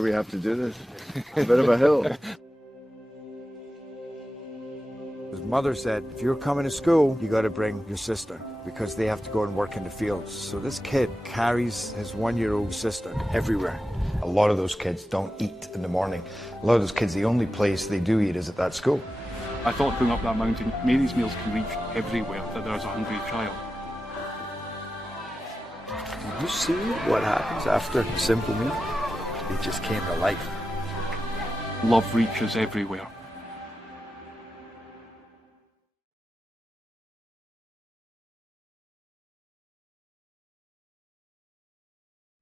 We have to do this. A bit of a hill. His mother said, if you're coming to school, you got to bring your sister because they have to go and work in the fields. So this kid carries his 1-year-old sister everywhere. A lot of those kids don't eat in the morning. A lot of those kids, the only place they do eat is at that school. I thought going up that mountain, Mary's meals can reach everywhere that there's a hungry child. You see what happens after a simple meal? It just came to life. Love reaches everywhere.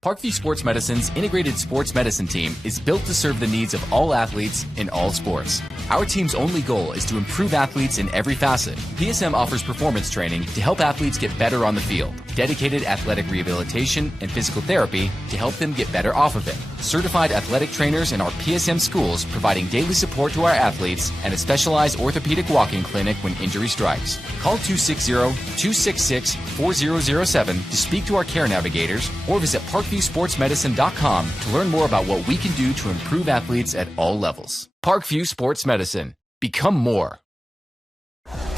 Parkview Sports Medicine's integrated sports medicine team is built to serve the needs of all athletes in all sports. Our team's only goal is to improve athletes in every facet. PSM offers performance training to help athletes get better on the field, dedicated athletic rehabilitation and physical therapy to help them get better off of it, certified athletic trainers in our PSM schools providing daily support to our athletes, and a specialized orthopedic walk-in clinic when injury strikes. Call 260-266-4007 to speak to our care navigators or visit ParkviewSportsMedicine.com to learn more about what we can do to improve athletes at all levels. Parkview Sports Medicine. Become more.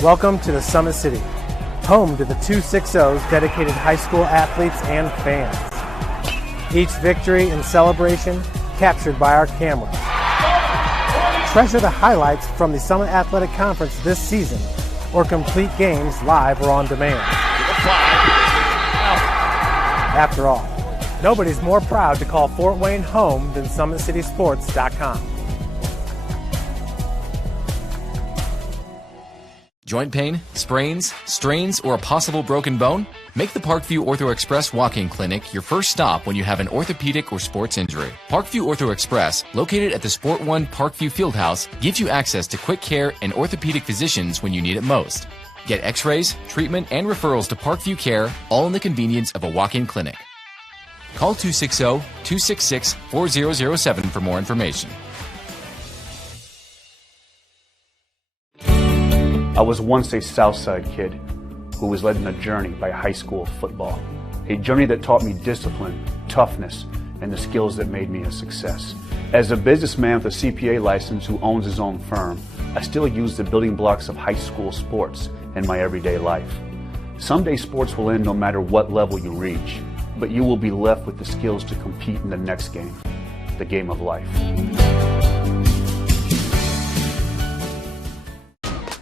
Welcome to the Summit City, home to the 260's dedicated high school athletes and fans. Each victory and celebration captured by our camera. Treasure the highlights from the Summit Athletic Conference this season or complete games live or on demand. After all, nobody's more proud to call Fort Wayne home than SummitCitySports.com. Joint pain, sprains, strains, or a possible broken bone? Make the Parkview Ortho Express walk-in clinic your first stop when you have an orthopedic or sports injury. Parkview Ortho Express, located at the Sport One Parkview Fieldhouse, gives you access to quick care and orthopedic physicians when you need it most. Get x-rays, treatment, and referrals to Parkview Care, all in the convenience of a walk-in clinic. Call 260-266-4007 for more information. I was once a Southside kid who was led on a journey by high school football. A journey that taught me discipline, toughness, and the skills that made me a success. As a businessman with a CPA license who owns his own firm, I still use the building blocks of high school sports in my everyday life. Someday sports will end no matter what level you reach, but you will be left with the skills to compete in the next game, the game of life.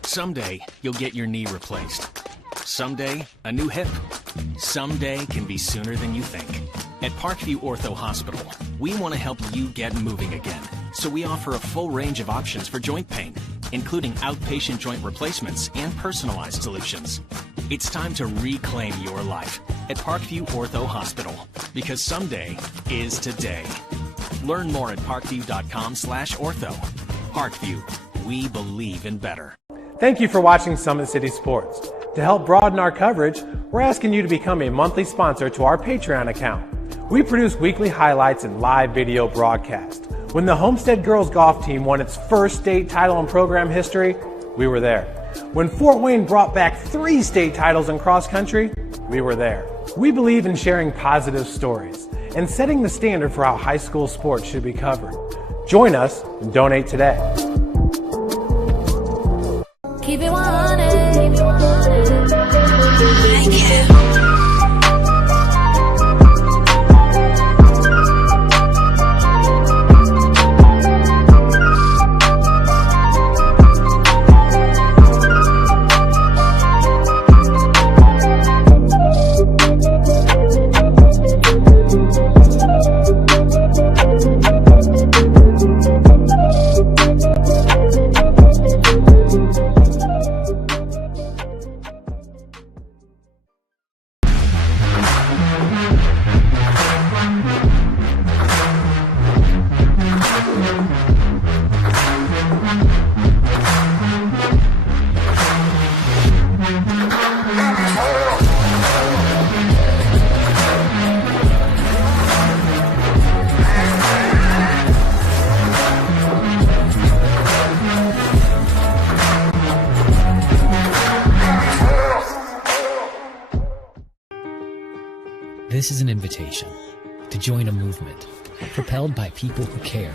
Someday, you'll get your knee replaced. Someday, a new hip. Someday can be sooner than you think. At Parkview Ortho Hospital, we want to help you get moving again. So we offer a full range of options for joint pain, including outpatient joint replacements and personalized solutions. It's time to reclaim your life at Parkview Ortho Hospital, because someday is today. Learn more at parkview.com/ortho. Parkview, we believe in better. Thank you for watching Summit City Sports. To help broaden our coverage, we're asking you to become a monthly sponsor to our Patreon account. We produce weekly highlights and live video broadcasts. When the Homestead Girls Golf Team won its first state title in program history, we were there. When Fort Wayne brought back 3 state titles in cross country, we were there. We believe in sharing positive stories and setting the standard for how high school sports should be covered. Join us and donate today. Keep it 100. This is an invitation to join a movement propelled by people who care,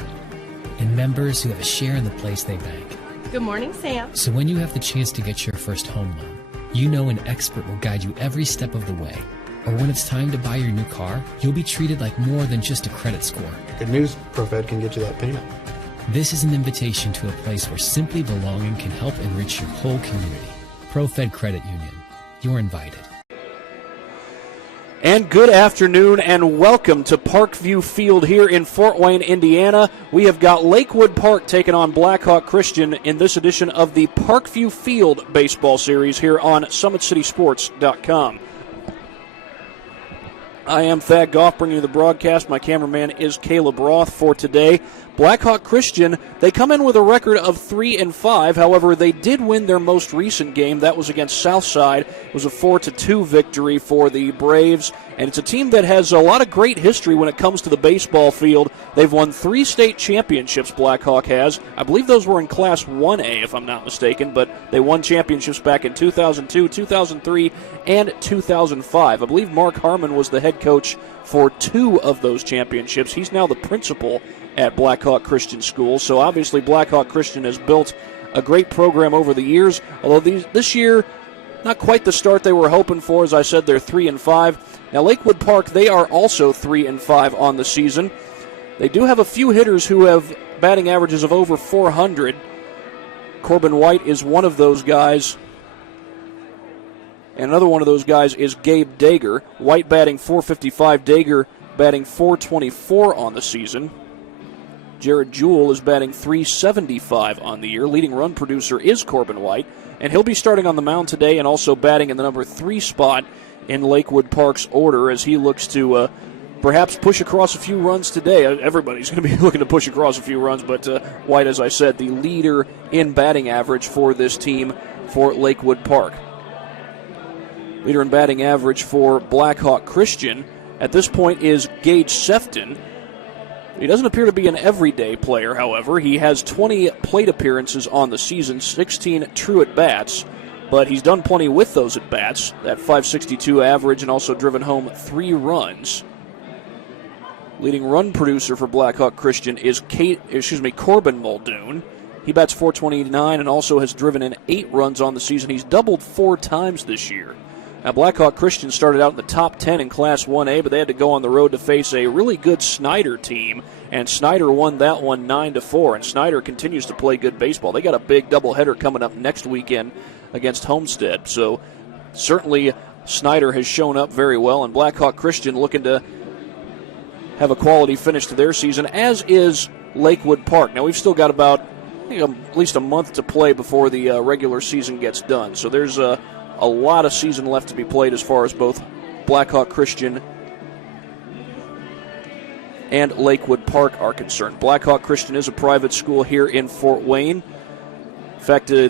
and members who have a share in the place they bank. Good morning, Sam. So when you have the chance to get your first home loan, you know an expert will guide you every step of the way. Or when it's time to buy your new car, you'll be treated like more than just a credit score. Good news, ProFed can get you that payment. This is an invitation to a place where simply belonging can help enrich your whole community. ProFed Credit Union. You're invited. And good afternoon and welcome to Parkview Field here in Fort Wayne, Indiana. We have got Lakewood Park taking on Blackhawk Christian in this edition of the Parkview Field baseball series here on SummitCitySports.com. I am Thad Goff bringing you the broadcast. My cameraman is Caleb Roth for today. Blackhawk Christian, they come in with a record of 3-5. However, they did win their most recent game. That was against Southside. It was a 4-2 victory for the Braves. And it's a team that has a lot of great history when it comes to the baseball field. They've won 3 state championships, Blackhawk has. I believe those were in Class 1A, if I'm not mistaken, but they won championships back in 2002, 2003, and 2005. I believe Mark Harmon was the head coach for 2 of those championships. He's now the principal at Blackhawk Christian School. So obviously Blackhawk Christian has built a great program over the years, although this year, not quite the start they were hoping for. As I said, they're 3-5. Now Lakewood Park, they are also 3-5 on the season. They do have a few hitters who have batting averages of over 400. Corbin White is one of those guys. And another one of those guys is Gabe Dager. White batting .455, Dager batting .424 on the season. Jared Jewell is batting .375 on the year. Leading run producer is Corbin White, and he'll be starting on the mound today and also batting in the number 3 spot in Lakewood Park's order as he looks to perhaps push across a few runs today. Everybody's going to be looking to push across a few runs, but White, as I said, the leader in batting average for this team for Lakewood Park. Leader in batting average for Blackhawk Christian at this point is Gage Sefton. He doesn't appear to be an everyday player, however. He has 20 plate appearances on the season, 16 true at-bats, but he's done plenty with those at-bats, that .562 average, and also driven home 3 runs. Leading run producer for Blackhawk Christian is Corbin Muldoon. He bats .429 and also has driven in 8 runs on the season. He's doubled 4 times this year. Now, Blackhawk Christian started out in the top 10 in Class 1A, but they had to go on the road to face a really good Snyder team, and Snyder won that one 9-4, and Snyder continues to play good baseball. They got a big doubleheader coming up next weekend against Homestead, so certainly Snyder has shown up very well, and Blackhawk Christian looking to have a quality finish to their season, as is Lakewood Park. Now, we've still got about at least a month to play before the regular season gets done, so there's a lot of season left to be played as far as both Blackhawk Christian and Lakewood Park are concerned. Blackhawk Christian is a private school here in Fort Wayne. In fact, I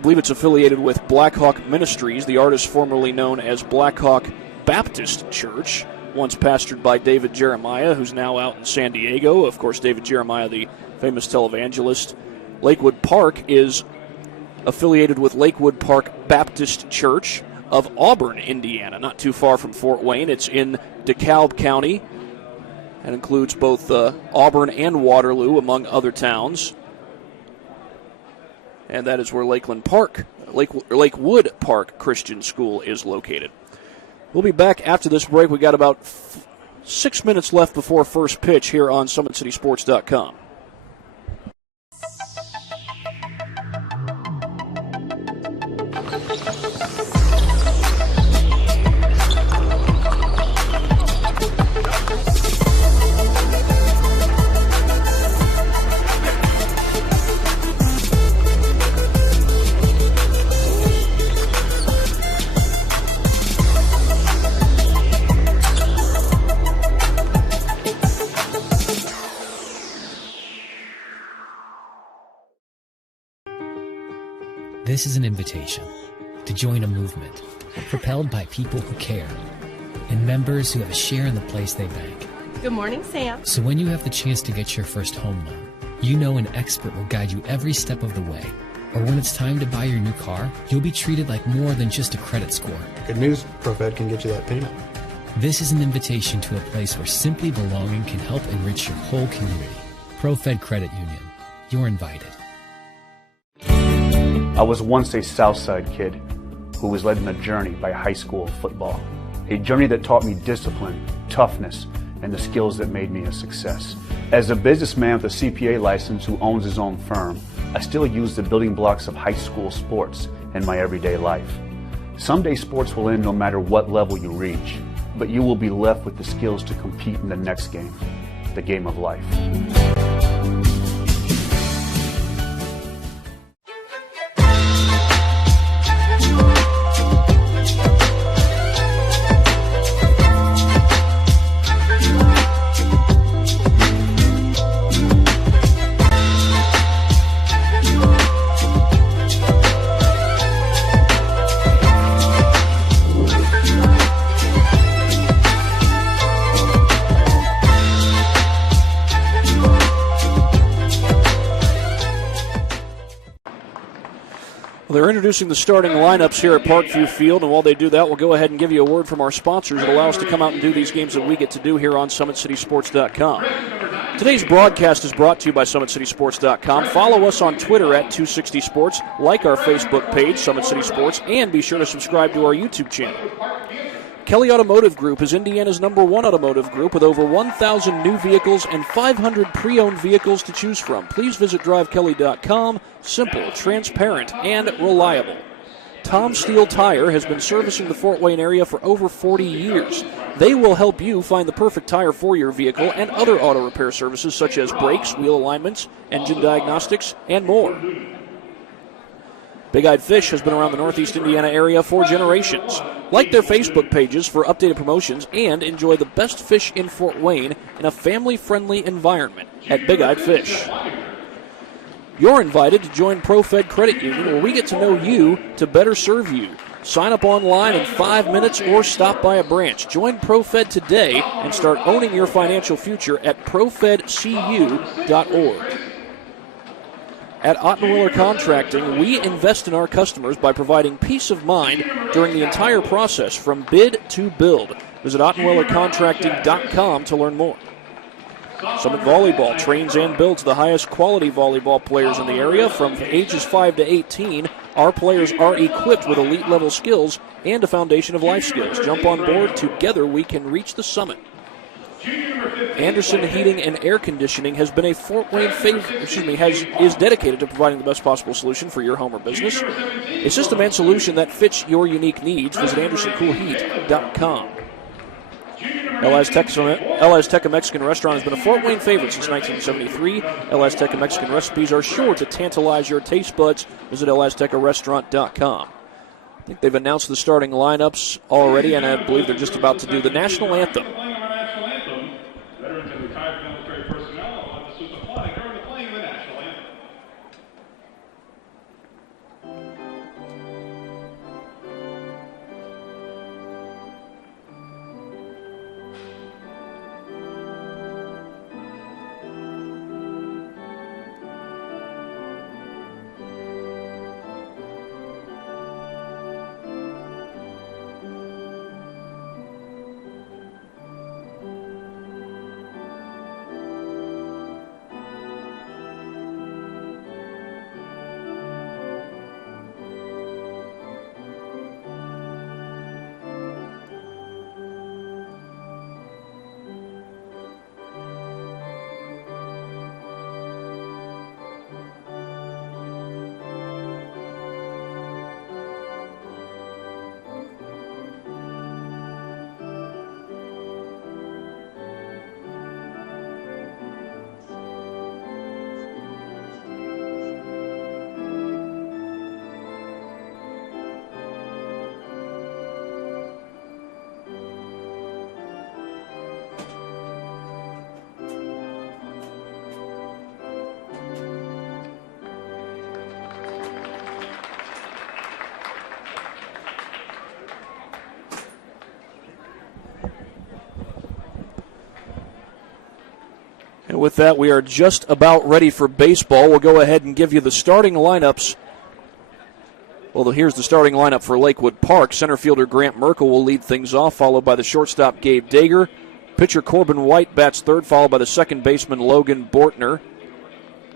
believe it's affiliated with Blackhawk Ministries, the artist formerly known as Blackhawk Baptist Church, once pastored by David Jeremiah, who's now out in San Diego. Of course, David Jeremiah, the famous televangelist. Lakewood Park is affiliated with Lakewood Park Baptist Church of Auburn, Indiana, not too far from Fort Wayne. It's in DeKalb County and includes both Auburn and Waterloo, among other towns. And that is where Lakewood Park Christian School is located. We'll be back after this break. We got about 6 minutes left before first pitch here on SummitCitySports.com. This is an invitation to join a movement propelled by people who care and members who have a share in the place they bank. Good morning, Sam. So when you have the chance to get your first home loan, you know an expert will guide you every step of the way. Or when it's time to buy your new car, you'll be treated like more than just a credit score. Good news, ProFed can get you that payment. This is an invitation to a place where simply belonging can help enrich your whole community. ProFed Credit Union. You're invited. I was once a Southside kid who was led on a journey by high school football. A journey that taught me discipline, toughness, and the skills that made me a success. As a businessman with a CPA license who owns his own firm, I still use the building blocks of high school sports in my everyday life. Someday sports will end no matter what level you reach, but you will be left with the skills to compete in the next game, the game of life. They're introducing the starting lineups here at Parkview Field, and while they do that, we'll go ahead and give you a word from our sponsors that allow us to come out and do these games that we get to do here on SummitCitySports.com. Today's broadcast is brought to you by SummitCitySports.com. Follow us on Twitter at 260Sports, like our Facebook page, Summit City Sports, and be sure to subscribe to our YouTube channel. Kelly Automotive Group is Indiana's #1 automotive group with over 1,000 new vehicles and 500 pre-owned vehicles to choose from. Please visit drivekelly.com. Simple, transparent, and reliable. Tom Steele Tire has been servicing the Fort Wayne area for over 40 years. They will help you find the perfect tire for your vehicle and other auto repair services such as brakes, wheel alignments, engine diagnostics, and more. Big Eyed Fish has been around the Northeast Indiana area for generations. Like their Facebook pages for updated promotions and enjoy the best fish in Fort Wayne in a family-friendly environment at Big Eyed Fish. You're invited to join ProFed Credit Union, where we get to know you to better serve you. Sign up online in 5 minutes or stop by a branch. Join ProFed today and start owning your financial future at profedcu.org. At Ottenwiller Contracting, we invest in our customers by providing peace of mind during the entire process from bid to build. Visit OttenwillerContracting.com to learn more. Summit Volleyball trains and builds the highest quality volleyball players in the area. From ages 5 to 18, our players are equipped with elite level skills and a foundation of life skills. Jump on board. Together we can reach the summit. Anderson Heating and Air Conditioning has been a Fort Wayne is dedicated to providing the best possible solution for your home or business. A system and solution that fits your unique needs. Visit AndersonCoolHeat.com. El Azteca Mexican Restaurant has been a Fort Wayne favorite since 1973. El Azteca Mexican recipes are sure to tantalize your taste buds. Visit ElAztecaRestaurant.com. I think they've announced the starting lineups already, and I believe they're just about to do the national anthem. And with that, we are just about ready for baseball. We'll go ahead and give you the starting lineups Well, here's the starting lineup for Lakewood Park. Center fielder Grant Merkel will lead things off, followed by the shortstop Gabe Dager. Pitcher Corbin White bats third, followed by the second baseman Logan Bortner.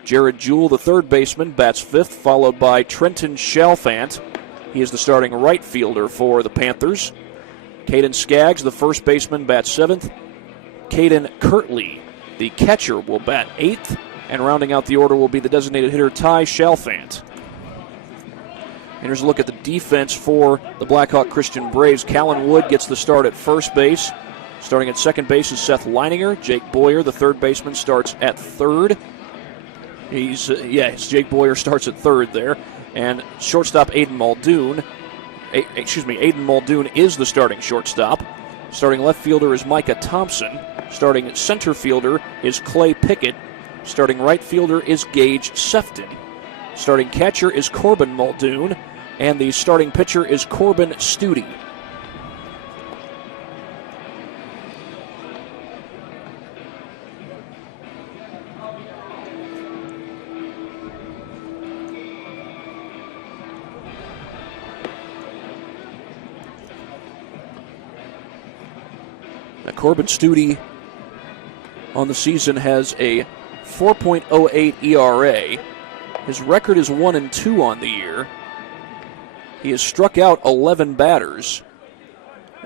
Jared Jewell, the third baseman, bats fifth, followed by Trenton Chalfant. He is the starting right fielder for the Panthers. Caden Skaggs, the first baseman, bats seventh. Caden Kirtley, the catcher, will bat eighth. And rounding out the order will be the designated hitter Ty Chalfant. And here's a look at the defense for the Blackhawk Christian Braves. Callan Wood gets the start at first base. Starting at second base is Seth Leininger. Jake Boyer, the third baseman, starts at third. Jake Boyer starts at third there. And shortstop Aiden Muldoon. Aiden Muldoon is the starting shortstop. Starting left fielder is Micah Thompson. Starting center fielder is Clay Pickett. Starting right fielder is Gage Sefton. Starting catcher is Corbin Muldoon. And the starting pitcher is Corbin Studi. Corbin Studi on the season has a 4.08 ERA. His record is 1-2 on the year. He has struck out 11 batters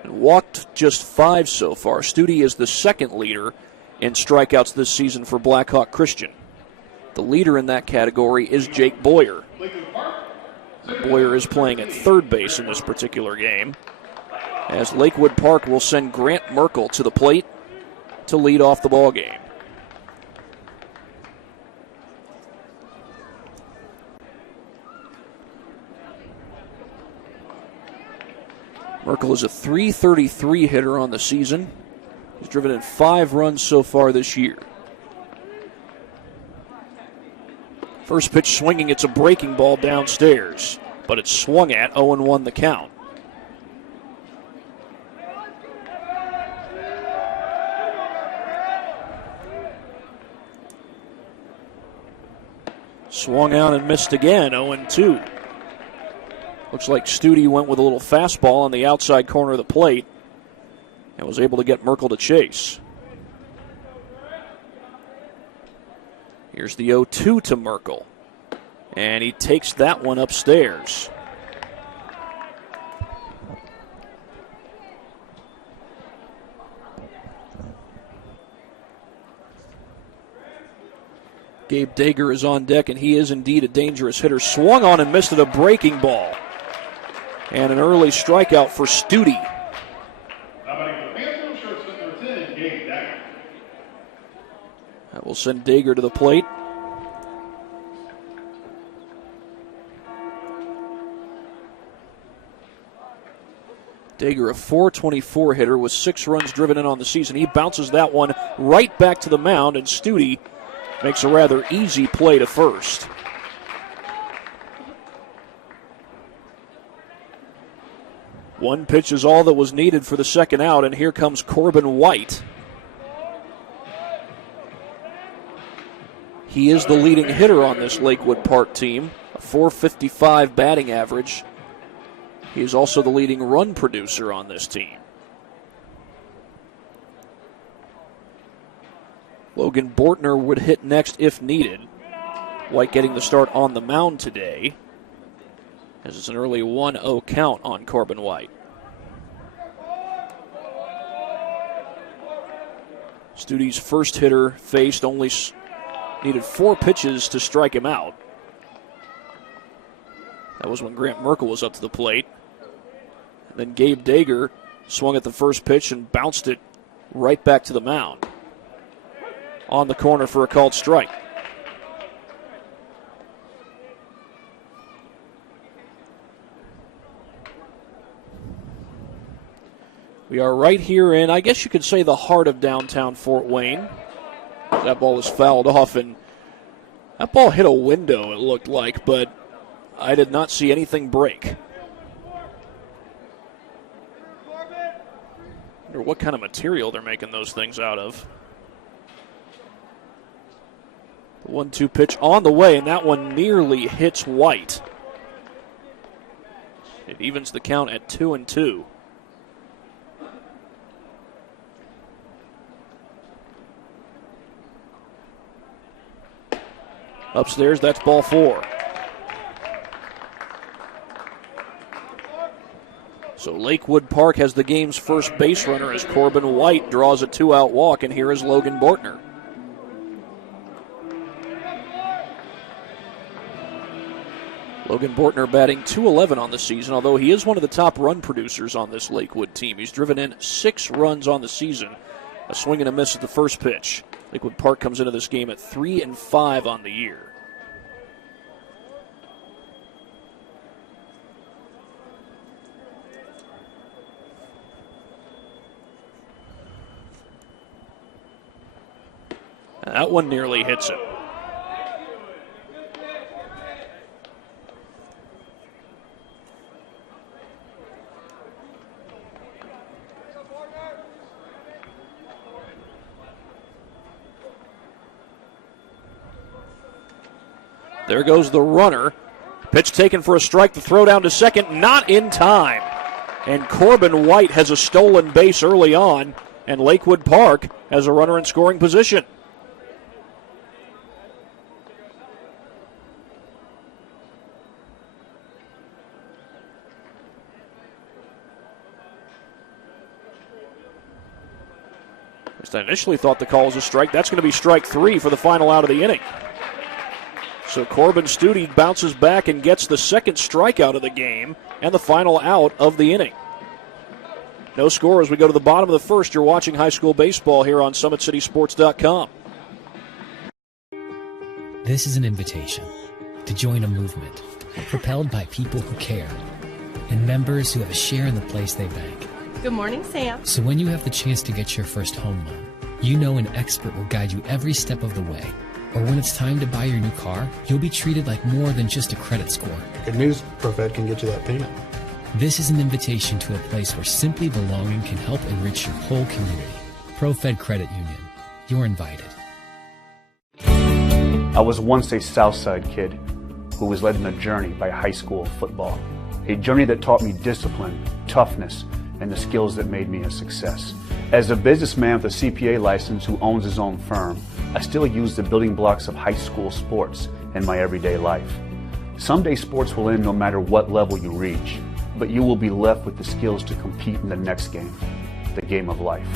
and walked just 5 so far. Studi is the second leader in strikeouts this season for Blackhawk Christian. The leader in that category is Jake Boyer. Boyer is playing at third base in this particular game, as Lakewood Park will send Grant Merkel to the plate to lead off the ball game. Merkel is a .333 hitter on the season. He's driven in 5 runs so far this year. First pitch swinging, it's a breaking ball downstairs, but it's swung at, 0-1 the count. Swung out and missed again, 0-2. Looks like Studi went with a little fastball on the outside corner of the plate and was able to get Merkel to chase. Here's the 0-2 to Merkel, and he takes that one upstairs. Gabe Dager is on deck, and he is indeed a dangerous hitter. Swung on and missed it, a breaking ball. And an early strikeout for Studi. That will send Dager to the plate. Dager, a .424 hitter with 6 runs driven in on the season. He bounces that one right back to the mound, and Studi makes a rather easy play to first. One pitch is all that was needed for the second out, and here comes Corbin White. He is the leading hitter on this Lakewood Park team, a .455 batting average. He is also the leading run producer on this team. Logan Bortner would hit next if needed. White getting the start on the mound today, as it's an early 1-0 count on Corbin White. Studi's first hitter faced only needed 4 pitches to strike him out. That was when Grant Merkel was up to the plate. And then Gabe Dager swung at the first pitch and bounced it right back to the mound. On the corner for a called strike. We are right here in, I guess you could say, the heart of downtown Fort Wayne. That ball was fouled off, and that ball hit a window, it looked like, but I did not see anything break. I wonder what kind of material they're making those things out of. The 1-2 pitch on the way, and that one nearly hits White. It evens the count at 2-2. Upstairs, that's ball 4. So Lakewood Park has the game's first base runner as Corbin White draws a 2-out walk, and here is Logan Bortner. Logan Bortner batting .211 on the season, although he is one of the top run producers on this Lakewood team. He's driven in 6 runs on the season. A swing and a miss at the first pitch. Lakewood Park comes into this game at 3-5 on the year. And that one nearly hits him. There goes the runner. Pitch taken for a strike. The throw down to second, not in time. And Corbin White has a stolen base early on, and Lakewood Park has a runner in scoring position. I initially thought the call was a strike. That's going to be strike 3 for the final out of the inning. So Corbin Studi bounces back and gets the second strikeout of the game and the final out of the inning. No score as we go to the bottom of the first. You're watching high school baseball here on SummitCitySports.com. This is an invitation to join a movement propelled by people who care and members who have a share in the place they bank. Good morning, Sam. So when you have the chance to get your first home loan, you know an expert will guide you every step of the way. Or when it's time to buy your new car, you'll be treated like more than just a credit score. Good news, ProFed can get you that payment. This is an invitation to a place where simply belonging can help enrich your whole community. ProFed Credit Union. You're invited. I was once a Southside kid who was led on a journey by high school football. A journey that taught me discipline, toughness, and the skills that made me a success. As a businessman with a CPA license who owns his own firm, I still use the building blocks of high school sports in my everyday life. Someday sports will end no matter what level you reach, but you will be left with the skills to compete in the next game, the game of life.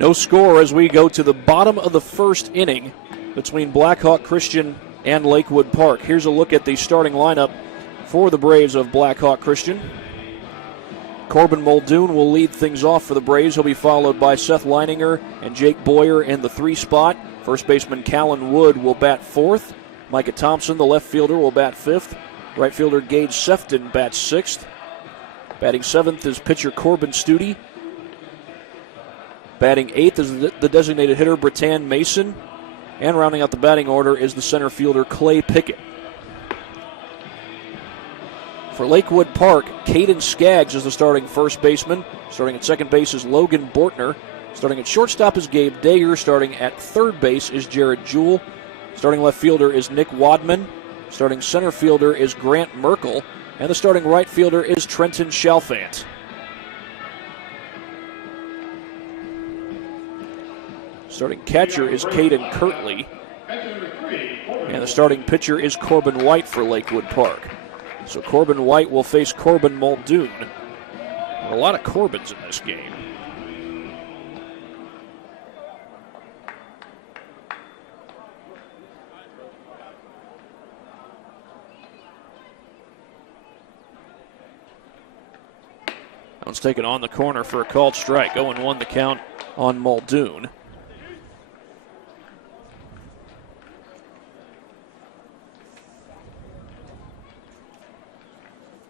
No score as we go to the bottom of the first inning between Blackhawk Christian and Lakewood Park. Here's a look at the starting lineup for the Braves of Blackhawk Christian. Corbin Muldoon will lead things off for the Braves. He'll be followed by Seth Leininger and Jake Boyer in the 3 spot. First baseman Callan Wood will bat 4th. Micah Thompson, the left fielder, will bat 5th. Right fielder Gage Sefton bats 6th. Batting 7th is pitcher Corbin Studi. Batting 8th is the designated hitter Bretan Mason. And rounding out the batting order is the center fielder Clay Pickett. For Lakewood Park, Caden Skaggs is the starting first baseman. Starting at second base is Logan Bortner. Starting at shortstop is Gabe Dager. Starting at third base is Jared Jewell. Starting left fielder is Nick Wadman. Starting center fielder is Grant Merkel. And the starting right fielder is Trenton Chalfant. Starting catcher is Caden Kirtley. And the starting pitcher is Corbin White for Lakewood Park. So Corbin White will face Corbin Muldoon. A lot of Corbins in this game. That one's taken on the corner for a called strike. 0-1 the count on Muldoon.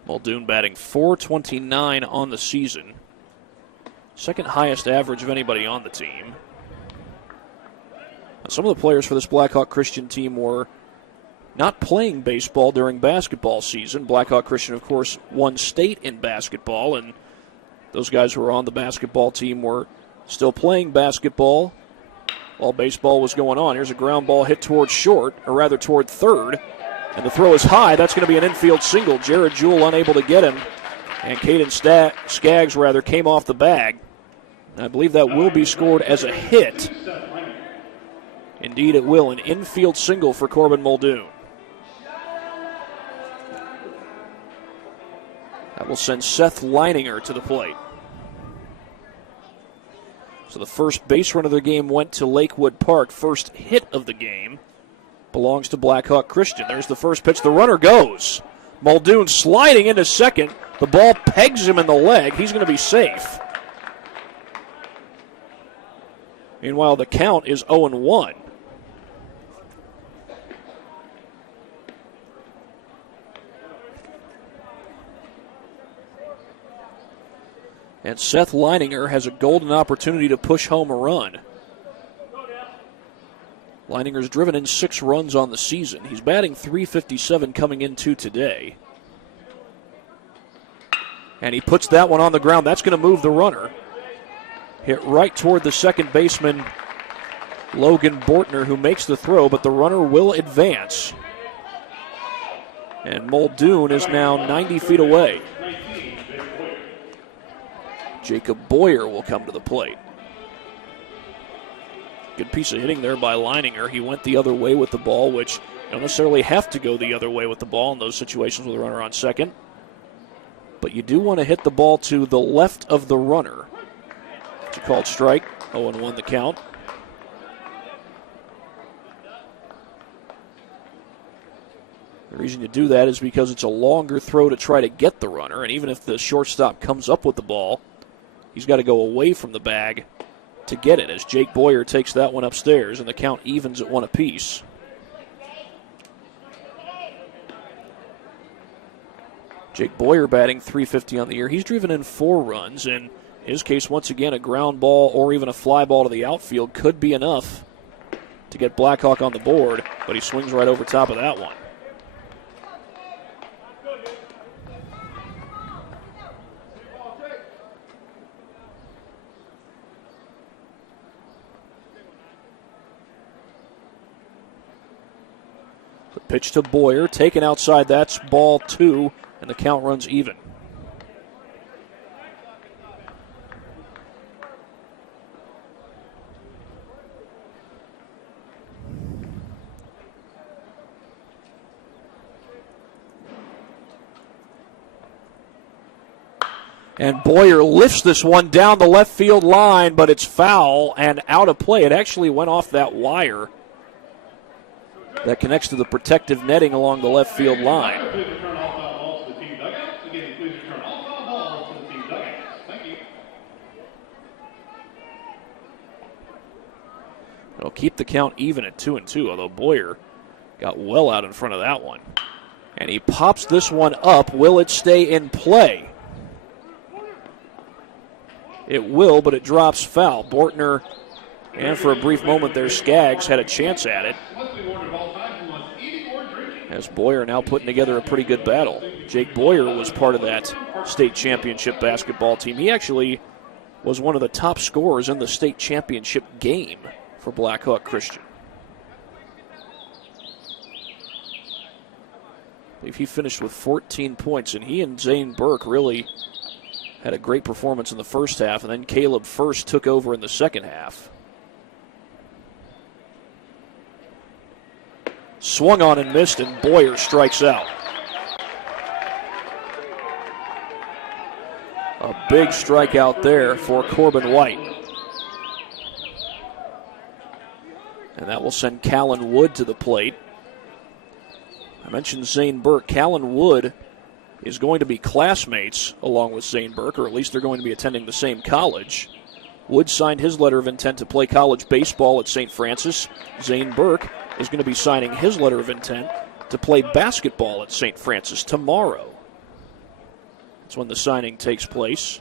Muldoon batting .429 on the season. Second highest average of anybody on the team. Now, some of the players for this Blackhawk Christian team were not playing baseball during basketball season. Blackhawk Christian, of course, won state in basketball, and those guys who were on the basketball team were still playing basketball while baseball was going on. Here's a ground ball hit toward short, or rather toward third. And the throw is high. That's going to be an infield single. Jared Jewell unable to get him. And Caden Skaggs, came off the bag. I believe that will be scored as a hit. Indeed, it will. An infield single for Corbin Muldoon. That will send Seth Leininger to the plate. So the first base run of the game went to Lakewood Park. First hit of the game belongs to Blackhawk Christian. There's the first pitch. The runner goes. Muldoon sliding into second. The ball pegs him in the leg. He's going to be safe. Meanwhile, the count is 0-1. And Seth Leininger has a golden opportunity to push home a run. Leininger's driven in 6 runs on the season. He's batting .357 coming into today. And he puts that one on the ground. That's going to move the runner. Hit right toward the second baseman, Logan Bortner, who makes the throw, but the runner will advance. And Muldoon is now 90 feet away. Jacob Boyer will come to the plate. Good piece of hitting there by Leininger. He went the other way with the ball, which you don't necessarily have to go the other way with the ball in those situations with a runner on second. But you do want to hit the ball to the left of the runner. It's a called strike. 0-1 the count. The reason you do that is because it's a longer throw to try to get the runner, and even if the shortstop comes up with the ball, he's got to go away from the bag to get it, as Jake Boyer takes that one upstairs, and the count evens at 1 apiece. Jake Boyer batting .350 on the year. He's driven in 4 runs. In his case, once again, a ground ball or even a fly ball to the outfield could be enough to get Blackhawk on the board, but he swings right over top of that one. The pitch to Boyer, taken outside, that's ball 2, and the count runs even. And Boyer lifts this one down the left field line, but it's foul and out of play. It actually went off that wire that connects to the protective netting along the left field line. It'll keep the count even at 2-2, although Boyer got well out in front of that one. And he pops this one up. Will it stay in play? It will, but it drops foul. Bortner, and for a brief moment there, Skaggs had a chance at it. As Boyer now putting together a pretty good battle. Jake Boyer was part of that state championship basketball team. He actually was one of the top scorers in the state championship game for Blackhawk Christian. I believe he finished with 14 points, and he and Zane Burke really had a great performance in the first half, and then Caleb First took over in the second half. Swung on and missed, and Boyer strikes out. A big strikeout there for Corbin White. And that will send Callan Wood to the plate. I mentioned Zane Burke. Callan Wood is going to be classmates along with Zane Burke, or at least they're going to be attending the same college. Wood signed his letter of intent to play college baseball at St. Francis. Zane Burke is going to be signing his letter of intent to play basketball at St. Francis tomorrow. That's when the signing takes place.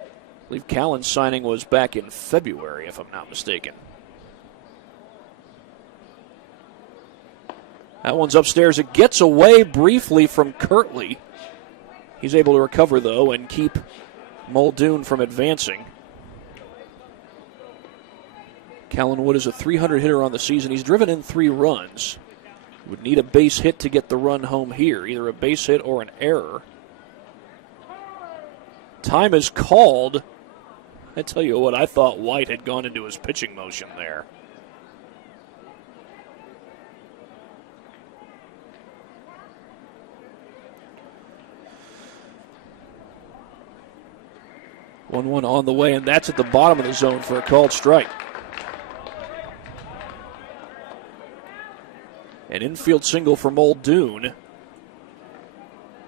I believe Callan's signing was back in February, if I'm not mistaken. That one's upstairs. It gets away briefly from Kirtley. He's able to recover, though, and keep Muldoon from advancing. Callan Wood is a 300 hitter on the season. He's driven in 3 runs. Would need a base hit to get the run home here, either a base hit or an error. Time is called. I tell you what, I thought White had gone into his pitching motion there. One on the way, and that's at the bottom of the zone for a called strike. An infield single for Muldoon.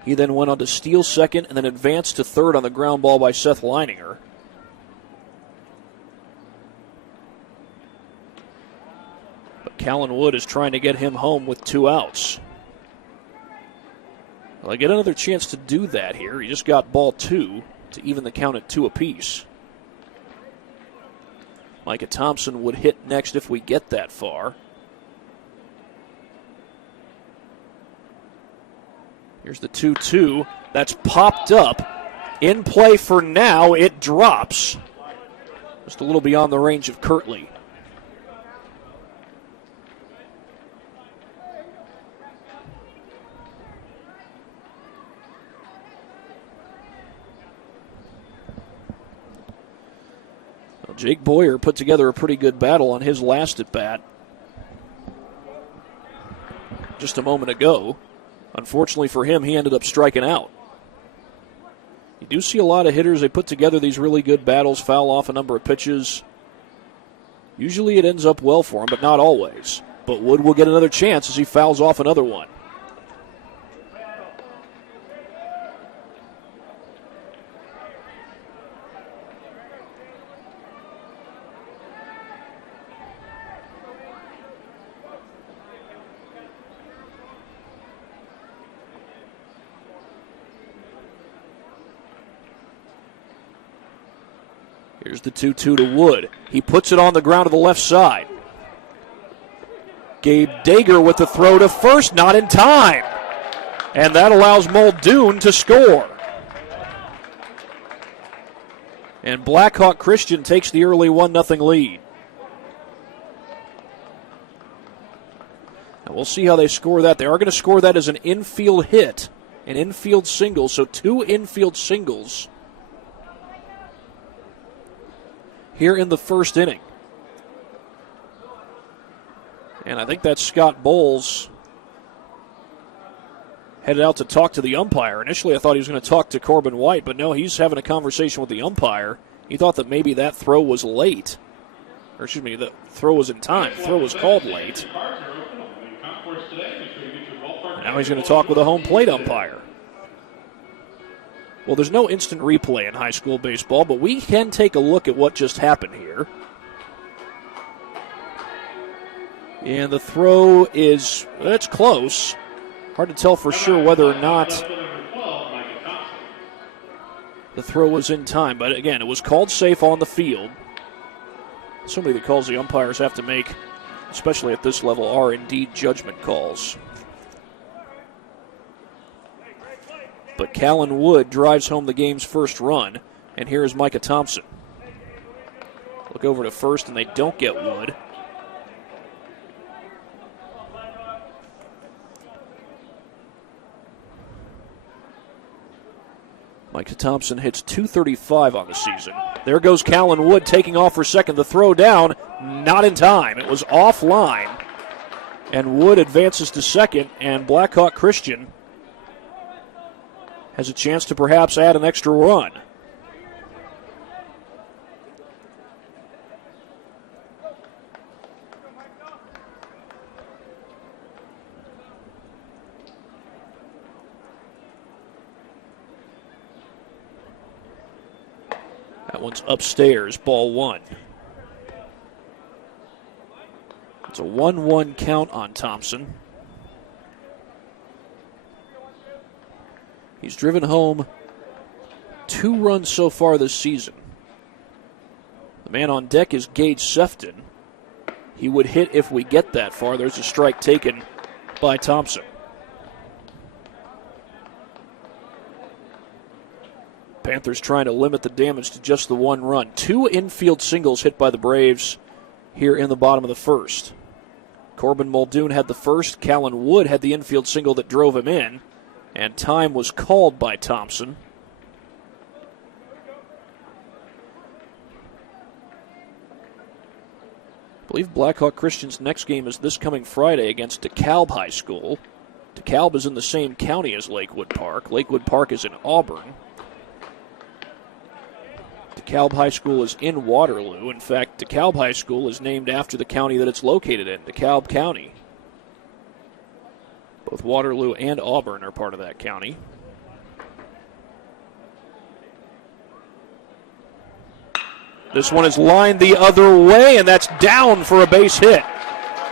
He then went on to steal second and then advanced to third on the ground ball by Seth Leininger. But Callan Wood is trying to get him home with 2 outs. Well, I get another chance to do that here. He just got ball 2 to even the count at 2 apiece. Micah Thompson would hit next if we get that far. Here's the 2-2. That's popped up. In play for now. It drops. Just a little beyond the range of Kirtley. Well, Jake Boyer put together a pretty good battle on his last at-bat just a moment ago. Unfortunately for him, he ended up striking out. You do see a lot of hitters, they put together these really good battles, foul off a number of pitches. Usually it ends up well for him, but not always. But Wood will get another chance as he fouls off another one. Here's the 2-2 to Wood. He puts it on the ground to the left side. Gabe Dager with the throw to first, not in time. And that allows Muldoon to score. And Blackhawk Christian takes the early 1-0 lead. And we'll see how they score that. They are going to score that as an infield hit, an infield single. So 2 infield singles here in the first inning. And I think that's Scott Bowles headed out to talk to the umpire. Initially I thought he was going to talk to Corbin White, but no, he's having a conversation with the umpire. He thought that maybe that throw was late. Or excuse me, the throw was in time. The throw was called late. Now he's going to talk with a home plate umpire. Well, there's no instant replay in high school baseball, but we can take a look at what just happened here. And the throw is, it's close. Hard to tell for sure whether or not the throw was in time. But again, it was called safe on the field. So many of the calls the umpires have to make, especially at this level, are indeed judgment calls. But Callan Wood drives home the game's first run, and here is Micah Thompson. Look over to first, and they don't get Wood. Micah Thompson hits .235 on the season. There goes Callan Wood taking off for second. The throw down, not in time. It was offline, and Wood advances to second, and Blackhawk Christian has a chance to perhaps add an extra run. That one's upstairs, ball 1. It's a 1-1 count on Thompson. He's driven home 2 runs so far this season. The man on deck is Gage Sefton. He would hit if we get that far. There's a strike taken by Thompson. Panthers trying to limit the damage to just the 1 run. 2 infield singles hit by the Braves here in the bottom of the first. Corbin Muldoon had the first. Callan Wood had the infield single that drove him in, and time was called by Thompson. I believe Blackhawk Christian's next game is this coming Friday against DeKalb High School. DeKalb is in the same county as Lakewood Park. Lakewood Park is in Auburn. DeKalb High School is in Waterloo. In fact, DeKalb High School is named after the county that it's located in, DeKalb County. Both Waterloo and Auburn are part of that county. This one is lined the other way, and that's down for a base hit.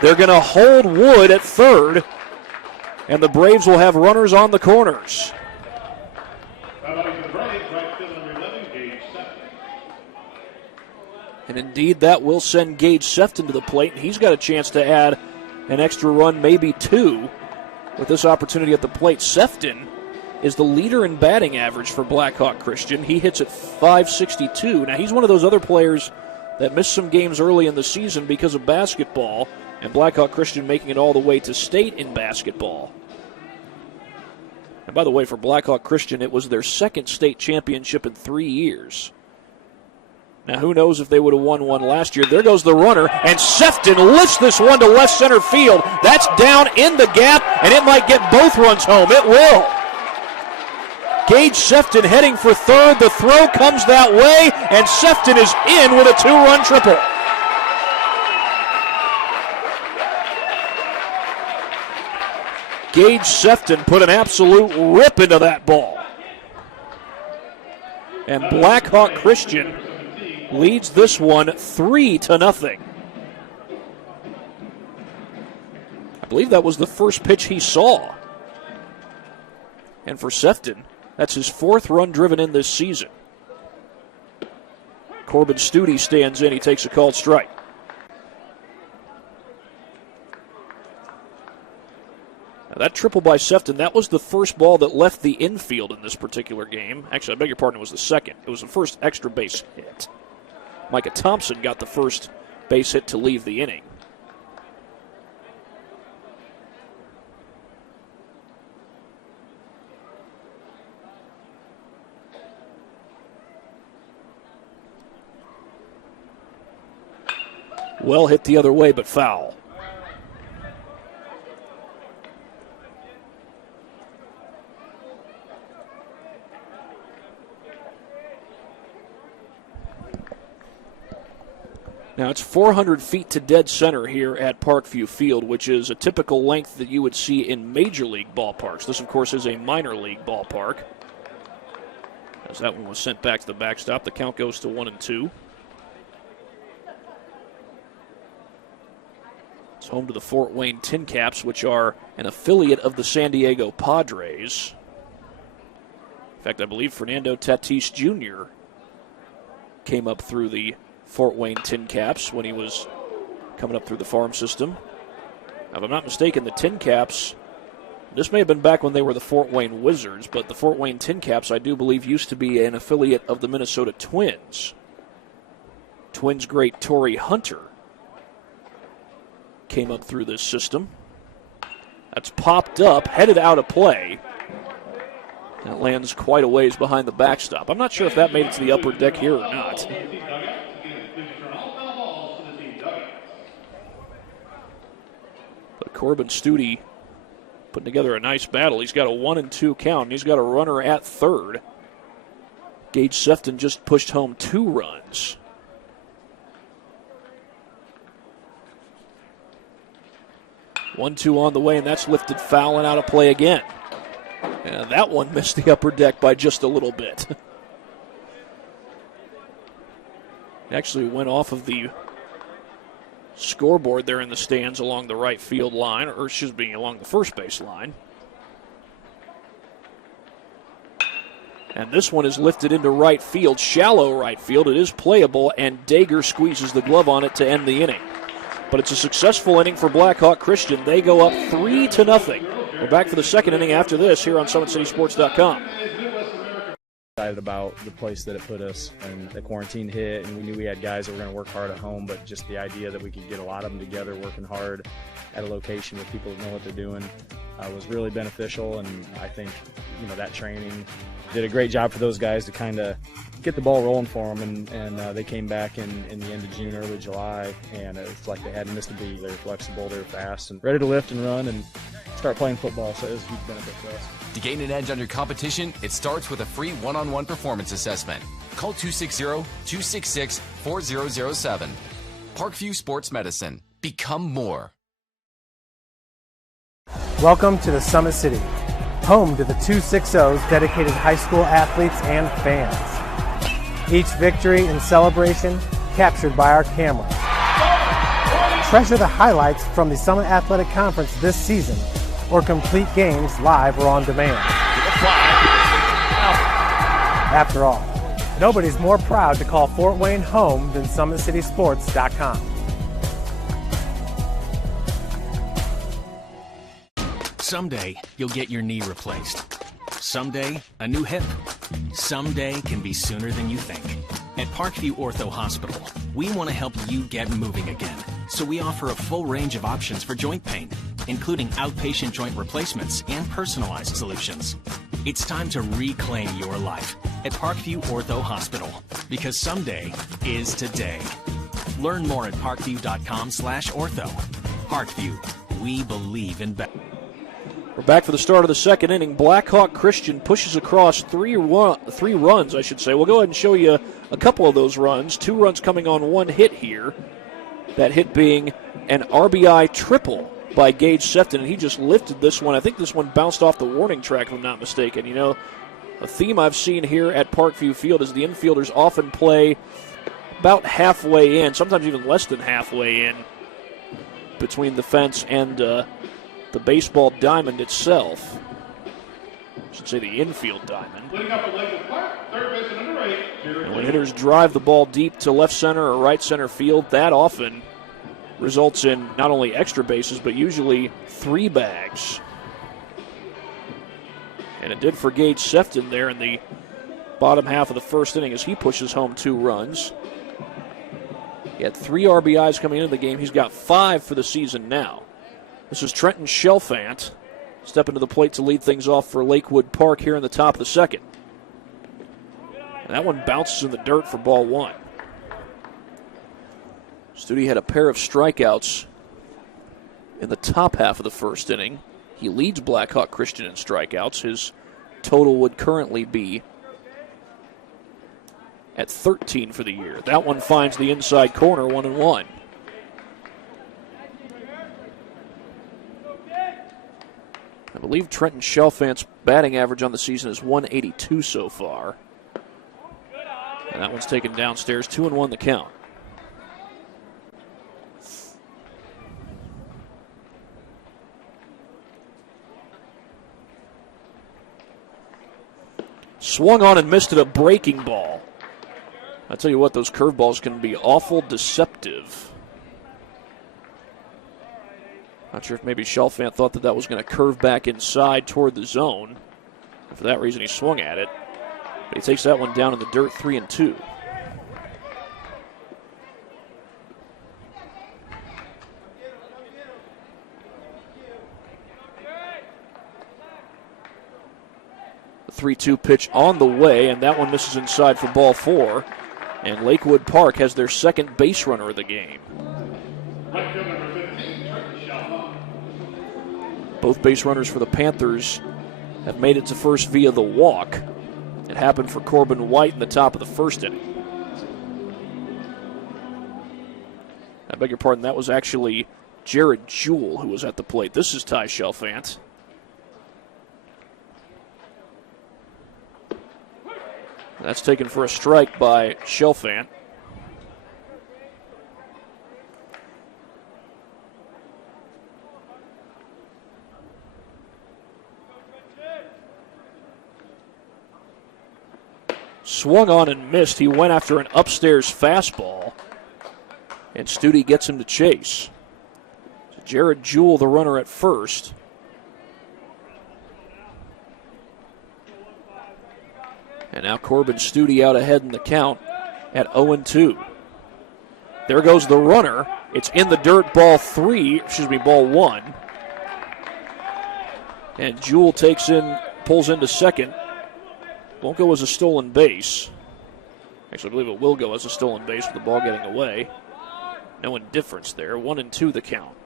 They're going to hold Wood at third, and the Braves will have runners on the corners. And indeed, that will send Gage Sefton to the plate, and he's got a chance to add an extra run, maybe two, with this opportunity at the plate. Sefton is the leader in batting average for Blackhawk Christian. He hits at .562. Now, he's one of those other players that missed some games early in the season because of basketball, and Blackhawk Christian making it all the way to state in basketball. And by the way, for Blackhawk Christian, it was their second state championship in 3 years. Now, who knows if they would have won one last year. There goes the runner, and Sefton lifts this one to left center field. That's down in the gap, and it might get both runs home. It will. Gage Sefton heading for third. The throw comes that way, and Sefton is in with a two-run triple. Gage Sefton put an absolute rip into that ball. And Blackhawk Christian leads this one 3-0. I believe that was the first pitch he saw. And for Sefton, that's his fourth run driven in this season. Corbin Studi stands in. He takes a called strike. Now that triple by Sefton, that was the first ball that left the infield in this particular game. Actually, I beg your pardon, it was the second. It was the first extra base hit. Micah Thompson got the first base hit to leave the inning. Well hit the other way, but foul. Now, it's 400 feet to dead center here at Parkview Field, which is a typical length that you would see in major league ballparks. This, of course, is a minor league ballpark. As that one was sent back to the backstop, the count goes to 1-2. It's home to the Fort Wayne Tin Caps, which are an affiliate of the San Diego Padres. In fact, I believe Fernando Tatis Jr. came up through the Fort Wayne Tin Caps when he was coming up through the farm system. Now, if I'm not mistaken, the Tin Caps, this may have been back when they were the Fort Wayne Wizards, but the Fort Wayne Tin Caps, I do believe, used to be an affiliate of the Minnesota Twins. Twins great Torrey Hunter came up through this system. That's popped up, headed out of play. And it lands quite a ways behind the backstop. I'm not sure if that made it to the upper deck here or not. But Corbin Studi putting together a nice battle. He's got a 1-2 count, and he's got a runner at third. Gage Sefton just pushed home 2 runs. One-two on the way, and that's lifted foul and out of play again. And that one missed the upper deck by just a little bit. It actually went off of the scoreboard there in the stands along the right field line, or excuse me, along the first base line. And this one is lifted into right field, shallow right field. It is playable, and Dager squeezes the glove on it to end the inning. But it's a successful inning for Blackhawk Christian. They go up 3-0. We're back for the second inning after this here on SummitCitySports.com. Excited about the place that it put us, and the quarantine hit, and we knew we had guys that were going to work hard at home, but just the idea that we could get a lot of them together working hard at a location with people that know what they're doing was really beneficial. And I think that training did a great job for those guys to kind of get the ball rolling for them, and they came back in the end of June, early July, and it's like they hadn't missed a beat. They were flexible, they were fast, and ready to lift and run and start playing football, so it was a huge benefit for us. To gain an edge on your competition, it starts with a free one-on-one performance assessment. Call 260-266-4007. Parkview Sports Medicine. Become more. Welcome to the Summit City, home to the 260's dedicated high school athletes and fans. Each victory and celebration captured by our cameras. Treasure the highlights from the Summit Athletic Conference this season, or complete games live or on demand. After all, nobody's more proud to call Fort Wayne home than SummitCitySports.com. Someday, you'll get your knee replaced. Someday, a new hip. Someday can be sooner than you think. At Parkview Ortho Hospital, we want to help you get moving again. So we offer a full range of options for joint pain, including outpatient joint replacements and personalized solutions. It's time to reclaim your life at Parkview Ortho Hospital, because someday is today. Learn more at parkview.com/ortho. Parkview, we believe in better. We're back for the start of the second inning. Blackhawk Christian pushes across three runs, I should say. We'll go ahead and show you a couple of those runs. 2 runs coming on 1 hit here. That hit being an RBI triple by Gage Sefton, and he just lifted this one. I think this one bounced off the warning track, if I'm not mistaken. A theme I've seen here at Parkview Field is the infielders often play about halfway in, sometimes even less than halfway in, between the fence and the baseball diamond itself. I should say the infield diamond. And when hitters drive the ball deep to left center or right center field, that often results in not only extra bases, but usually 3 bags. And it did for Gage Sefton there in the bottom half of the first inning as he pushes home 2 runs. He had 3 RBIs coming into the game. He's got 5 for the season now. This is Trenton Shelfant stepping to the plate to lead things off for Lakewood Park here in the top of the second. And that one bounces in the dirt for ball 1. Studi had a pair of strikeouts in the top half of the first inning. He leads Blackhawk Christian in strikeouts. His total would currently be at 13 for the year. That one finds the inside corner, 1-1. I believe Trenton Shelfant's batting average on the season is 182 so far. And that one's taken downstairs, 2-1 the count. Swung on and missed it, a breaking ball. I tell you what, those curveballs can be awful deceptive. Not sure if maybe Shelfant thought that was going to curve back inside toward the zone. And for that reason, he swung at it. But he takes that one down in the dirt, 3-2. The 3-2 pitch on the way, and that one misses inside for ball 4. And Lakewood Park has their second base runner of the game. Both base runners for the Panthers have made it to first via the walk. It happened for Corbin White in the top of the first inning. I beg your pardon, that was actually Jared Jewell who was at the plate. This is Ty Shelfant. That's taken for a strike by Shelfant. Swung on and missed. He went after an upstairs fastball, and Studi gets him to chase. So Jared Jewell, the runner at first. And now Corbin Studi out ahead in the count at 0-2. There goes the runner. It's in the dirt, ball one. And Jewell pulls into second. Won't go as a stolen base. Actually, I believe it will go as a stolen base with the ball getting away. No indifference there. 1-2 the count.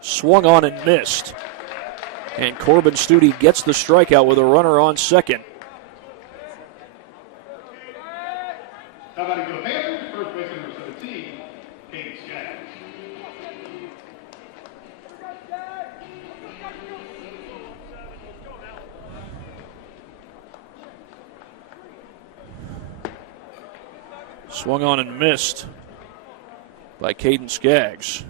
Swung on and missed. And Corbin Studi gets the strikeout with a runner on second. Swung on and missed by Caden Skaggs.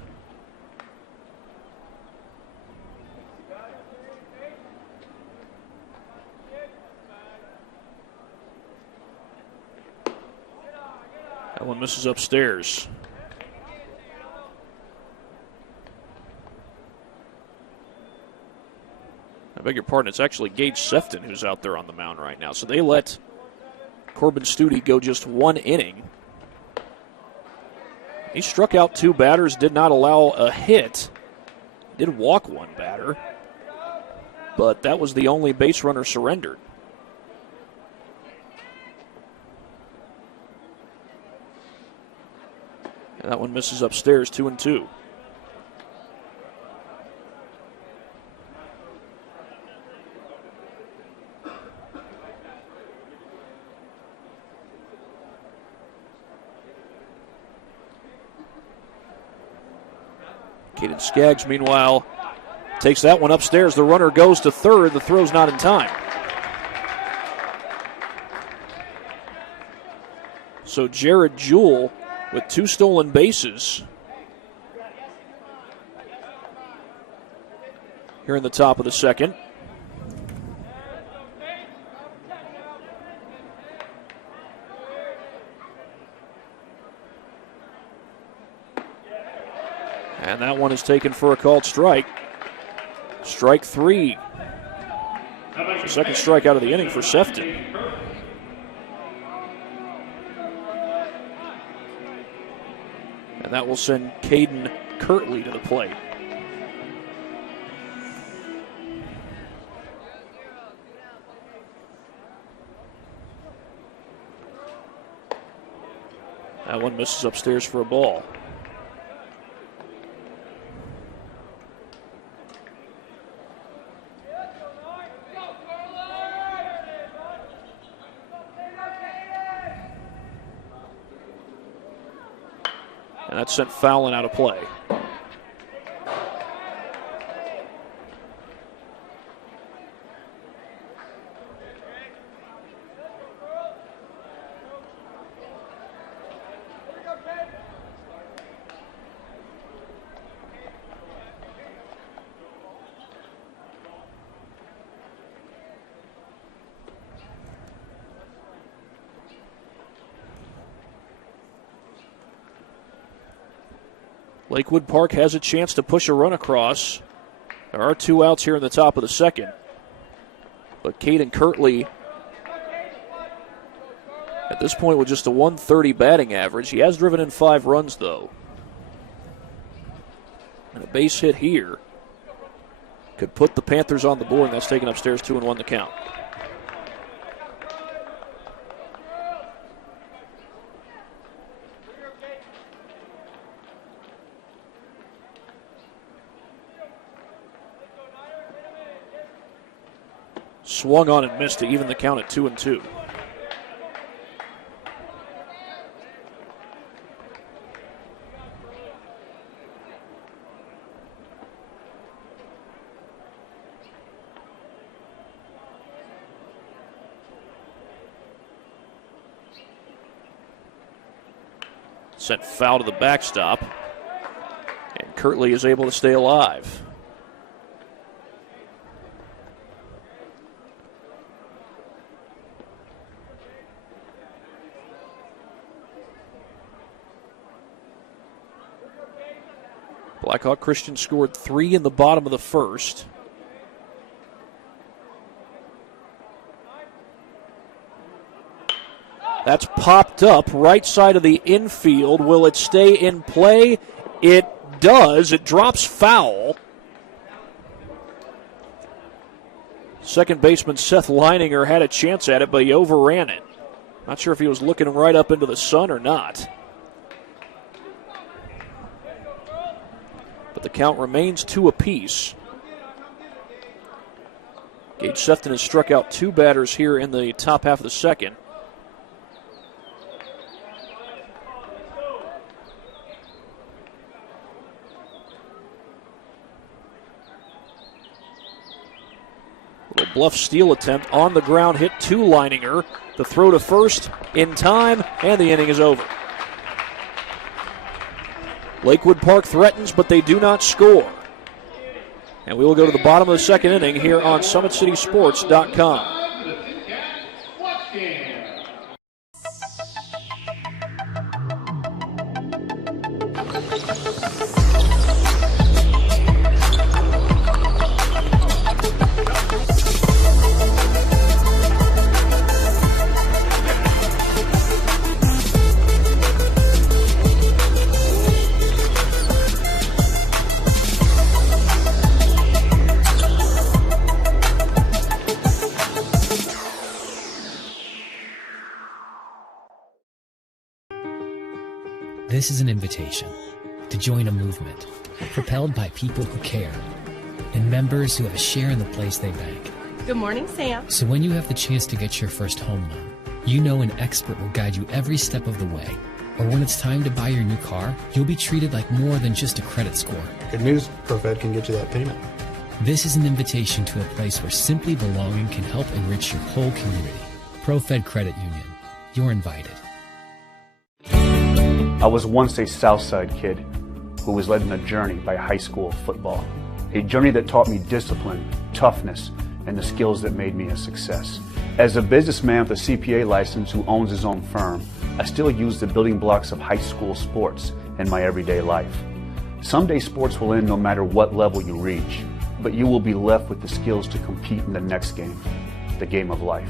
That one misses upstairs. I beg your pardon, it's actually Gage Sefton who's out there on the mound right now. So they let Corbin Studi go just one inning. He struck out 2 batters, did not allow a hit. Did walk 1 batter, but that was the only base runner surrendered. And that one misses upstairs, 2-2. Caden Skaggs, meanwhile, takes that one upstairs. The runner goes to third. The throw's not in time. So Jared Jewell with 2 stolen bases here in the top of the second. And that one is taken for a called strike. Strike 3. The second strikeout of the inning for Sefton. And that will send Caden Kirtley to the plate. That one misses upstairs for a ball. And that's sent fouling out of play. Lakewood Park has a chance to push a run across. There are 2 outs here in the top of the second. But Caden Kirtley, at this point with just a 130 batting average, he has driven in 5 runs, though. And a base hit here could put the Panthers on the board, and that's taken upstairs 2-1 the count. Swung on and missed to even the count at 2-2. Sent foul to the backstop, and Kirtley is able to stay alive. Blackhawk Christian scored 3 in the bottom of the first. That's popped up right side of the infield. Will it stay in play? It does. It drops foul. Second baseman Seth Leininger had a chance at it, but he overran it. Not sure if he was looking right up into the sun or not. But the count remains 2 apiece. Gage Sefton has struck out 2 batters here in the top half of the second. Little bluff steal attempt on the ground, hit to Leininger. The throw to first in time, and the inning is over. Lakewood Park threatens, but they do not score. And we will go to the bottom of the second inning here on SummitCitySports.com. This is an invitation to join a movement propelled by people who care and members who have a share in the place they bank. Good morning, Sam. So when you have the chance to get your first home loan, you know an expert will guide you every step of the way. Or when it's time to buy your new car, you'll be treated like more than just a credit score. Good news, ProFed can get you that payment. This is an invitation to a place where simply belonging can help enrich your whole community. ProFed Credit Union. You're invited. I was once a Southside kid who was led on a journey by high school football. A journey that taught me discipline, toughness, and the skills that made me a success. As a businessman with a CPA license who owns his own firm, I still use the building blocks of high school sports in my everyday life. Someday sports will end no matter what level you reach, but you will be left with the skills to compete in the next game, the game of life.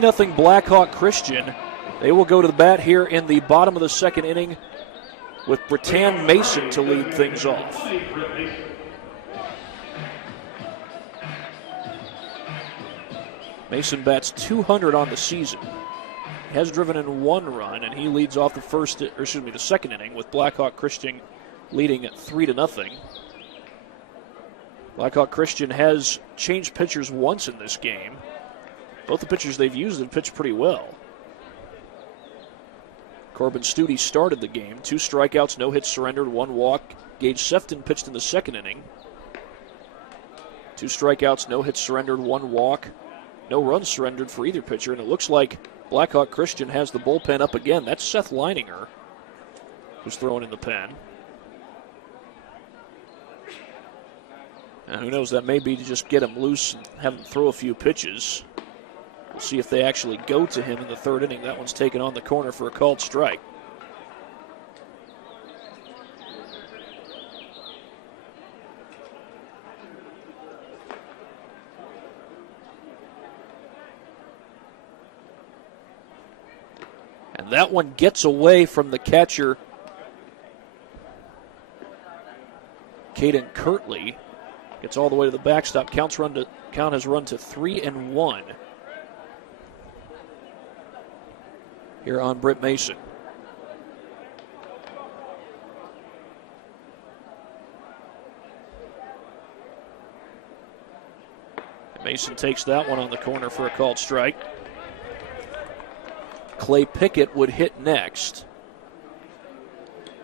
Nothing Blackhawk Christian. They will go to the bat here in the bottom of the second inning with Bretan Mason to lead things off. Mason bats .200 on the season. Has driven in 1 run, and he leads off the second inning with Blackhawk Christian leading at 3-0. Blackhawk Christian has changed pitchers once in this game. Both the pitchers they've used have pitched pretty well. Corbin Studi started the game. 2 strikeouts, no hits surrendered, 1 walk. Gage Sefton pitched in the second inning. 2 strikeouts, no hits surrendered, 1 walk. No runs surrendered for either pitcher, and it looks like Blackhawk Christian has the bullpen up again. That's Seth Leininger who's throwing in the pen. And who knows, that may be to just get him loose and have him throw a few pitches. We'll see if they actually go to him in the third inning. That one's taken on the corner for a called strike. And that one gets away from the catcher, Caden Kirtley. Gets all the way to the backstop. Count has run to 3-1. Here on Britt Mason. Mason takes that one on the corner for a called strike. Clay Pickett would hit next.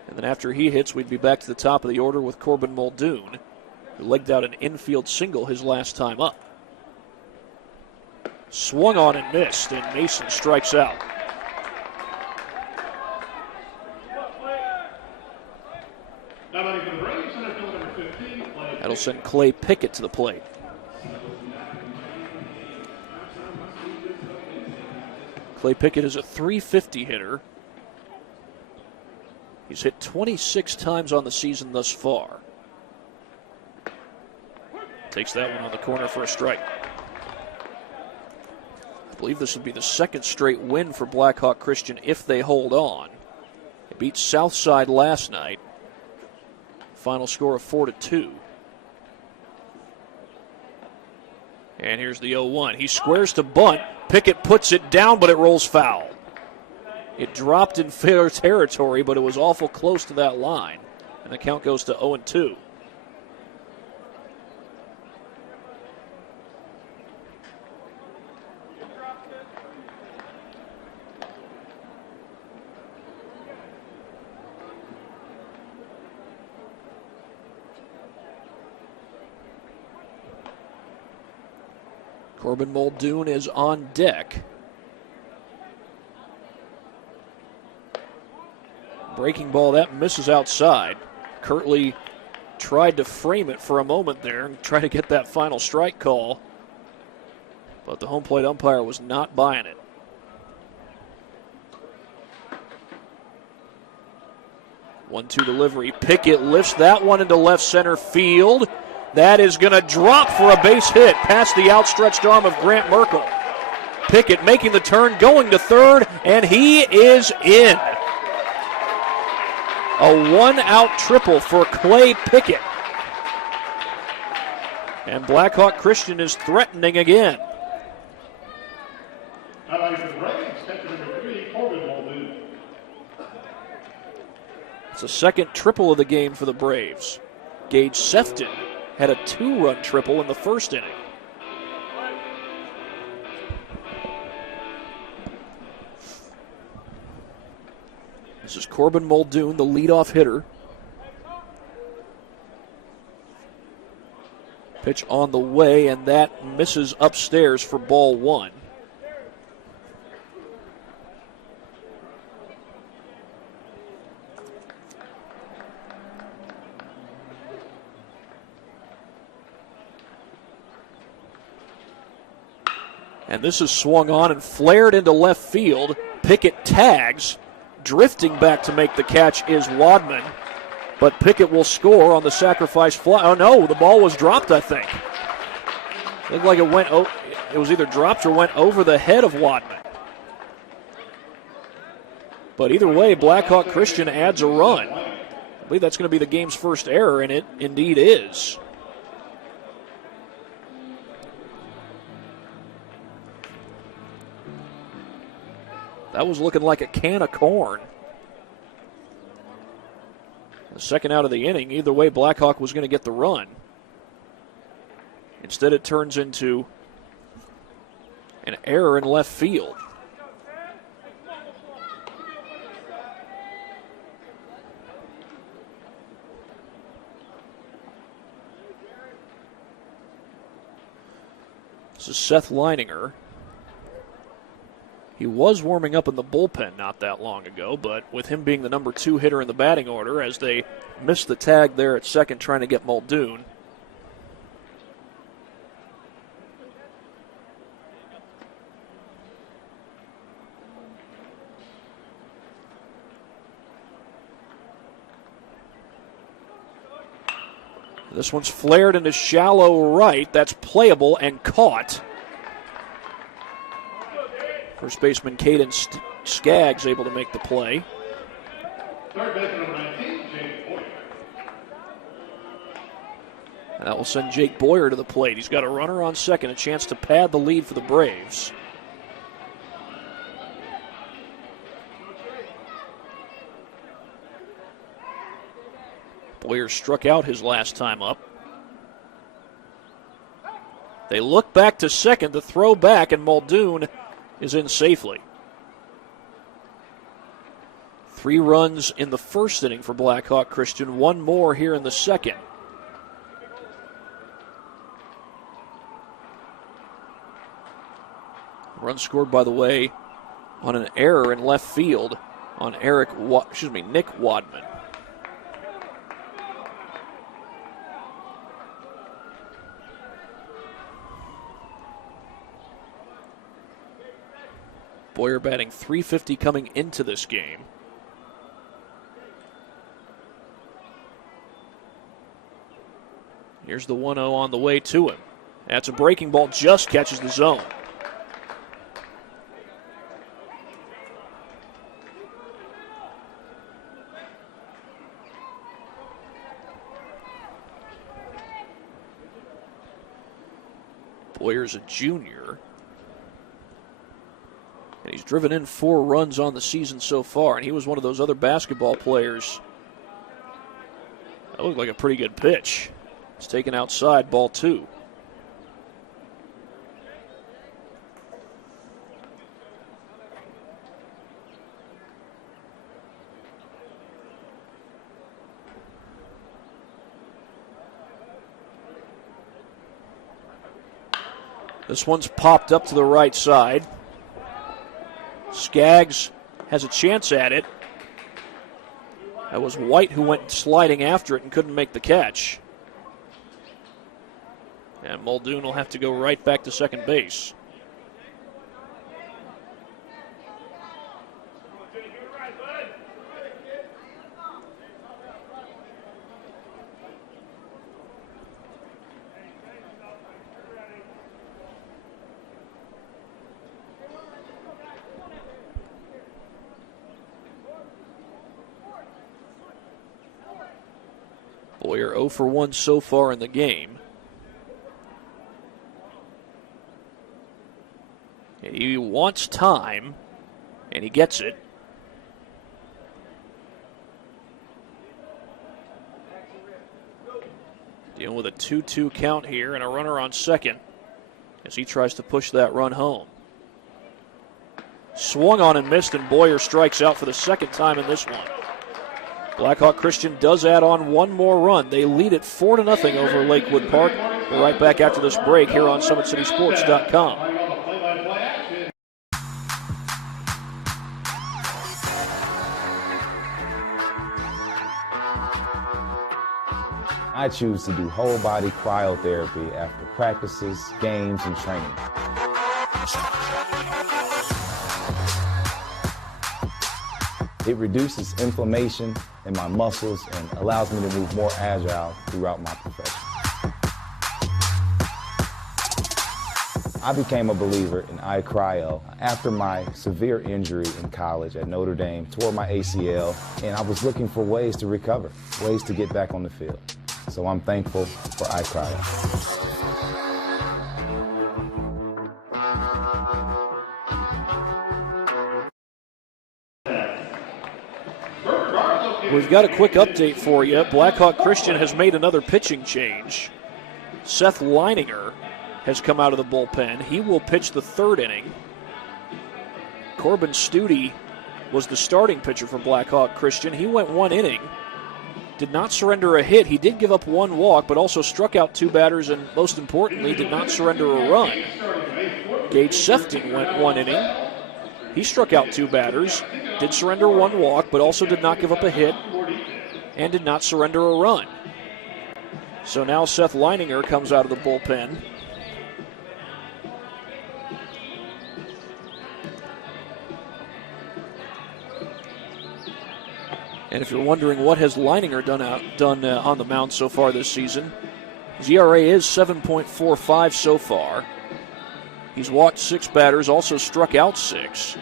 And then after he hits, we'd be back to the top of the order with Corbin Muldoon, who legged out an infield single his last time up. Swung on and missed, and Mason strikes out. That'll send Clay Pickett to the plate. Clay Pickett is a .350 hitter. He's hit 26 times on the season thus far. Takes that one on the corner for a strike. I believe this would be the second straight win for Blackhawk Christian if they hold on. They beat Southside last night. Final score of 4-2. And here's the 0-1. He squares to bunt. Pickett puts it down, but it rolls foul. It dropped in fair territory, but it was awful close to that line. And the count goes to 0-2. Corbin Muldoon is on deck. Breaking ball, that misses outside. Kirtley tried to frame it for a moment there and try to get that final strike call, but the home plate umpire was not buying it. One-two delivery. Pickett lifts that one into left center field. That is going to drop for a base hit past the outstretched arm of Grant Merkel. Pickett making the turn, going to third, and he is in. A one-out triple for Clay Pickett. And Blackhawk Christian is threatening again. It's the second triple of the game for the Braves. Gage Sefton had a 2-run triple in the first inning. This is Corbin Muldoon, the leadoff hitter. Pitch on the way, and that misses upstairs for ball one. And this is swung on and flared into left field. Pickett tags. Drifting back to make the catch is Wadman. But Pickett will score on the sacrifice fly. Oh, no, the ball was dropped, I think. Looked like it went, it was either dropped or went over the head of Wadman. But either way, Blackhawk Christian adds a run. I believe that's going to be the game's first error, and it indeed is. That was looking like a can of corn. The second out of the inning, either way, Blackhawk was going to get the run. Instead, it turns into an error in left field. This is Seth Leininger. He was warming up in the bullpen not that long ago, but with him being the number 2 hitter in the batting order, as they missed the tag there at second trying to get Muldoon. This one's flared into shallow right. That's playable and caught. First baseman Caden Skaggs able to make the play. Third baseman number 19, Jake Boyer. And that will send Jake Boyer to the plate. He's got a runner on second, a chance to pad the lead for the Braves. Boyer struck out his last time up. They look back to second, the throw back, and Muldoon is in safely. 3 runs in the first inning for Blackhawk Christian, 1 more here in the second. Run scored, by the way, on an error in left field on Nick Wadman. Boyer batting .350 coming into this game. Here's the 1-0 on the way to him. That's a breaking ball, just catches the zone. Boyer's a junior. And he's driven in 4 runs on the season so far, and he was one of those other basketball players. That looked like a pretty good pitch. It's taken outside, ball 2. This one's popped up to the right side. Skaggs has a chance at it. That was White who went sliding after it and couldn't make the catch. And Muldoon will have to go right back to second base. Boyer 0 for 1 so far in the game. He wants time, and he gets it. Dealing with a 2-2 count here and a runner on second as he tries to push that run home. Swung on and missed, and Boyer strikes out for the second time in this one. Blackhawk Christian does add on 1 more run. They lead it 4-0 over Lakewood Park. We're right back after this break here on SummitCitySports.com. I choose to do whole body cryotherapy after practices, games, and training. It reduces inflammation in my muscles and allows me to move more agile throughout my profession. I became a believer in iCryo after my severe injury in college at Notre Dame, tore my ACL, and I was looking for ways to recover, ways to get back on the field. So I'm thankful for iCryo. We've got a quick update for you. Blackhawk Christian has made another pitching change. Seth Leininger has come out of the bullpen. He will pitch the 3rd inning. Corbin Studi was the starting pitcher for Blackhawk Christian. He went 1 inning, did not surrender a hit. He did give up 1 walk, but also struck out 2 batters, and most importantly, did not surrender a run. Gage Sefton went 1 inning. He struck out 2 batters, did surrender 1 walk, but also did not give up a hit and did not surrender a run. So now Seth Leininger comes out of the bullpen. And if you're wondering what has Leininger done on the mound so far this season, his ERA is 7.45 so far. He's walked 6 batters, also struck out 6.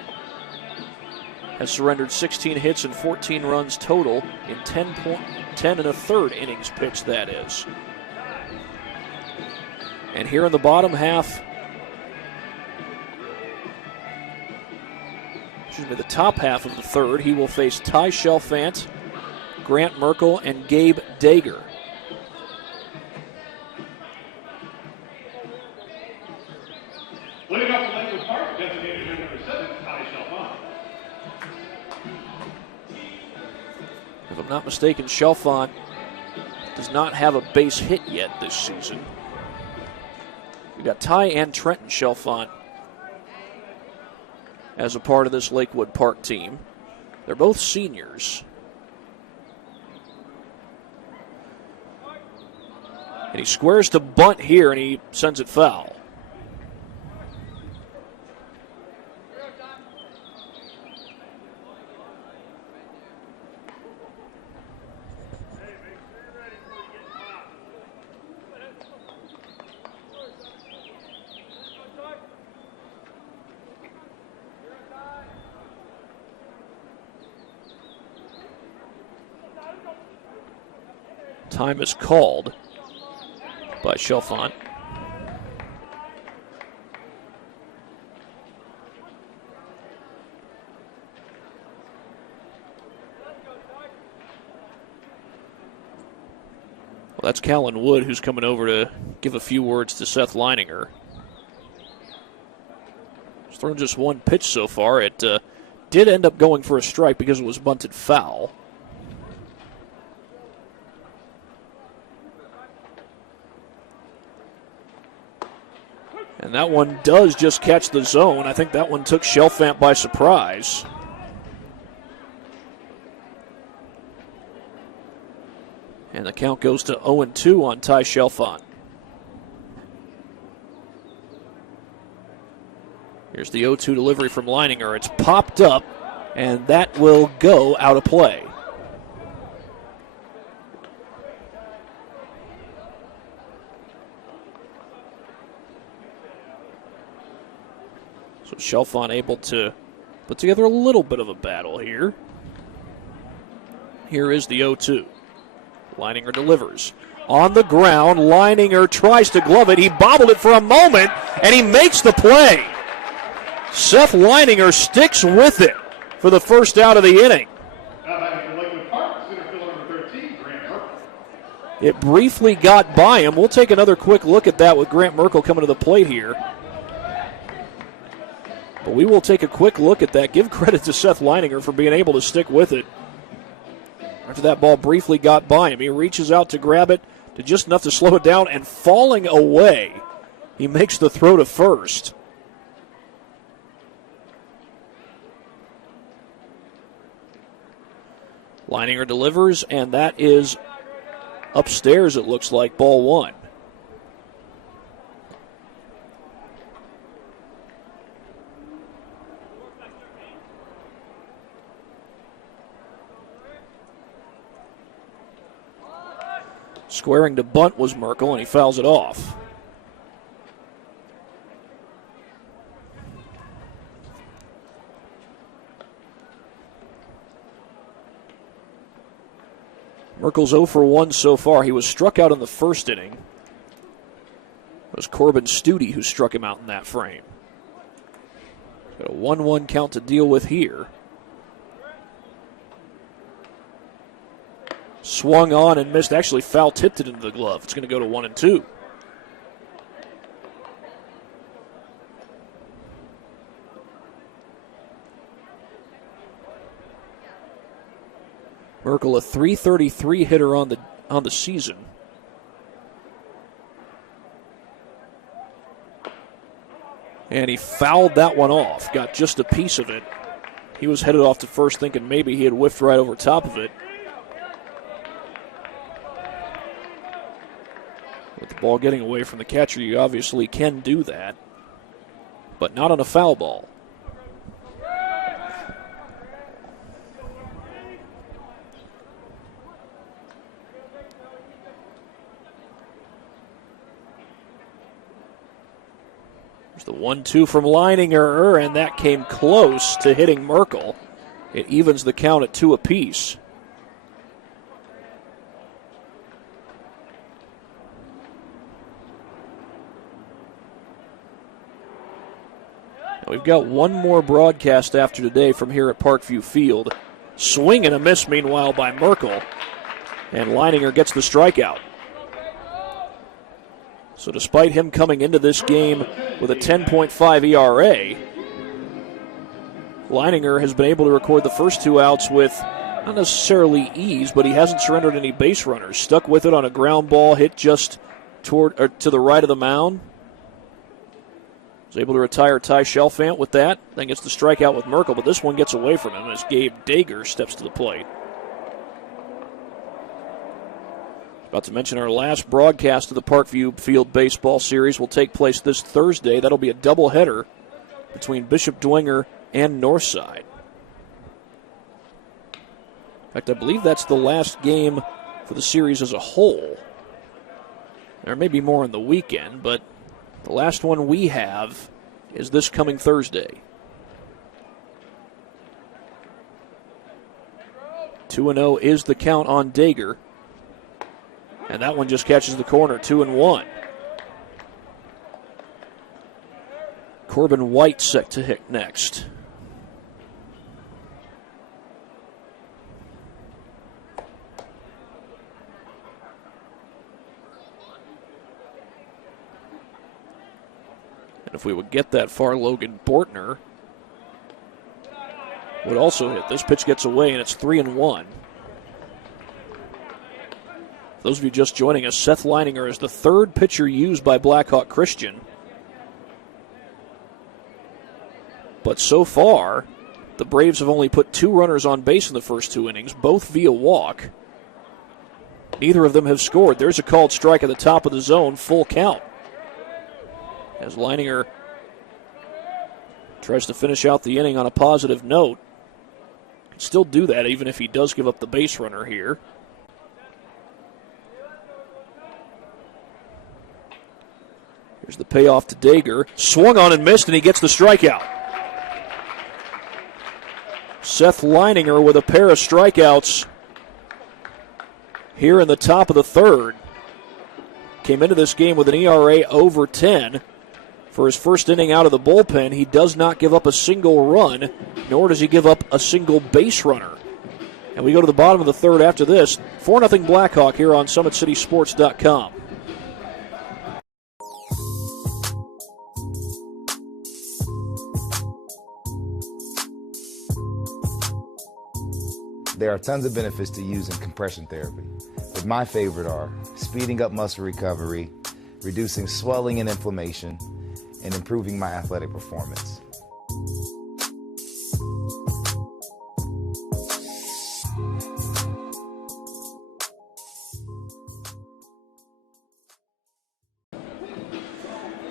Has surrendered 16 hits and 14 runs total in 10 1/3 innings pitched, that is. And here in the bottom half, the top half of the 3rd, he will face Ty Shelfant, Grant Merkel, and Gabe Dager. Leading off the Lakewood Park, designated hitter number 7, Ty Shelfant. If I'm not mistaken, Chalfant does not have a base hit yet this season. We've got Ty and Trenton Chalfant as a part of this Lakewood Park team. They're both seniors. And he squares to bunt here, and he sends it foul. Time is called by Chalfant. Well, that's Callan Wood, who's coming over to give a few words to Seth Leininger. He's thrown just one pitch so far. It did end up going for a strike because it was bunted foul. And that one does just catch the zone. I think that one took Chalfant by surprise. And the count goes to 0-2 on Ty Chalfant. Here's the 0-2 delivery from Leininger. It's popped up, and that will go out of play. So Chalfant able to put together a little bit of a battle here. Here is the 0-2. Leininger delivers. On the ground, Leininger tries to glove it. He bobbled it for a moment, and he makes the play. Seth Leininger sticks with it for the first out of the inning. It briefly got by him. We'll take another quick look at that with Grant Merkel coming to the plate here. But we will take a quick look at that. Give credit to Seth Leininger for being able to stick with it. After that ball briefly got by him, he reaches out to grab it to just enough to slow it down, and falling away, he makes the throw to first. Leininger delivers, and that is upstairs, it looks like, ball one. Squaring to bunt was Merkel, and he fouls it off. Merkel's 0 for 1 so far. He was struck out in the first inning. It was Corbin Studi who struck him out in that frame. Got a 1-1 count to deal with here. Swung on and missed. Actually foul tipped it into the glove. It's going to go to 1-2. Merkel, a .333 hitter on the season. And he fouled that one off. Got just a piece of it. He was headed off to first thinking maybe he had whiffed right over top of it. With the ball getting away from the catcher, you obviously can do that. But not on a foul ball. There's the 1-2 from Leininger, and that came close to hitting Merkel. It evens the count at 2 apiece. We've got one more broadcast after today from here at Parkview Field. Swing and a miss, meanwhile, by Merkel. And Leininger gets the strikeout. So despite him coming into this game with a 10.5 ERA, Leininger has been able to record the first 2 outs with not necessarily ease, but he hasn't surrendered any base runners. Stuck with it on a ground ball, hit just to the right of the mound. Was able to retire Ty Shelfant with that. Then gets the strikeout with Merkel, but this one gets away from him as Gabe Dager steps to the plate. About to mention our last broadcast of the Parkview Field Baseball Series will take place this Thursday. That'll be a doubleheader between Bishop Dwenger and Northside. In fact, I believe that's the last game for the series as a whole. There may be more on the weekend, but the last one we have is this coming Thursday. 2-0 is the count on Dager. And that one just catches the corner, 2-1. Corbin White set to hit next. And if we would get that far, Logan Bortner would also hit. This pitch gets away, and it's 3-1. Those of you just joining us, Seth Leininger is the third pitcher used by Blackhawk Christian. But so far, the Braves have only put 2 runners on base in the first 2 innings, both via walk. Neither of them have scored. There's a called strike at the top of the zone, full count. As Leininger tries to finish out the inning on a positive note. Can still do that even if he does give up the base runner here. Here's the payoff to Dager. Swung on and missed, and he gets the strikeout. Seth Leininger with a pair of strikeouts here in the top of the third. Came into this game with an ERA over 10. For his first inning out of the bullpen, he does not give up a single run, nor does he give up a single base runner. And we go to the bottom of the third after this. 4-0 Blackhawk here on SummitCitySports.com. There are tons of benefits to using compression therapy, but my favorite are speeding up muscle recovery, reducing swelling and inflammation, and improving my athletic performance.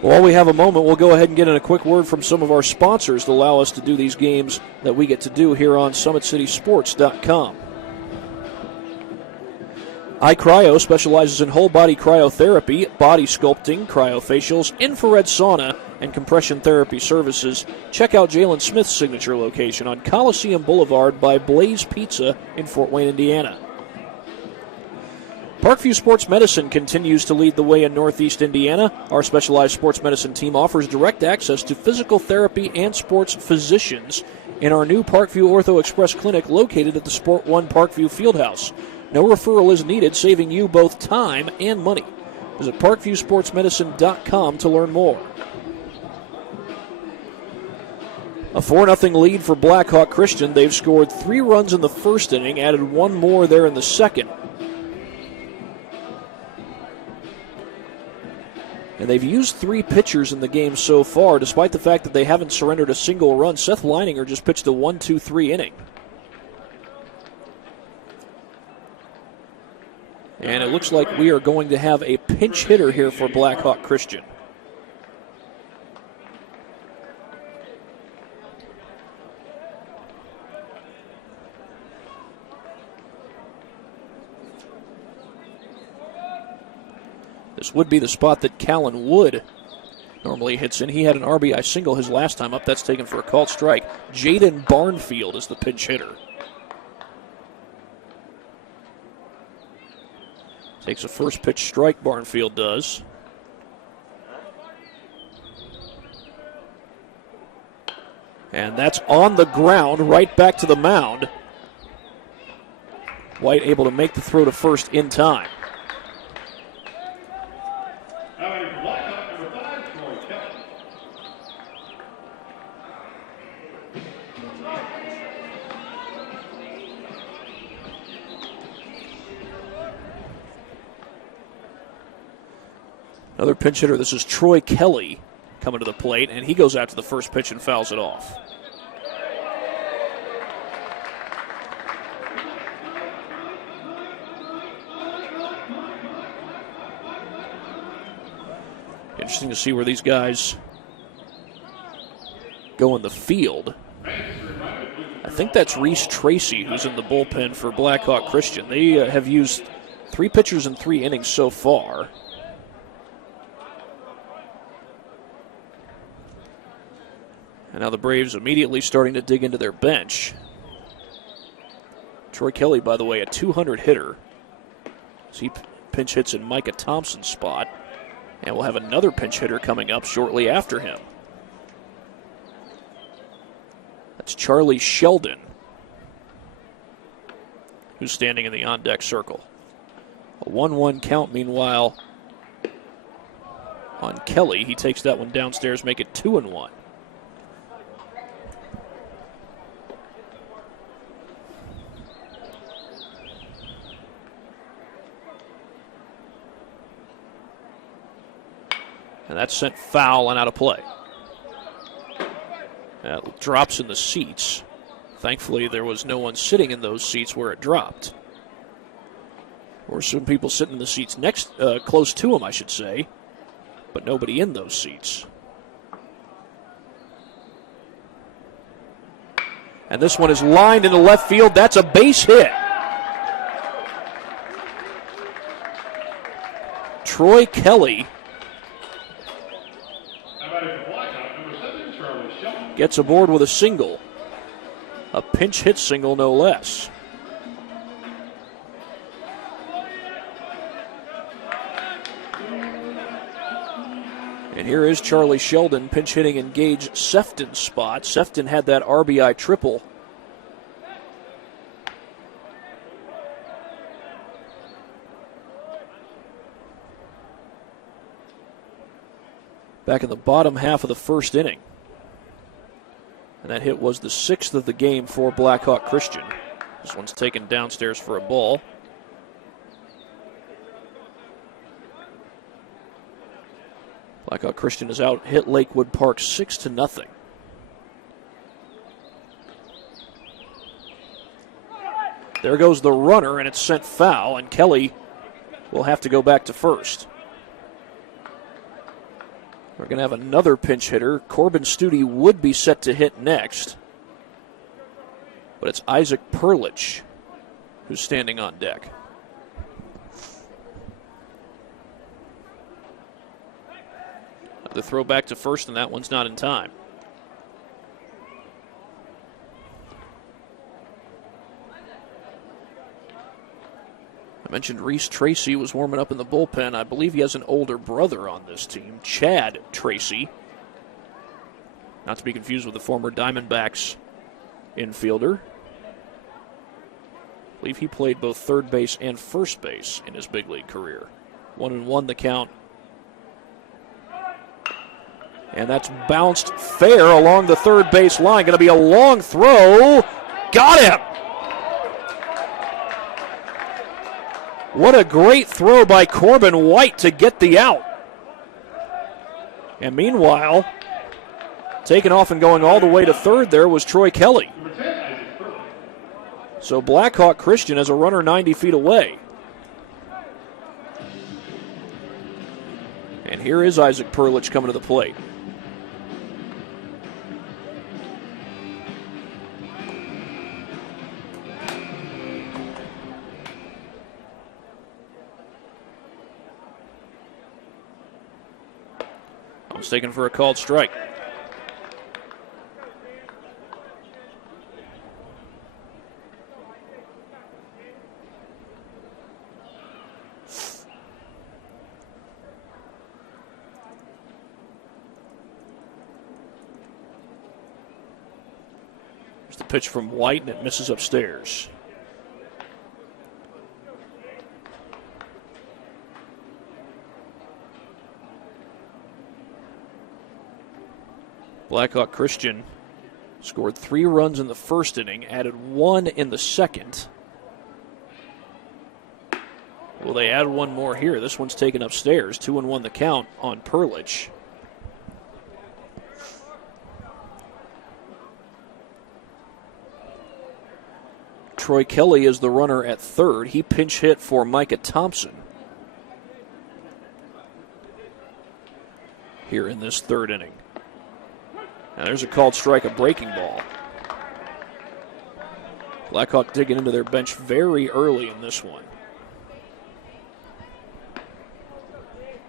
While we have a moment, we'll go ahead and get in a quick word from some of our sponsors to allow us to do these games that we get to do here on SummitCitySports.com. iCryo specializes in whole-body cryotherapy, body sculpting, cryofacials, infrared sauna, and compression therapy services. Check out Jalen Smith's signature location on Coliseum Boulevard by Blaze Pizza in Fort Wayne, Indiana. Parkview Sports Medicine continues to lead the way in Northeast Indiana. Our specialized sports medicine team offers direct access to physical therapy and sports physicians in our new Parkview Ortho Express Clinic located at the Sport One Parkview Fieldhouse. No referral is needed, saving you both time and money. Visit ParkviewSportsMedicine.com to learn more. A 4-0 lead for Blackhawk Christian. They've scored 3 runs in the first inning, added 1 more there in the second. And they've used 3 pitchers in the game so far, despite the fact that they haven't surrendered a single run. Seth Leininger just pitched a 1-2-3 inning. And it looks like we are going to have a pinch hitter here for Blackhawk Christian. This would be the spot that Callan Wood normally hits in. He had an RBI single his last time up. That's taken for a called strike. Jaden Barnfield is the pinch hitter. Takes a first pitch strike, Barnfield does. And that's on the ground, right back to the mound. White able to make the throw to first in time. Another pinch hitter. This is Troy Kelly coming to the plate, and he goes out to the first pitch and fouls it off. Interesting to see where these guys go in the field. I think that's Reese Tracy who's in the bullpen for Blackhawk Christian. They have used 3 pitchers in 3 innings so far. And now the Braves immediately starting to dig into their bench. Troy Kelly, by the way, a 200 hitter. So he pinch hits in Micah Thompson's spot. And we'll have another pinch hitter coming up shortly after him. That's Charlie Sheldon, who's standing in the on-deck circle. A 1-1 count, meanwhile, on Kelly. He takes that one downstairs, make it 2-1. And that's sent foul and out of play. That drops in the seats. Thankfully, there was no one sitting in those seats where it dropped. Or some people sitting in the seats next, close to him, I should say, but nobody in those seats. And this one is lined into left field. That's a base hit. Troy Kelly gets aboard with a single. A pinch hit single, no less. And here is Charlie Sheldon pinch hitting in Gage Sefton's spot. Sefton had that RBI triple. Back in the bottom half of the first inning. And that hit was the 6th of the game for Blackhawk Christian. This one's taken downstairs for a ball. Blackhawk Christian is out, hit Lakewood Park 6-0. There goes the runner, and it's sent foul, and Kelly will have to go back to first. We're going to have another pinch hitter. Corbin Studi would be set to hit next. But it's Isaac Perlich who's standing on deck. The throw back to first, and that one's not in time. I mentioned Reese Tracy was warming up in the bullpen. I believe he has an older brother on this team, Chad Tracy. Not to be confused with the former Diamondbacks infielder. I believe he played both third base and first base in his big league career. 1-1 the count. And that's bounced fair along the third base line. Going to be a long throw. Got him! What a great throw by Corbin White to get the out. And meanwhile, taking off and going all the way to third there was Troy Kelly. So Blackhawk Christian has a runner 90 feet away. And here is Isaac Perlich coming to the plate. Taken for a called strike. Here's the pitch from White, and it misses upstairs. Blackhawk Christian scored 3 runs in the first inning, added 1 in the second. Well, they add one more here. This one's taken upstairs. 2-1 the count on Perlich. Troy Kelly is the runner at third. He pinch hit for Micah Thompson here in this third inning. Now there's a called strike, a breaking ball. Blackhawk digging into their bench very early in this one.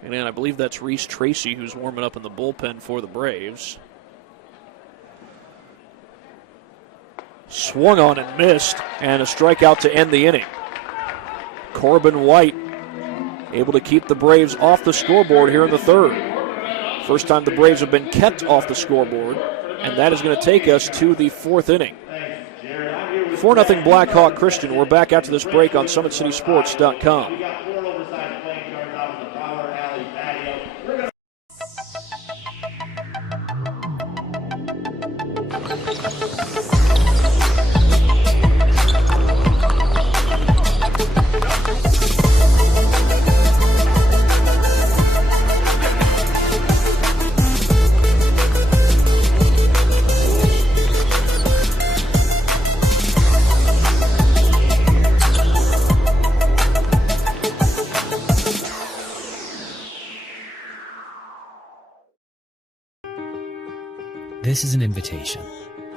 And then I believe that's Reese Tracy who's warming up in the bullpen for the Braves. Swung on and missed, and a strikeout to end the inning. Corbin White able to keep the Braves off the scoreboard here in the third. First time the Braves have been kept off the scoreboard, and that is going to take us to the fourth inning. 4-0 Blackhawk Christian. We're back after this break on SummitCitySports.com. This is an invitation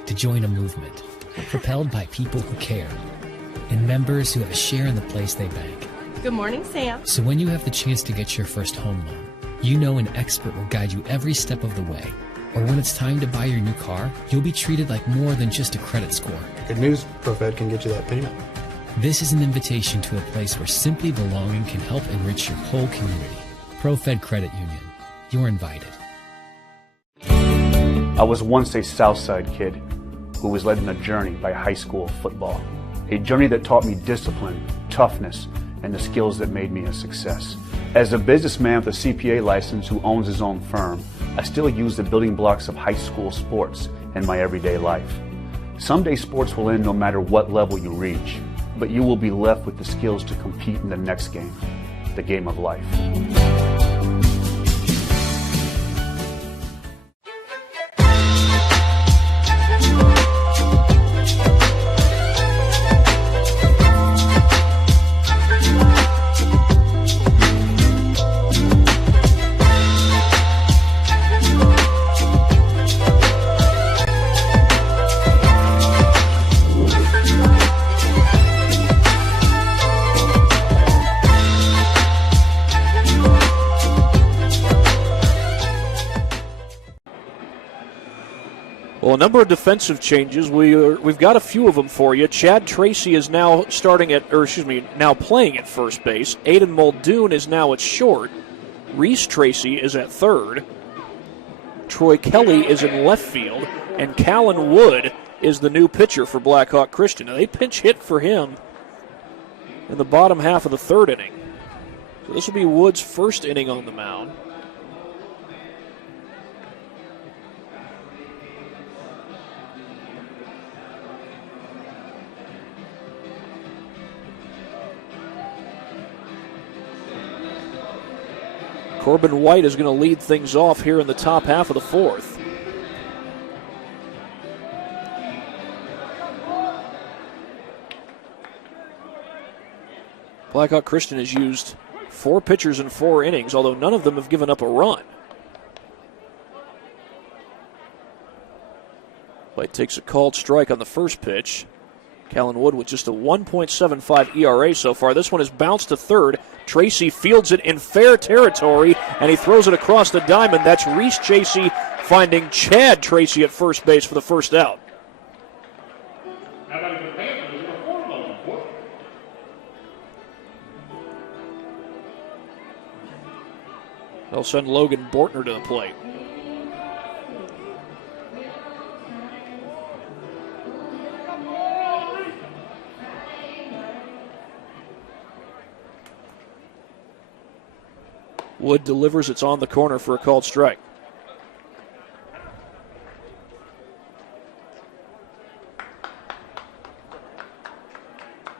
to join a movement propelled by people who care and members who have a share in the place they bank. Good morning, Sam. So when you have the chance to get your first home loan, you know an expert will guide you every step of the way. Or when it's time to buy your new car, you'll be treated like more than just a credit score. Good news, ProFed can get you that payment. This is an invitation to a place where simply belonging can help enrich your whole community. ProFed Credit Union. You're invited. I was once a Southside kid who was led on a journey by high school football. A journey that taught me discipline, toughness, and the skills that made me a success. As a businessman with a CPA license who owns his own firm, I still use the building blocks of high school sports in my everyday life. Someday sports will end no matter what level you reach, but you will be left with the skills to compete in the next game, the game of life. Well, a number of defensive changes. We've got a few of them for you. Chad Tracy is now now playing at first base. Aiden Muldoon is now at short. Reese Tracy is at third. Troy Kelly is in left field, and Callan Wood is the new pitcher for Blackhawk Christian. Now, they pinch hit for him in the bottom half of the third inning. So this will be Wood's first inning on the mound. Corbin White is going to lead things off here in the top half of the fourth. Blackhawk Christian has used 4 pitchers in 4 innings, although none of them have given up a run. White takes a called strike on the first pitch. Callan Wood with just a 1.75 ERA so far. This one is bounced to third. Tracy fields it in fair territory, and he throws it across the diamond. That's Reese Tracy finding Chad Tracy at first base for the first out. They'll send Logan Bortner to the plate. Wood delivers. It's on the corner for a called strike.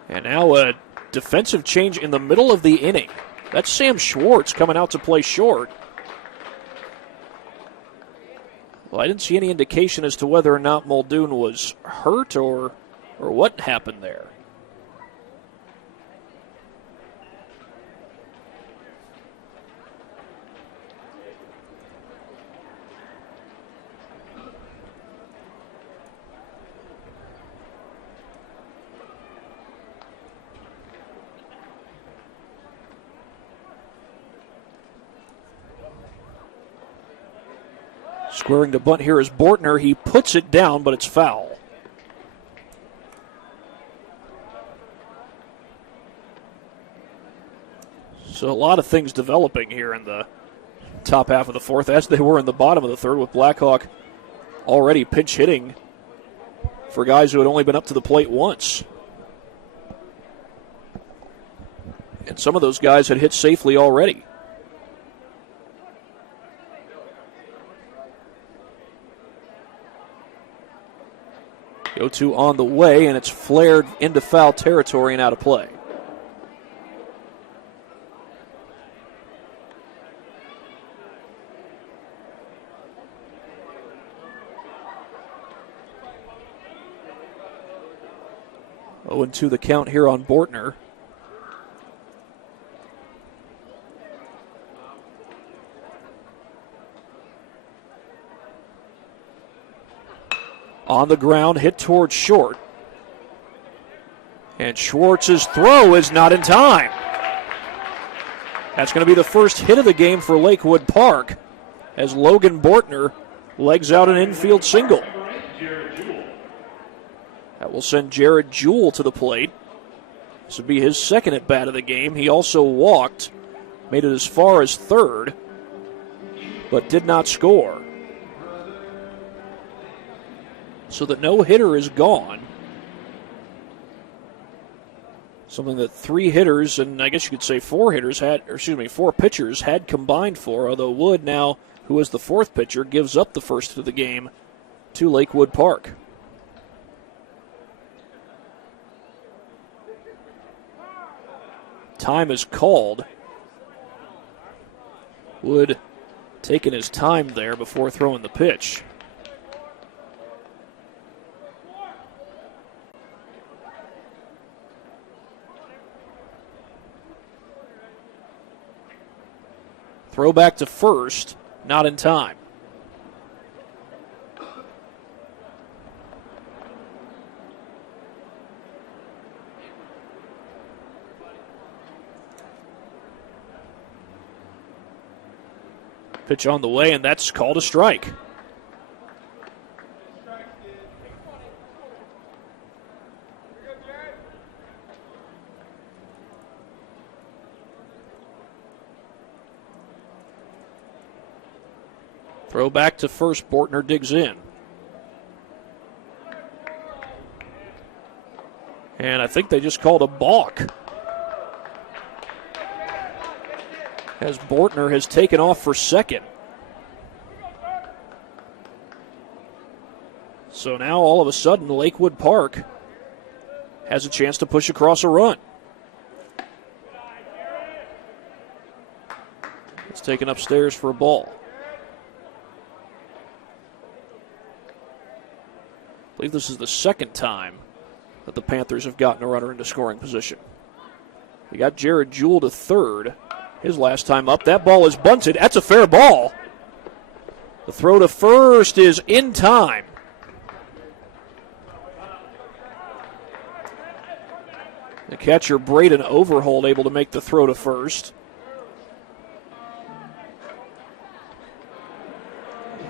And now a defensive change in the middle of the inning. That's Sam Schwartz coming out to play short. Well, I didn't see any indication as to whether or not Muldoon was hurt or what happened there. Squaring to bunt here is Bortner. He puts it down, but it's foul. So a lot of things developing here in the top half of the fourth, as they were in the bottom of the third, with Blackhawk already pinch hitting for guys who had only been up to the plate once. And some of those guys had hit safely already. 0-2 on the way, and it's flared into foul territory and out of play. Oh, 0-2 the count here on Bortner. On the ground, hit towards short. And Schwartz's throw is not in time. That's going to be the first hit of the game for Lakewood Park as Logan Bortner legs out an infield single. That will send Jared Jewell to the plate. This would be his second at bat of the game. He also walked, made it as far as third, but did not score. So the no-hitter is gone. Something that three hitters, and I guess you could say four pitchers had combined for, although Wood now, who is the fourth pitcher, gives up the first hit of the game to Lakewood Park. Time is called. Wood taking his time there before throwing the pitch. Throw back to first, not in time. Pitch on the way, and that's called a strike. Throw back to first. Bortner digs in. And I think they just called a balk, as Bortner has taken off for second. So now all of a sudden Lakewood Park has a chance to push across a run. It's taken upstairs for a ball. I believe this is the second time that the Panthers have gotten a runner into scoring position. We got Jared Jewell to third. His last time up. That ball is bunted. That's a fair ball. The throw to first is in time. The catcher, Braden Overhold, able to make the throw to first.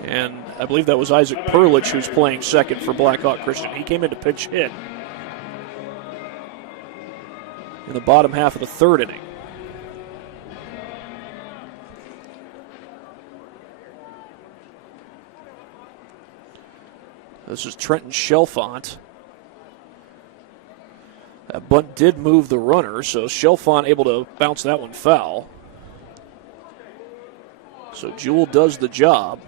And I believe that was Isaac Perlich who's playing second for Blackhawk Christian. He came in to pinch hit in the bottom half of the third inning. This is Trenton Chalfant. That bunt did move the runner, so Chalfant able to bounce that one foul. So Jewell does the job.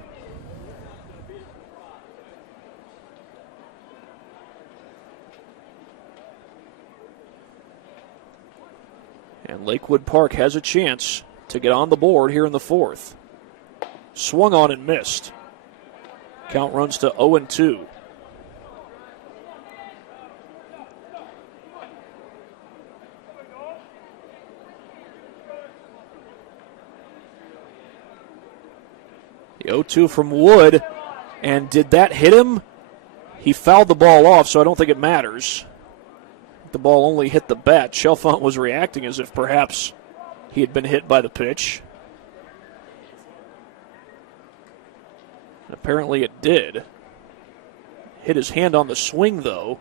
And Lakewood Park has a chance to get on the board here in the fourth. Swung on and missed. Count runs to 0-2. The 0-2 from Wood. And did that hit him? He fouled the ball off, so I don't think it matters. The ball only hit the bat. Chalfant was reacting as if perhaps he had been hit by the pitch. And apparently it did. Hit his hand on the swing, though.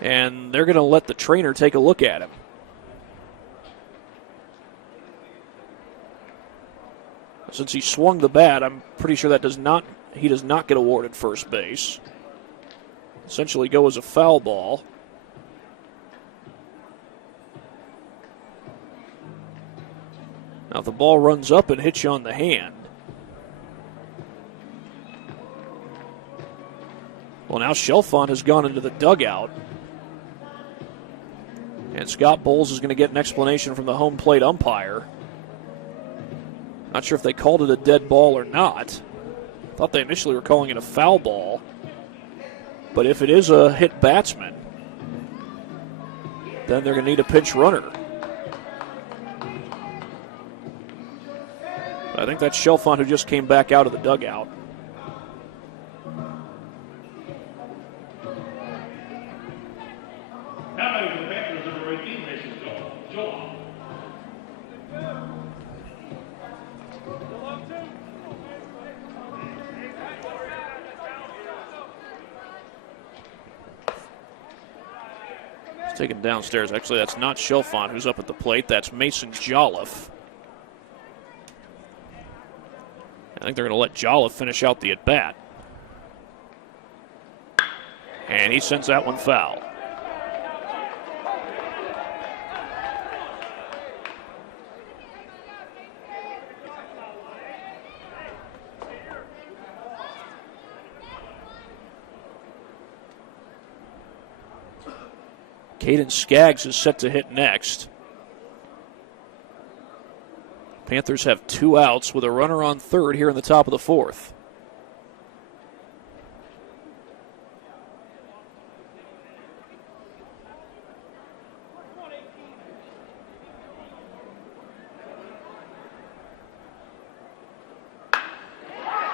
And they're going to let the trainer take a look at him. Since he swung the bat, I'm pretty sure that he does not get awarded first base. Essentially go as a foul ball. Now if the ball runs up and hits you on the hand. Well, now Chalfant has gone into the dugout. And Scott Bowles is going to get an explanation from the home plate umpire. Not sure if they called it a dead ball or not. Thought they initially were calling it a foul ball. But if it is a hit batsman, then they're going to need a pinch runner. I think that's Chalfant who just came back out of the dugout. Taken downstairs. Actually, that's not Chalfant who's up at the plate. That's Mason Jolliffe. I think they're going to let Jolliffe finish out the at-bat. And he sends that one foul. Caden Skaggs is set to hit next. Panthers have 2 outs with a runner on third here in the top of the fourth.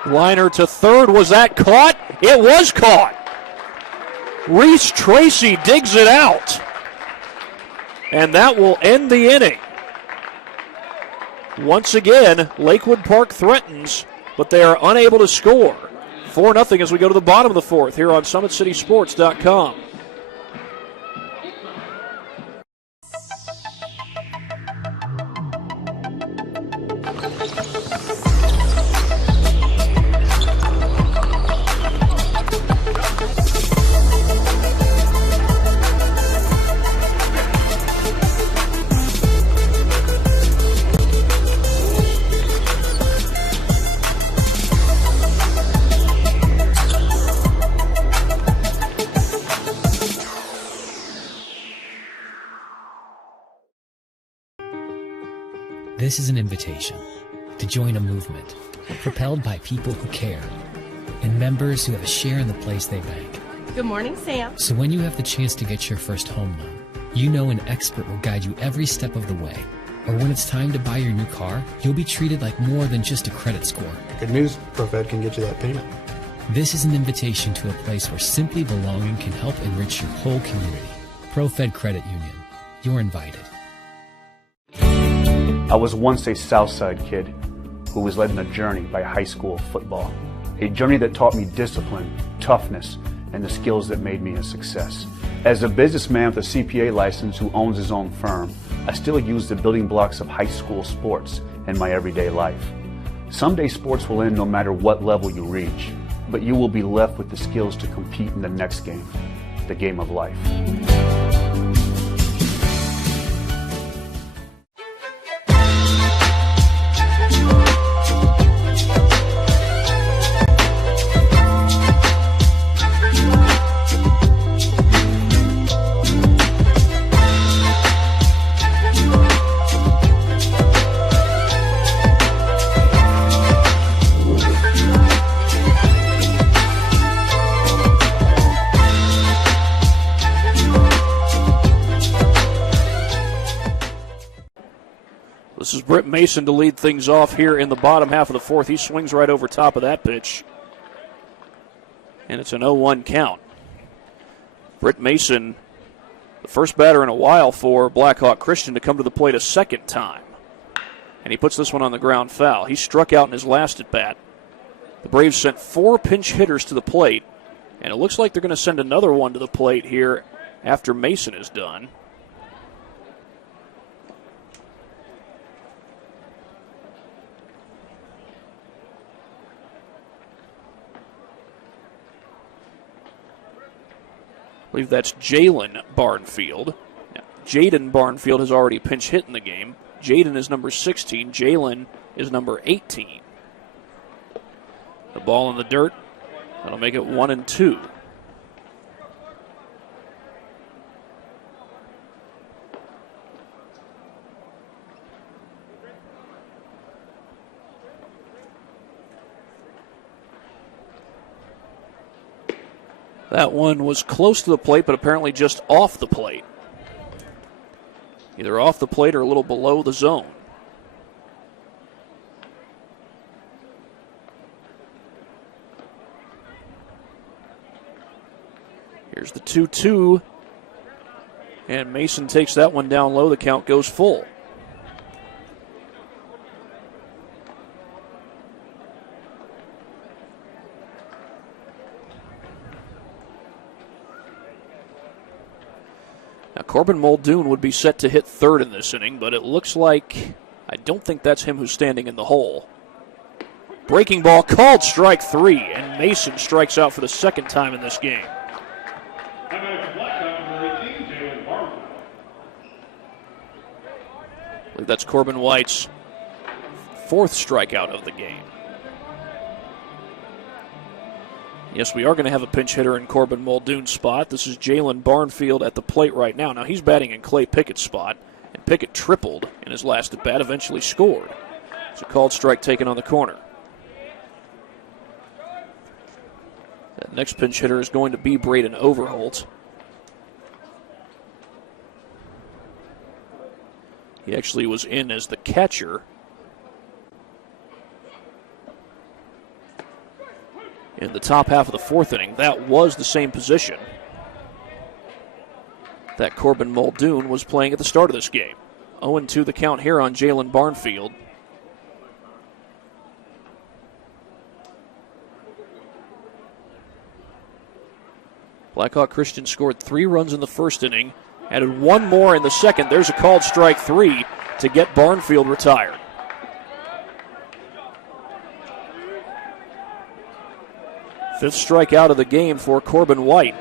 Liner to third. Was that caught? It was caught. Reese Tracy digs it out. And that will end the inning. Once again, Lakewood Park threatens, but they are unable to score. 4-0 as we go to the bottom of the fourth here on SummitCitySports.com. This is an invitation to join a movement propelled by people who care and members who have a share in the place they bank. Good morning, Sam. So when you have the chance to get your first home loan, you know an expert will guide you every step of the way. Or when it's time to buy your new car, you'll be treated like more than just a credit score. Good news, ProFed can get you that payment. This is an invitation to a place where simply belonging can help enrich your whole community. ProFed Credit Union. You're invited. I was once a Southside kid who was led on a journey by high school football. A journey that taught me discipline, toughness, and the skills that made me a success. As a businessman with a CPA license who owns his own firm, I still use the building blocks of high school sports in my everyday life. Someday sports will end no matter what level you reach, but you will be left with the skills to compete in the next game, the game of life. Britt Mason to lead things off here in the bottom half of the fourth. He swings right over top of that pitch. And it's an 0-1 count. Britt Mason, the first batter in a while for Blackhawk Christian to come to the plate a second time. And he puts this one on the ground foul. He struck out in his last at-bat. The Braves sent 4 pinch hitters to the plate, and it looks like they're going to send another one to the plate here after Mason is done. I believe that's Jalen Barnfield. Now, Jaden Barnfield has already pinch hit in the game. Jaden is number 16. Jalen is number 18. The ball in the dirt. That'll make it 1-2. That one was close to the plate, but apparently just off the plate. Either off the plate or a little below the zone. Here's the 2-2. And Mason takes that one down low. The count goes full. Now, Corbin Muldoon would be set to hit third in this inning, but it looks like, I don't think that's him who's standing in the hole. Breaking ball called strike 3, and Mason strikes out for the second time in this game. I believe that's Corbin White's 4th strikeout of the game. Yes, we are going to have a pinch hitter in Corbin Muldoon's spot. This is Jalen Barnfield at the plate right now. Now he's batting in Clay Pickett's spot, and Pickett tripled in his last at-bat, eventually scored. It's a called strike taken on the corner. That next pinch hitter is going to be Braden Overholt. He actually was in as the catcher in the top half of the 4th inning. That was the same position that Corbin Muldoon was playing at the start of this game. 0-2 the count here on Jalen Barnfield. Blackhawk Christian scored 3 runs in the first inning, added 1 more in the second. There's a called strike 3 to get Barnfield retired. Fifth strikeout of the game for Corbin White.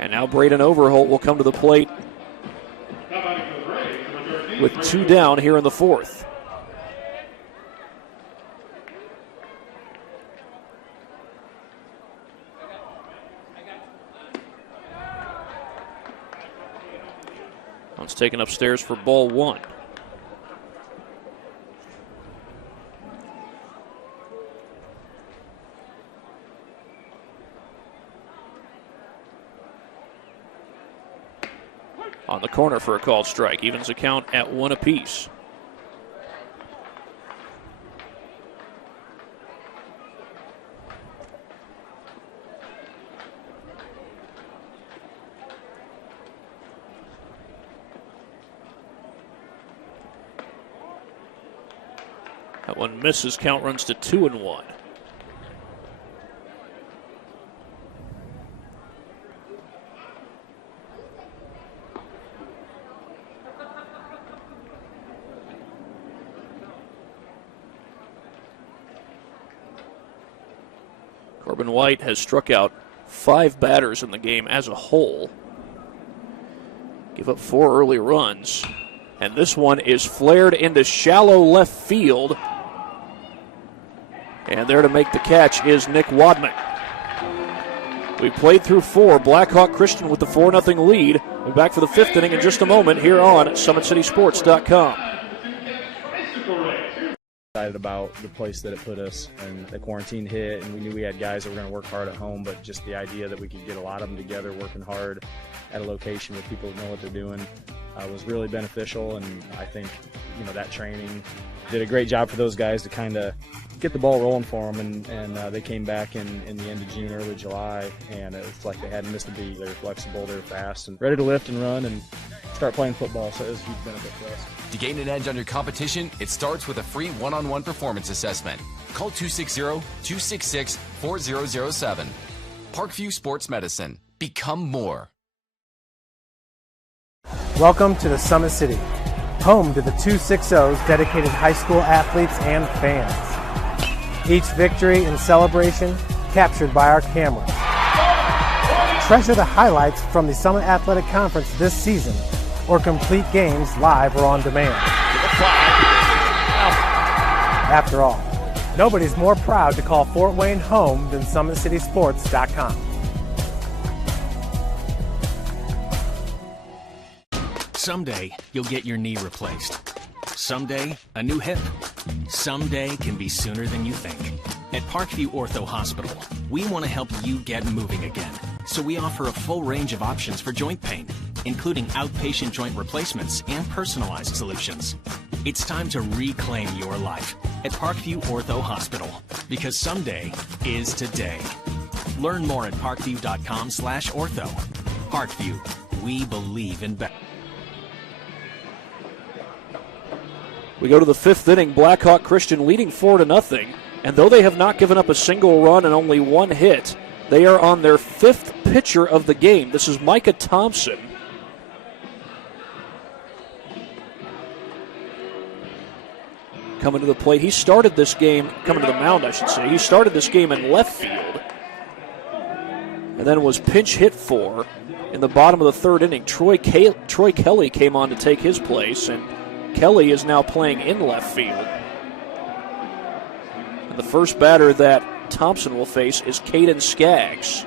And now Braden Overholt will come to the plate with 2 down here in the 4th. One's taken upstairs for ball 1. On the corner for a called strike. Evens the count at 1 apiece. That one misses. Count runs to 2-1. Corbin White has struck out 5 batters in the game as a whole. Give up 4 early runs. And this one is flared into shallow left field. And there to make the catch is Nick Wadman. We played through 4. Blackhawk Christian with the 4-0 lead. We're back for the 5th inning in just a moment here on SummitCitySports.com. Excited about the place that it put us, and the quarantine hit, and we knew we had guys that were going to work hard at home, but just the idea that we could get a lot of them together working hard at a location with people who know what they're doing was really beneficial, and I think that training did a great job for those guys to kind of get the ball rolling for them, and they came back in the end of June, early July, and it's like they hadn't missed a beat. They were flexible, they were fast, and ready to lift and run and start playing football, so it was a huge benefit for us. To gain an edge on your competition, it starts with a free one-on-one performance assessment. Call 260-266-4007. Parkview Sports Medicine. Become more. Welcome to the Summit City, home to the 260's dedicated high school athletes and fans. Each victory and celebration captured by our cameras. Treasure the highlights from the Summit Athletic Conference this season, or complete games live or on demand. After all, nobody's more proud to call Fort Wayne home than SummitCitySports.com. Someday, you'll get your knee replaced. Someday, a new hip. Someday can be sooner than you think. At Parkview Ortho Hospital, we want to help you get moving again. So we offer a full range of options for joint pain, including outpatient joint replacements and personalized solutions. It's time to reclaim your life at Parkview Ortho Hospital, because someday is today. Learn more at parkview.com/ortho. Parkview, we believe in better. We go to the fifth inning. Blackhawk Christian leading 4-0. And though they have not given up a single run and only one hit, they are on their fifth pitcher of the game. This is Micah Thompson. Coming to the plate. He started this game, coming to the mound, I should say. He started this game in left field. And then was pinch hit for in the bottom of the third inning. Troy Kelly came on to take his place, and Kelly is now playing in left field. And the first batter that Thompson will face is Caden Skaggs.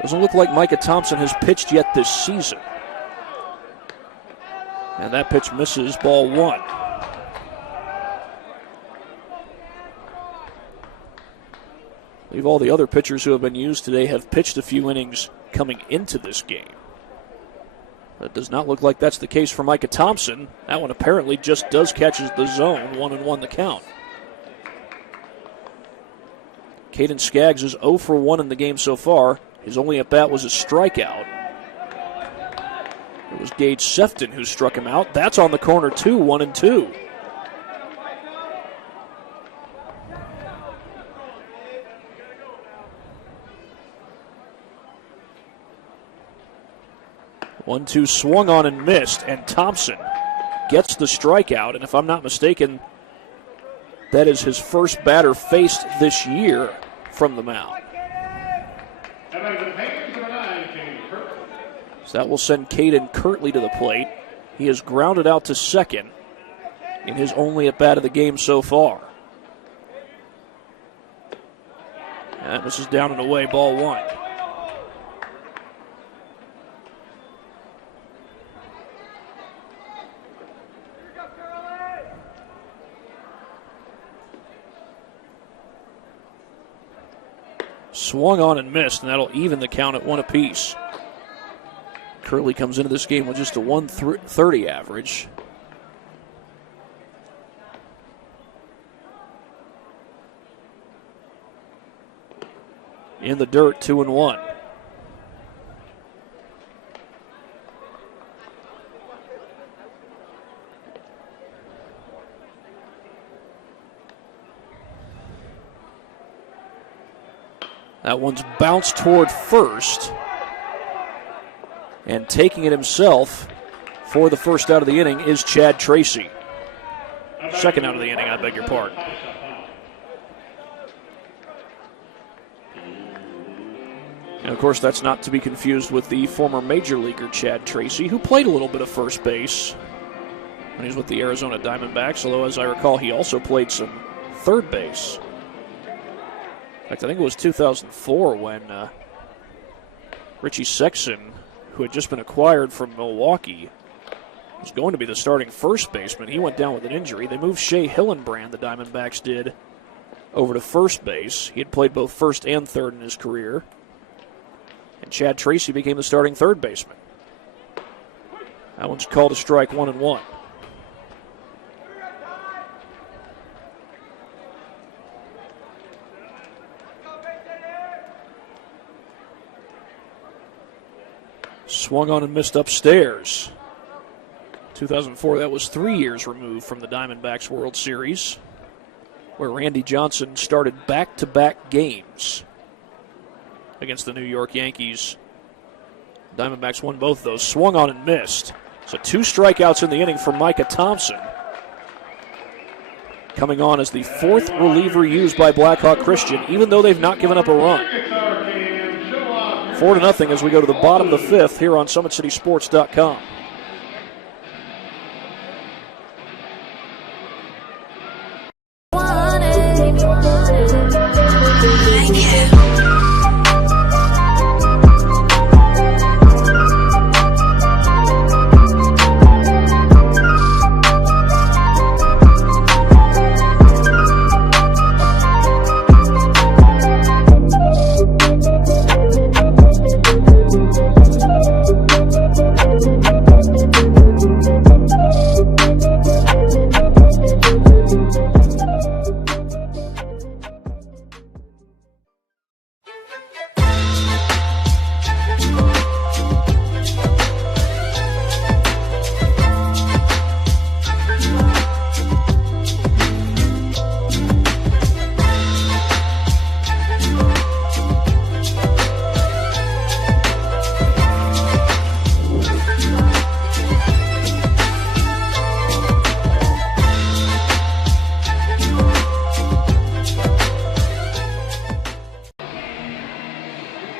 Doesn't look like Micah Thompson has pitched yet this season. And that pitch misses, ball one. I believe all the other pitchers who have been used today have pitched a few innings coming into this game. That does not look like that's the case for Micah Thompson. That one apparently just does catches the zone, 1-1 the count. Caden Skaggs is 0 for 1 in the game so far. His only at-bat was a strikeout. It was Gage Sefton who struck him out. That's on the corner too, 1-2. One-two swung on and missed, and Thompson gets the strikeout. And if I'm not mistaken, that is his first batter faced this year from the mound. So that will send Caden Kirtley to the plate. He has grounded out to second in his only at-bat of the game so far. And this is down and away, ball one. Swung on and missed, and that'll even the count at 1 apiece. Curley comes into this game with just a 130 average. In the dirt, 2-1. That one's bounced toward first. And taking it himself for the first out of the inning is Chad Tracy. Second out of the inning, I beg your pardon. And of course, that's not to be confused with the former major leaguer Chad Tracy, who played a little bit of first base when he was with the Arizona Diamondbacks, although as I recall, he also played some third base. In fact, I think it was 2004 when Richie Sexson, who had just been acquired from Milwaukee, was going to be the starting first baseman. He went down with an injury. They moved Shea Hillenbrand, the Diamondbacks did, over to first base. He had played both first and third in his career. And Chad Tracy became the starting third baseman. That one's called a strike, 1-1. Swung on and missed upstairs. 2004, that was 3 years removed from the Diamondbacks World Series, where Randy Johnson started back-to-back games against the New York Yankees. Diamondbacks won both of those. Swung on and missed. So 2 strikeouts in the inning for Micah Thompson. Coming on as the 4th reliever used by Blackhawk Christian, even though they've not given up a run. 4-0 as we go to the bottom of the 5th here on SummitCitySports.com.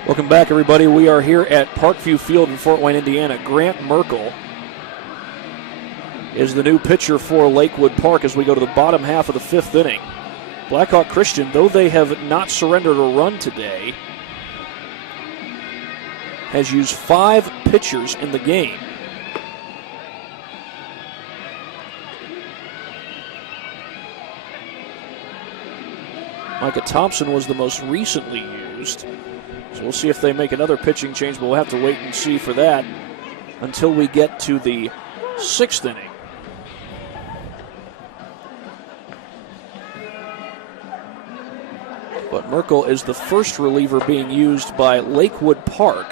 Welcome back, everybody. We are here at Parkview Field in Fort Wayne, Indiana. Grant Merkel is the new pitcher for Lakewood Park as we go to the bottom half of the 5th inning. Blackhawk Christian, though they have not surrendered a run today, has used 5 pitchers in the game. Micah Thompson was the most recently used. So we'll see if they make another pitching change, but we'll have to wait and see for that until we get to the 6th inning. But Merkel is the first reliever being used by Lakewood Park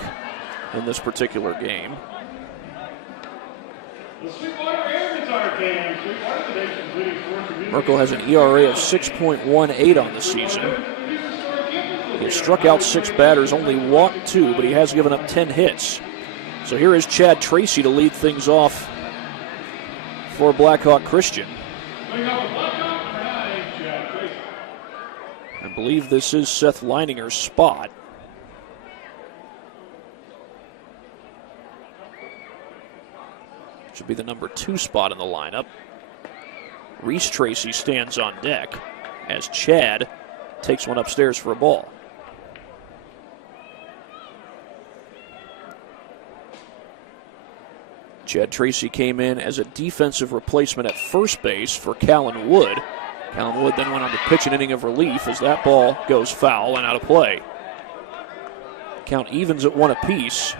in this particular game. Merkel has an ERA of 6.18 on the season. He has struck out 6 batters, only walked 2, but he has given up 10 hits. So here is Chad Tracy to lead things off for Blackhawk Christian. I believe this is Seth Leininger's spot. Should be the number 2 spot in the lineup. Reese Tracy stands on deck as Chad takes one upstairs for a ball. Chad Tracy came in as a defensive replacement at first base for Callan Wood. Callan Wood then went on to pitch an inning of relief as that ball goes foul and out of play. Count evens at 1 apiece.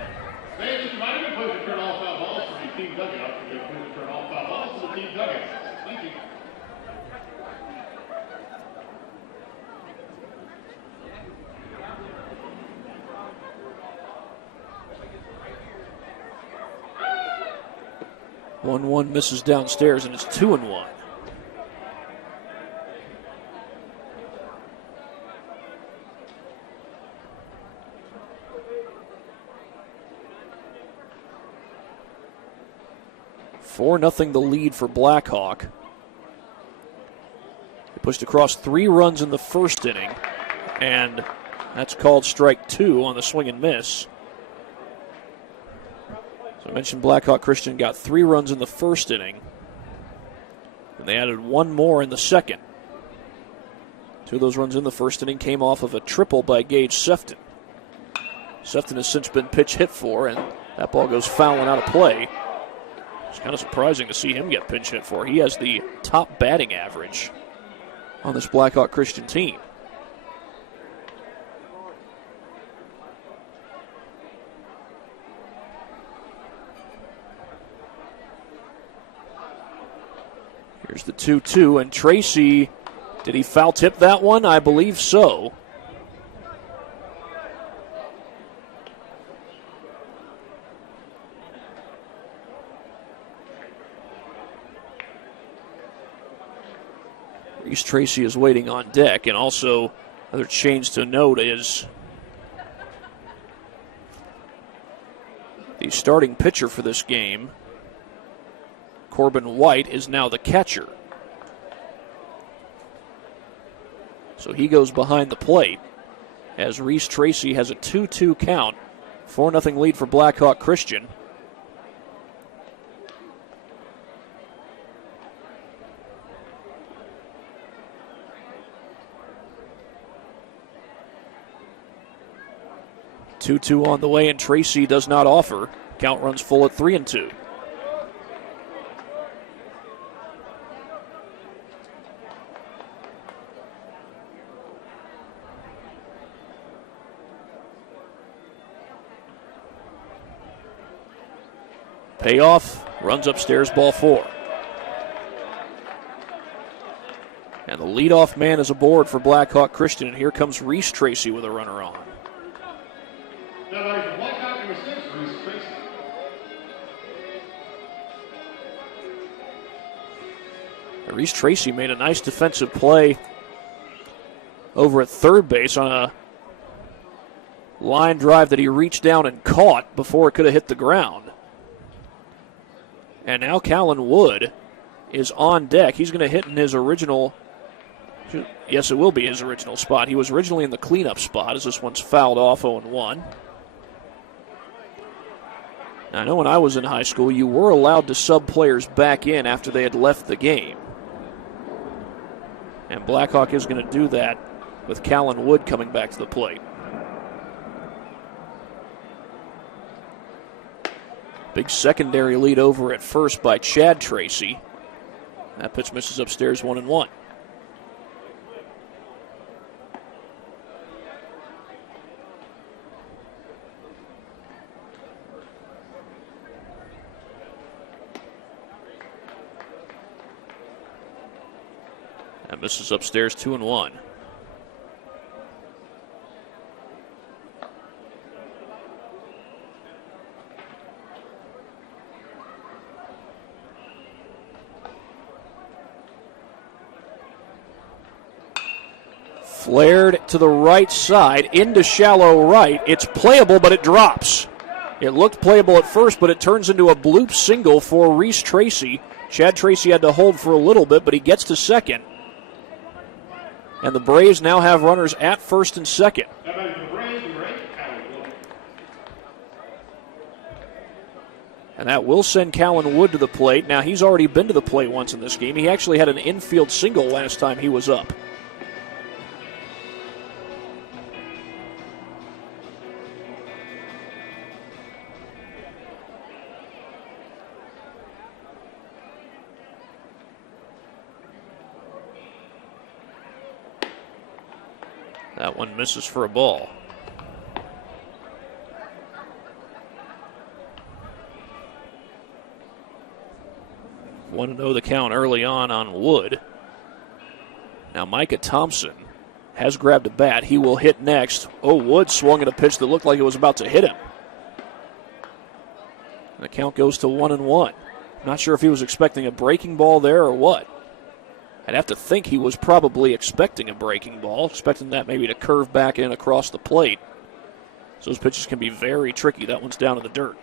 1-1 misses downstairs, and it's 2-1. Nothing the lead for Blackhawk. They pushed across 3 runs in the first inning, and that's called strike 2 on the swing and miss. So I mentioned Blackhawk Christian got 3 runs in the first inning, and they added 1 more in the second. 2 of those runs in the first inning came off of a triple by Gage Sefton. Sefton has since been pitch hit for, and that ball goes foul and out of play. It's kind of surprising to see him get pinch hit for. He has the top batting average on this Blackhawk Christian team. Here's the 2-2, and Tracy, did he foul tip that one? I believe so. Reese Tracy is waiting on deck, and also another change to note is the starting pitcher for this game, Corbin White, is now the catcher. So he goes behind the plate as Reese Tracy has a 2-2 count, 4-0 lead for Blackhawk Christian. Two on the way, and Tracy does not offer. Count runs full at 3-2. Payoff, runs upstairs, ball 4. And the leadoff man is aboard for Blackhawk Christian, and here comes Reese Tracy with a runner on. Reese Tracy made a nice defensive play over at third base on a line drive that he reached down and caught before it could have hit the ground. And now Callan Wood is on deck. He's going to hit in his original, yes, it will be his original spot. He was originally in the cleanup spot as this one's fouled off 0-1. Now, I know when I was in high school, you were allowed to sub players back in after they had left the game. And Blackhawk is going to do that with Callan Wood coming back to the plate. Big secondary lead over at first by Chad Tracy. That pitch misses upstairs, 1-1. That misses upstairs, 2-1. Flared to the right side, into shallow right. It's playable, but it drops. It looked playable at first, but it turns into a bloop single for Reese Tracy. Chad Tracy had to hold for a little bit, but he gets to second. And the Braves now have runners at first and second. And that will send Callan Wood to the plate. Now, he's already been to the plate once in this game. He actually had an infield single last time he was up. That one misses for a ball. Want to know the count early on Wood. Now Micah Thompson has grabbed a bat. He will hit next. Oh, Wood swung at a pitch that looked like it was about to hit him. The count goes to 1-1. Not sure if he was expecting a breaking ball there or what. I'd have to think he was probably expecting a breaking ball, expecting that maybe to curve back in across the plate. So those pitches can be very tricky. That one's down in the dirt.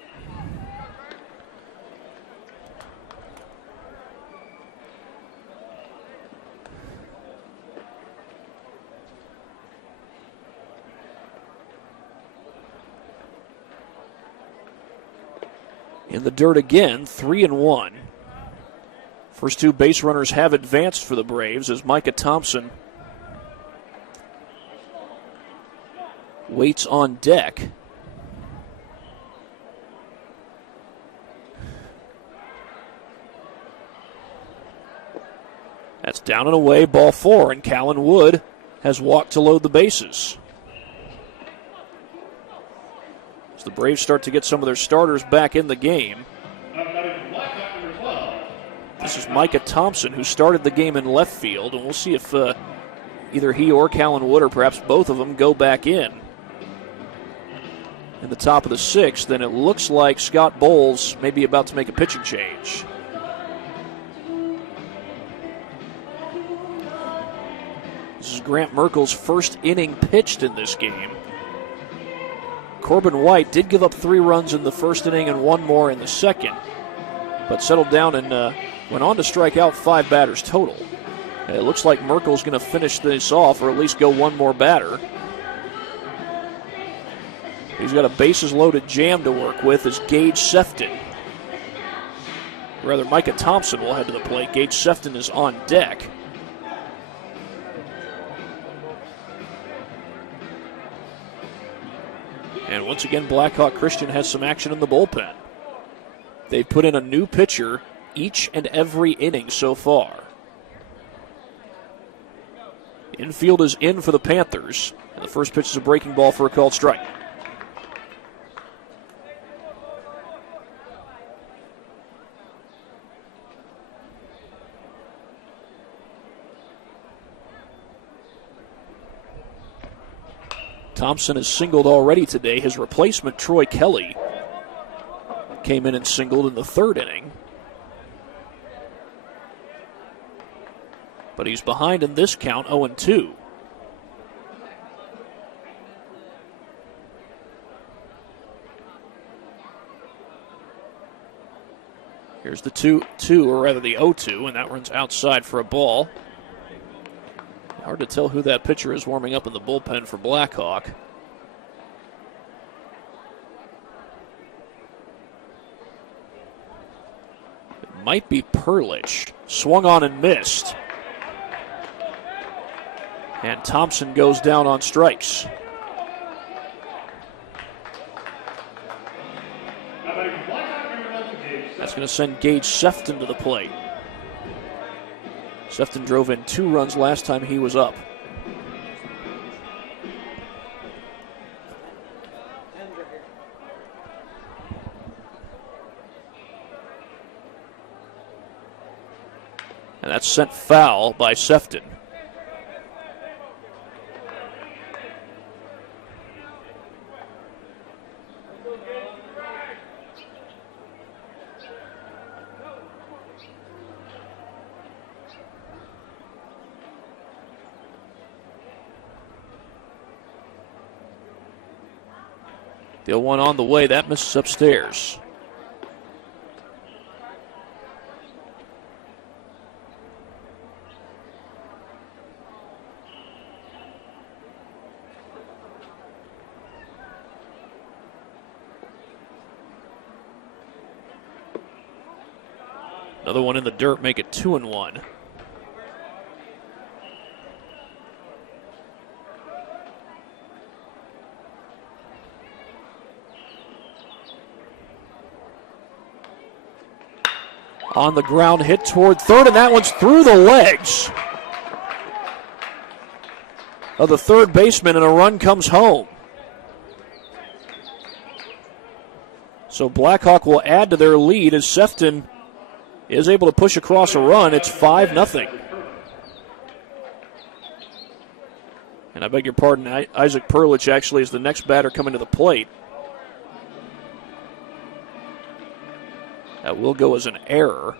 In the dirt again, 3-1. First two base runners have advanced for the Braves as Micah Thompson waits on deck. That's It's down and away, ball 4, and Callan Wood has walked to load the bases. As the Braves start to get some of their starters back in the game. This is Micah Thompson, who started the game in left field, and we'll see if either he or Callan Wood, or perhaps both of them, go back in the top of the 6th. Then it looks like Scott Bowles may be about to make a pitching change. This is Grant Merkel's first inning pitched in this game. Corbin White did give up 3 runs in the first inning and 1 more in the second, but settled down and went on to strike out 5 batters total. It looks like Merkel's going to finish this off, or at least go 1 more batter. He's got a bases-loaded jam to work with as Gage Sefton. Rather, Micah Thompson will head to the plate. Gage Sefton is on deck. And once again, Blackhawk Christian has some action in the bullpen. They've put in a new pitcher each and every inning so far. Infield is in for the Panthers, and the first pitch is a breaking ball for a called strike. Thompson has singled already today. His replacement, Troy Kelly, came in and singled in the 3rd inning. But he's behind in this count, 0-2. Here's the 2-2, or rather the 0-2, and that runs outside for a ball. Hard to tell who that pitcher is warming up in the bullpen for Blackhawk. It might be Perlich. Swung on and missed. And Thompson goes down on strikes. That's going to send Gage Sefton to the plate. Sefton drove in 2 runs last time he was up. And that's sent foul by Sefton. The 0-1 on the way. That misses upstairs. Another one in the dirt, make it 2-1. On the ground, hit toward third, and that one's through the legs of the third baseman, and a run comes home. So Blackhawk will add to their lead as Sefton is able to push across a run. It's 5-0. And I beg your pardon, Isaac Perlich actually is the next batter coming to the plate. That will go as an error.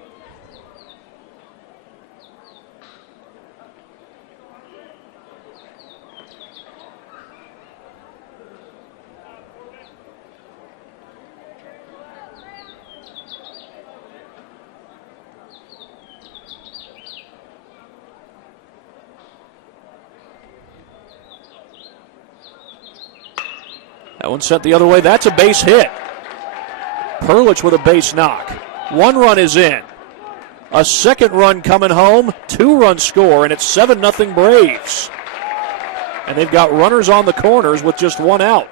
That one sent the other way. That's a base hit. Perlich with a base knock. 1 run is in. A second run coming home. 2-run score, and it's 7-0 Braves. And they've got runners on the corners with just 1 out.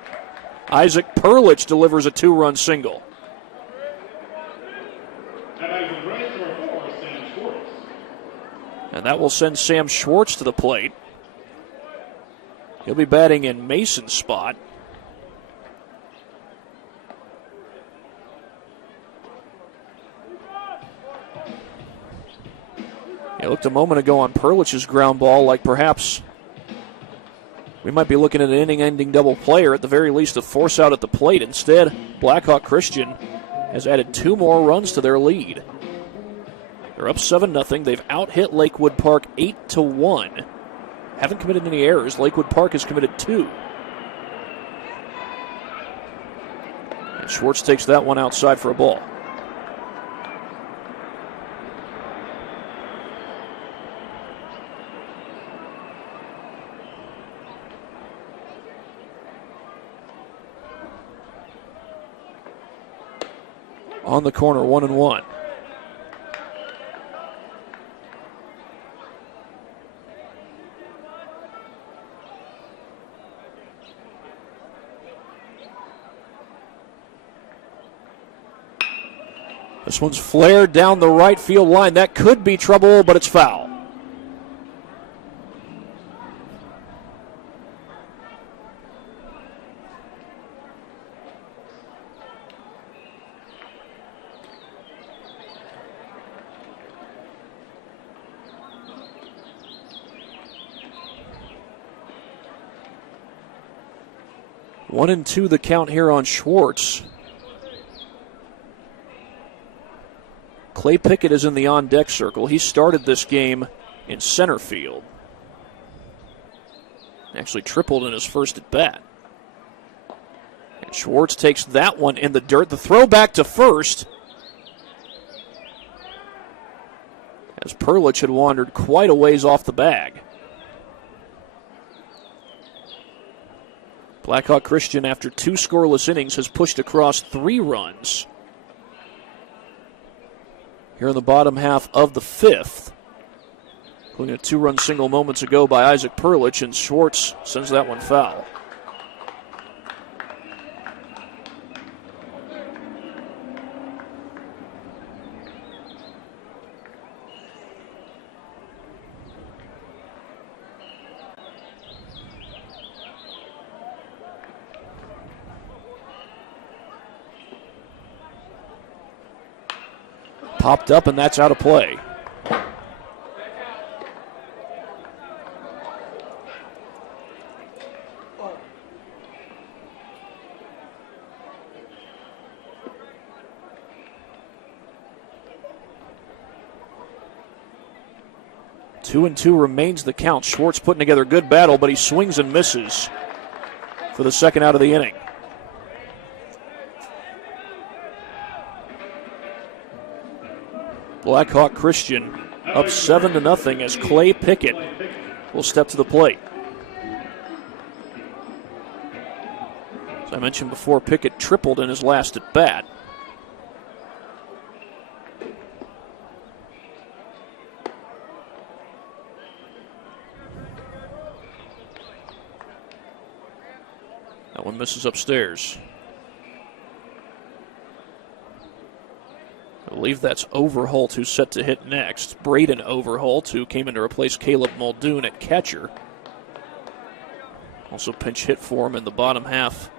Isaac Perlich delivers a 2-run single. And that will send Sam Schwartz to the plate. He'll be batting in Mason's spot. It looked a moment ago on Perlich's ground ball like perhaps we might be looking at an inning-ending double play, or at the very least a force out at the plate. Instead, Blackhawk Christian has added 2 more runs to their lead. They're up 7-0. They've out-hit Lakewood Park 8-1. Haven't committed any errors. Lakewood Park has committed 2. And Schwartz takes that one outside for a ball. On the corner, 1-1. This one's flared down the right field line. That could be trouble, but it's foul. One and two the count here on Schwartz. Clay Pickett is in the on-deck circle. He started this game in center field. Actually tripled in his first at-bat. And Schwartz takes that one in the dirt. The throw back to first, as Perlich had wandered quite a ways off the bag. Blackhawk Christian, after 2 scoreless innings, has pushed across 3 runs here in the bottom half of the 5th, including a 2-run single moments ago by Isaac Perlich, and Schwartz sends that one foul. Popped up, and that's out of play. Two and two remains the count. Schwartz putting together a good battle, but he swings and misses for the second out of the inning. Blackhawk Christian up 7-0 as Clay Pickett will step to the plate. As I mentioned before, Pickett tripled in his last at bat. That one misses upstairs. I believe that's Overholt who's set to hit next. Braden Overholt, who came in to replace Caleb Muldoon at catcher. Also pinch hit for him in the bottom half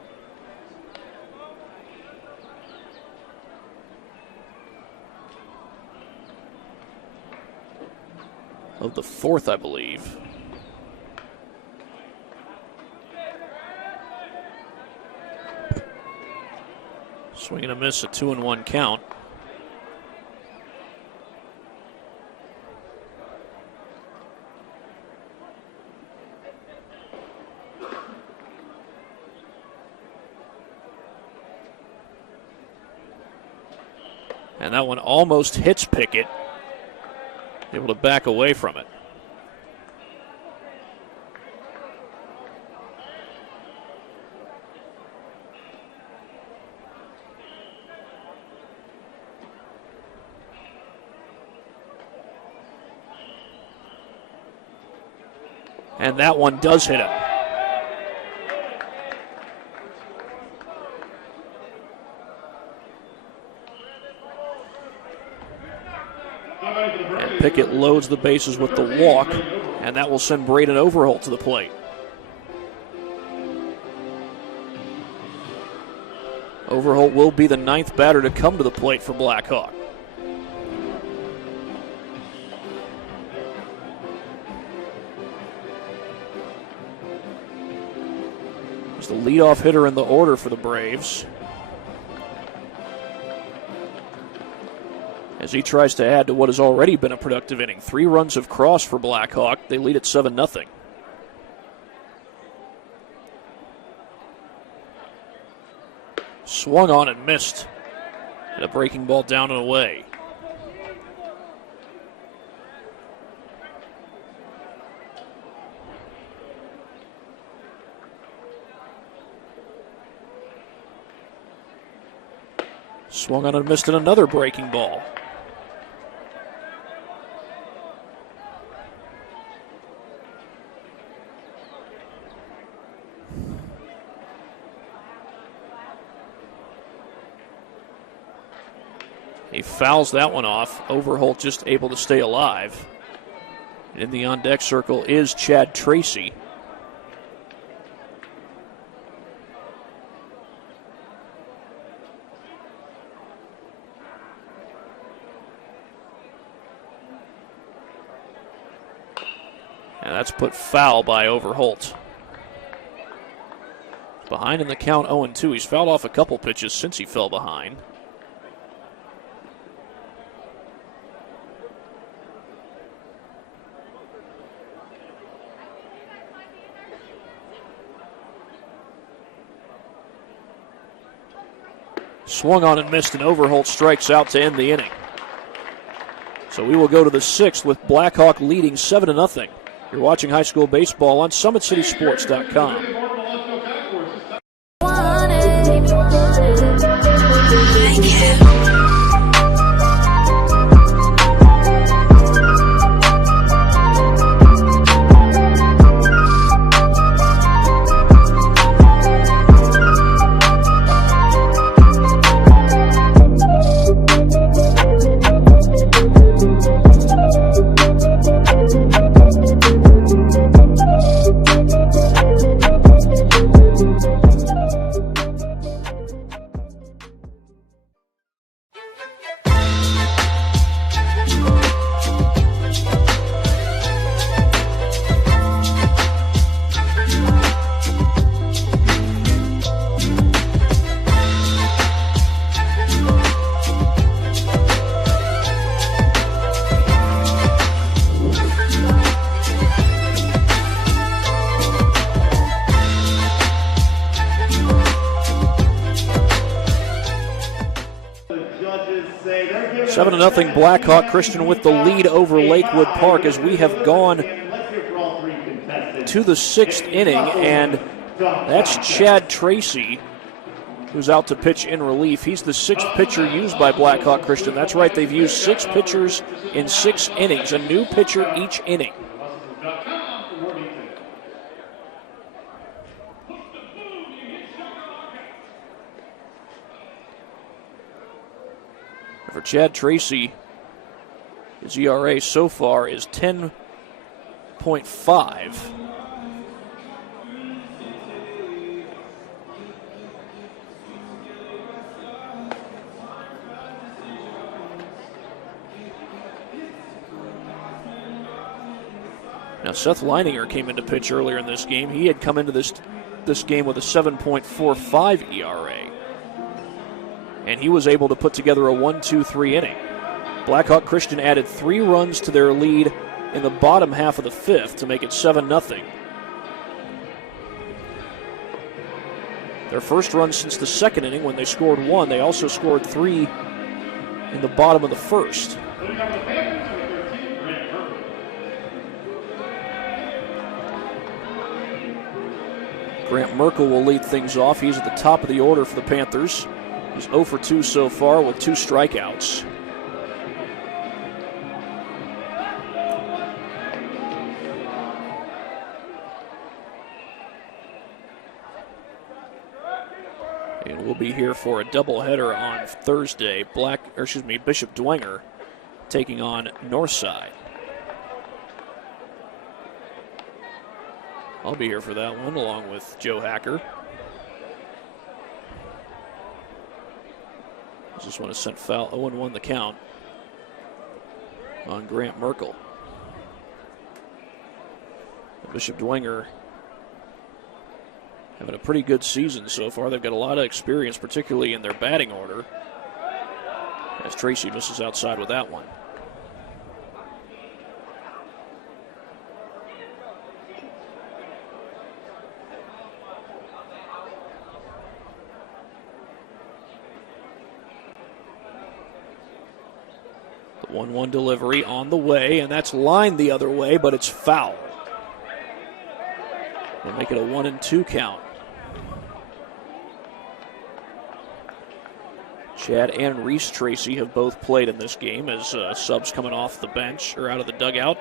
of the 4th, I believe. Swing and a miss, a 2-1 count. And that one almost hits Pickett. Able to back away from it. And that one does hit him. And Pickett loads the bases with the walk, and that will send Braden Overholt to the plate. Overholt will be the 9th batter to come to the plate for Blackhawk. He's the leadoff hitter in the order for the Braves, as he tries to add to what has already been a productive inning. 3 runs have crossed for Blackhawk. They lead at 7-0. Swung on and missed. And a breaking ball down and away. Swung on and missed, and another breaking ball. He fouls that one off. Overholt just able to stay alive. And in the on-deck circle is Chad Tracy. And that's put foul by Overholt. Behind in the count, 0-2. He's fouled off a couple pitches since he fell behind. Swung on and missed, and Overholt strikes out to end the inning. So we will go to the 6th with Blackhawk leading 7-0. You're watching high school baseball on SummitCitySports.com. Nothing. Blackhawk Christian with the lead over Lakewood Park as we have gone to the 6th inning, and that's Chad Tracy who's out to pitch in relief. He's the 6th pitcher used by Blackhawk Christian. That's right, they've used 6 pitchers in 6 innings, a new pitcher each inning. For Chad Tracy, his ERA so far is 10.5. Now, Seth Leininger came into pitch earlier in this game. He had come into this game with a 7.45 ERA. And he was able to put together a 1-2-3 inning. Blackhawk Christian added 3 runs to their lead in the bottom half of the 5th to make it 7-0. Their first run since the 2nd inning when they scored 1. They also scored 3 in the bottom of the 1st. Grant Merkel will lead things off. He's at the top of the order for the Panthers. He's 0 for 2 so far with 2 strikeouts. And we'll be here for a doubleheader on Thursday. Bishop Dwenger taking on Northside. I'll be here for that one along with Joe Hacker. This one is sent foul. 0-1 the count on Grant Merkel. Bishop Dwenger having a pretty good season so far. They've got a lot of experience, particularly in their batting order, as Tracy misses outside with that one. The 1-1 delivery on the way, and that's lined the other way, but it's foul. They'll make it a 1-2 count. Chad and Reese Tracy have both played in this game as subs coming off the bench or out of the dugout.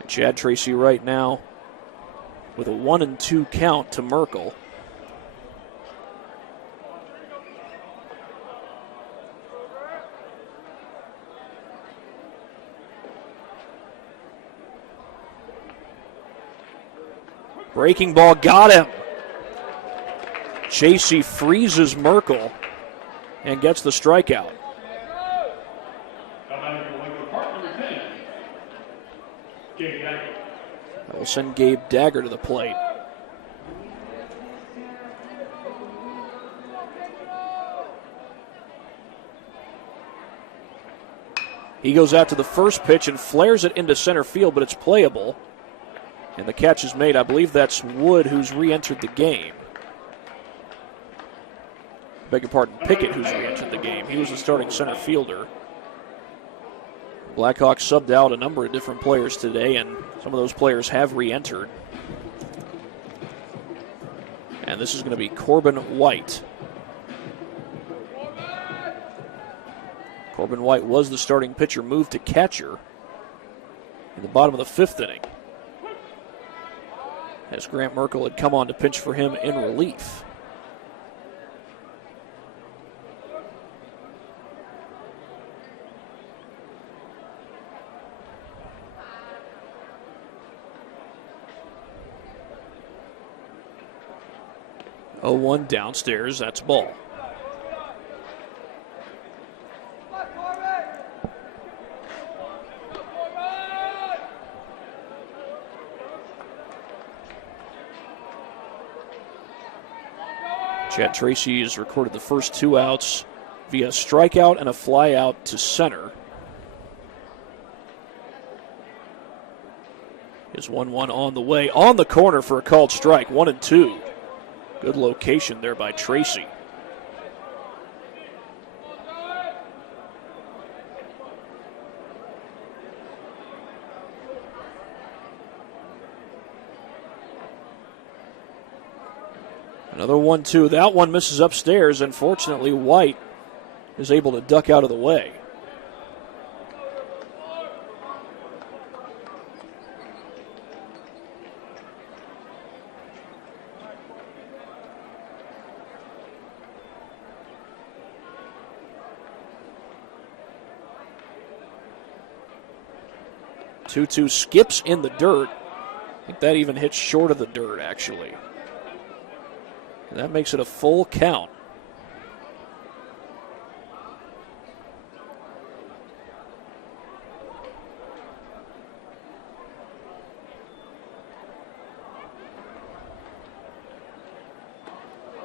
And Chad Tracy right now with a 1-2 count to Merkel. Breaking ball got him. Chasey freezes Merkel and gets the strikeout. That will send Gabe Dagger to the plate. He goes out to the first pitch and flares it into center field, but it's playable. And the catch is made. I believe that's Wood who's re-entered the game. Beg your pardon, Pickett who's re-entered the game. He was the starting center fielder. Blackhawks subbed out a number of different players today, and some of those players have re-entered. And this is going to be Corbin White. Corbin White was the starting pitcher, moved to catcher in the bottom of the fifth inning, as Grant Merkel had come on to pitch for him in relief. Oh, 1 downstairs, that's ball. Chad Tracy has recorded the first 2 outs via strikeout and a fly out to center. Is 1-1 on the way, on the corner for a called strike, 1-2. Good location there by Tracy. Another 1-2. That one misses upstairs, and fortunately White is able to duck out of the way. Two skips in the dirt. I think that even hits short of the dirt, actually. And that makes it a full count.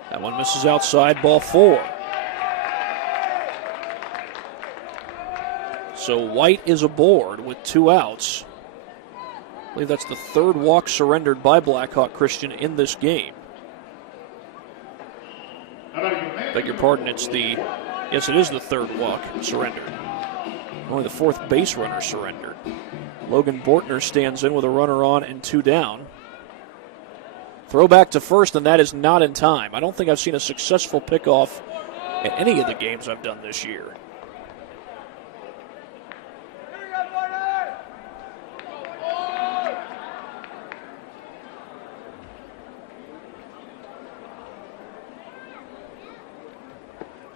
That one misses outside, ball 4. So White is aboard with 2 outs. I believe that's the 3rd walk surrendered by Blackhawk Christian in this game. Beg your pardon, yes, it is the 3rd walk surrendered. Only the 4th base runner surrendered. Logan Bortner stands in with a runner on and 2 down. Throw back to first, and that is not in time. I don't think I've seen a successful pickoff in any of the games I've done this year.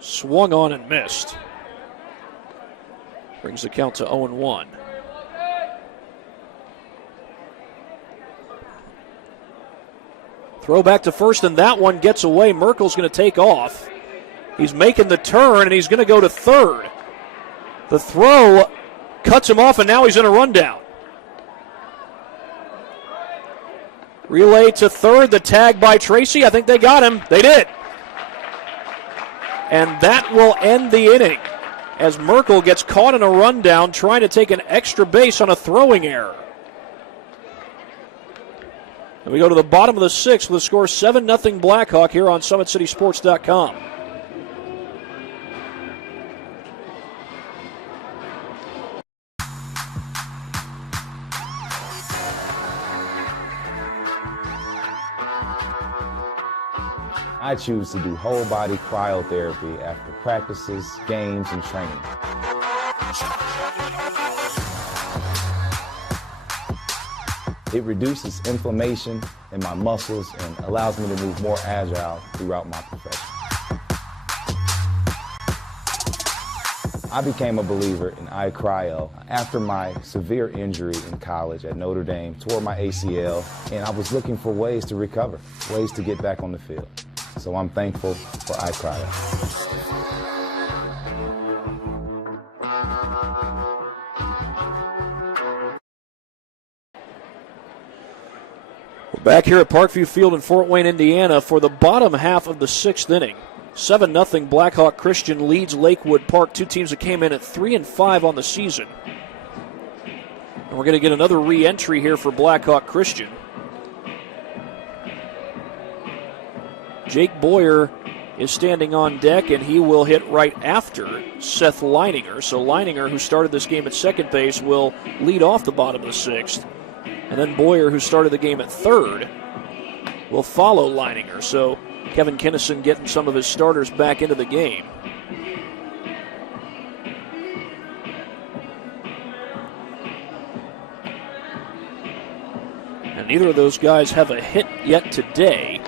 Swung on and missed. Brings the count to 0-1. Throw back to first, and that one gets away. Merkel's going to take off. He's making the turn, and he's going to go to third. The throw cuts him off, and now he's in a rundown. Relay to third, the tag by Tracy. I think they got him. They did. And that will end the inning as Merkel gets caught in a rundown trying to take an extra base on a throwing error. And we go to the bottom of the sixth with a score 7-0 Blackhawk here on SummitCitySports.com. I choose to do whole body cryotherapy after practices, games, and training. It reduces inflammation in my muscles and allows me to move more agile throughout my profession. I became a believer in iCryo after my severe injury in college at Notre Dame, tore my ACL, and I was looking for ways to recover, ways to get back on the field. So I'm thankful for iCryo. We're back here at Parkview Field in Fort Wayne, Indiana for the bottom half of the sixth inning. 7-0 Blackhawk Christian leads Lakewood Park, two teams that came in at 3-5 on the season. And we're going to get another re-entry here for Blackhawk Christian. Jake Boyer is standing on deck, and he will hit right after Seth Leininger. So Leininger, who started this game at second base, will lead off the bottom of the sixth. And then Boyer, who started the game at third, will follow Leininger. So Kevin Kinnison getting some of his starters back into the game. And neither of those guys have a hit yet today.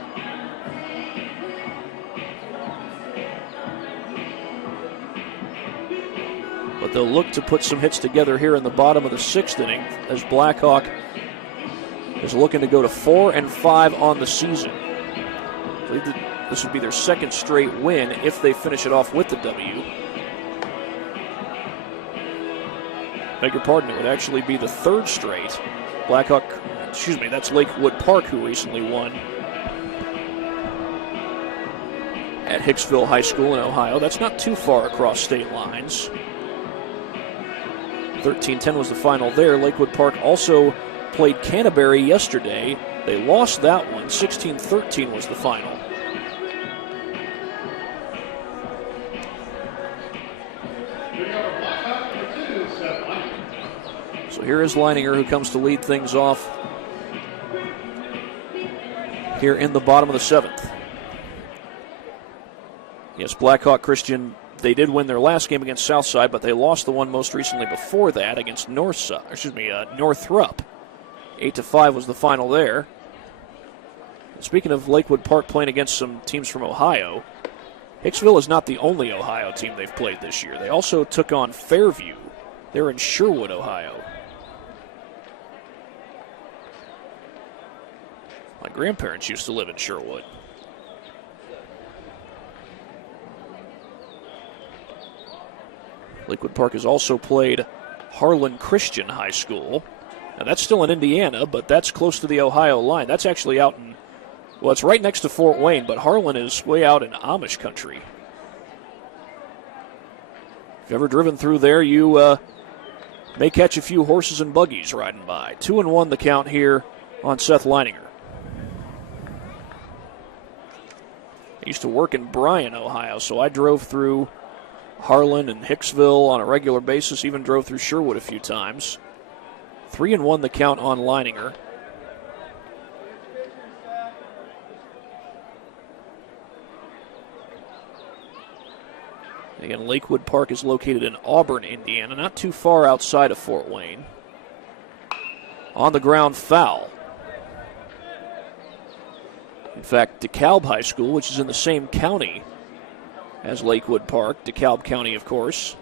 But they'll look to put some hits together here in the bottom of the sixth inning as Blackhawk is looking to go to 4-5 on the season. I believe that this would be their second straight win if they finish it off with the W. Beg your pardon, it would actually be the third straight. That's Lakewood Park who recently won at Hicksville High School in Ohio. That's not too far across state lines. 13-10 was the final there. Lakewood Park also played Canterbury yesterday. They lost that one. 16-13 was the final. So here is Leininger, who comes to lead things off here in the bottom of the seventh. Yes, Blackhawk Christian, they did win their last game against Southside, but they lost the one most recently before that against Northrop. 8-5 was the final there. Speaking of Lakewood Park playing against some teams from Ohio, Hicksville is not the only Ohio team they've played this year. They also took on Fairview. They're in Sherwood, Ohio. My grandparents used to live in Sherwood. Lakewood Park has also played Harlan Christian High School. Now, that's still in Indiana, but that's close to the Ohio line. That's actually out in, well, it's right next to Fort Wayne, but Harlan is way out in Amish country. If you've ever driven through there, you may catch a few horses and buggies riding by. 2-1 the count here on Seth Leininger. I used to work in Bryan, Ohio, so I drove through Harlan and Hicksville on a regular basis, even drove through Sherwood a few times. 3-1 the count on Leininger. Again, Lakewood Park is located in Auburn, Indiana, not too far outside of Fort Wayne. On the ground, foul. In fact, DeKalb High School, which is in the same county as Lakewood Park, DeKalb County, of course,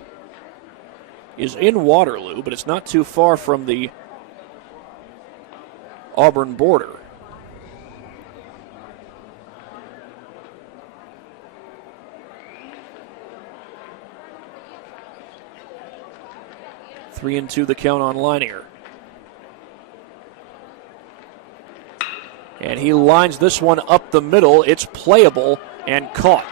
is in Waterloo, but it's not too far from the Auburn border. Three and two the count on Leininger. And he lines this one up the middle. It's playable and caught.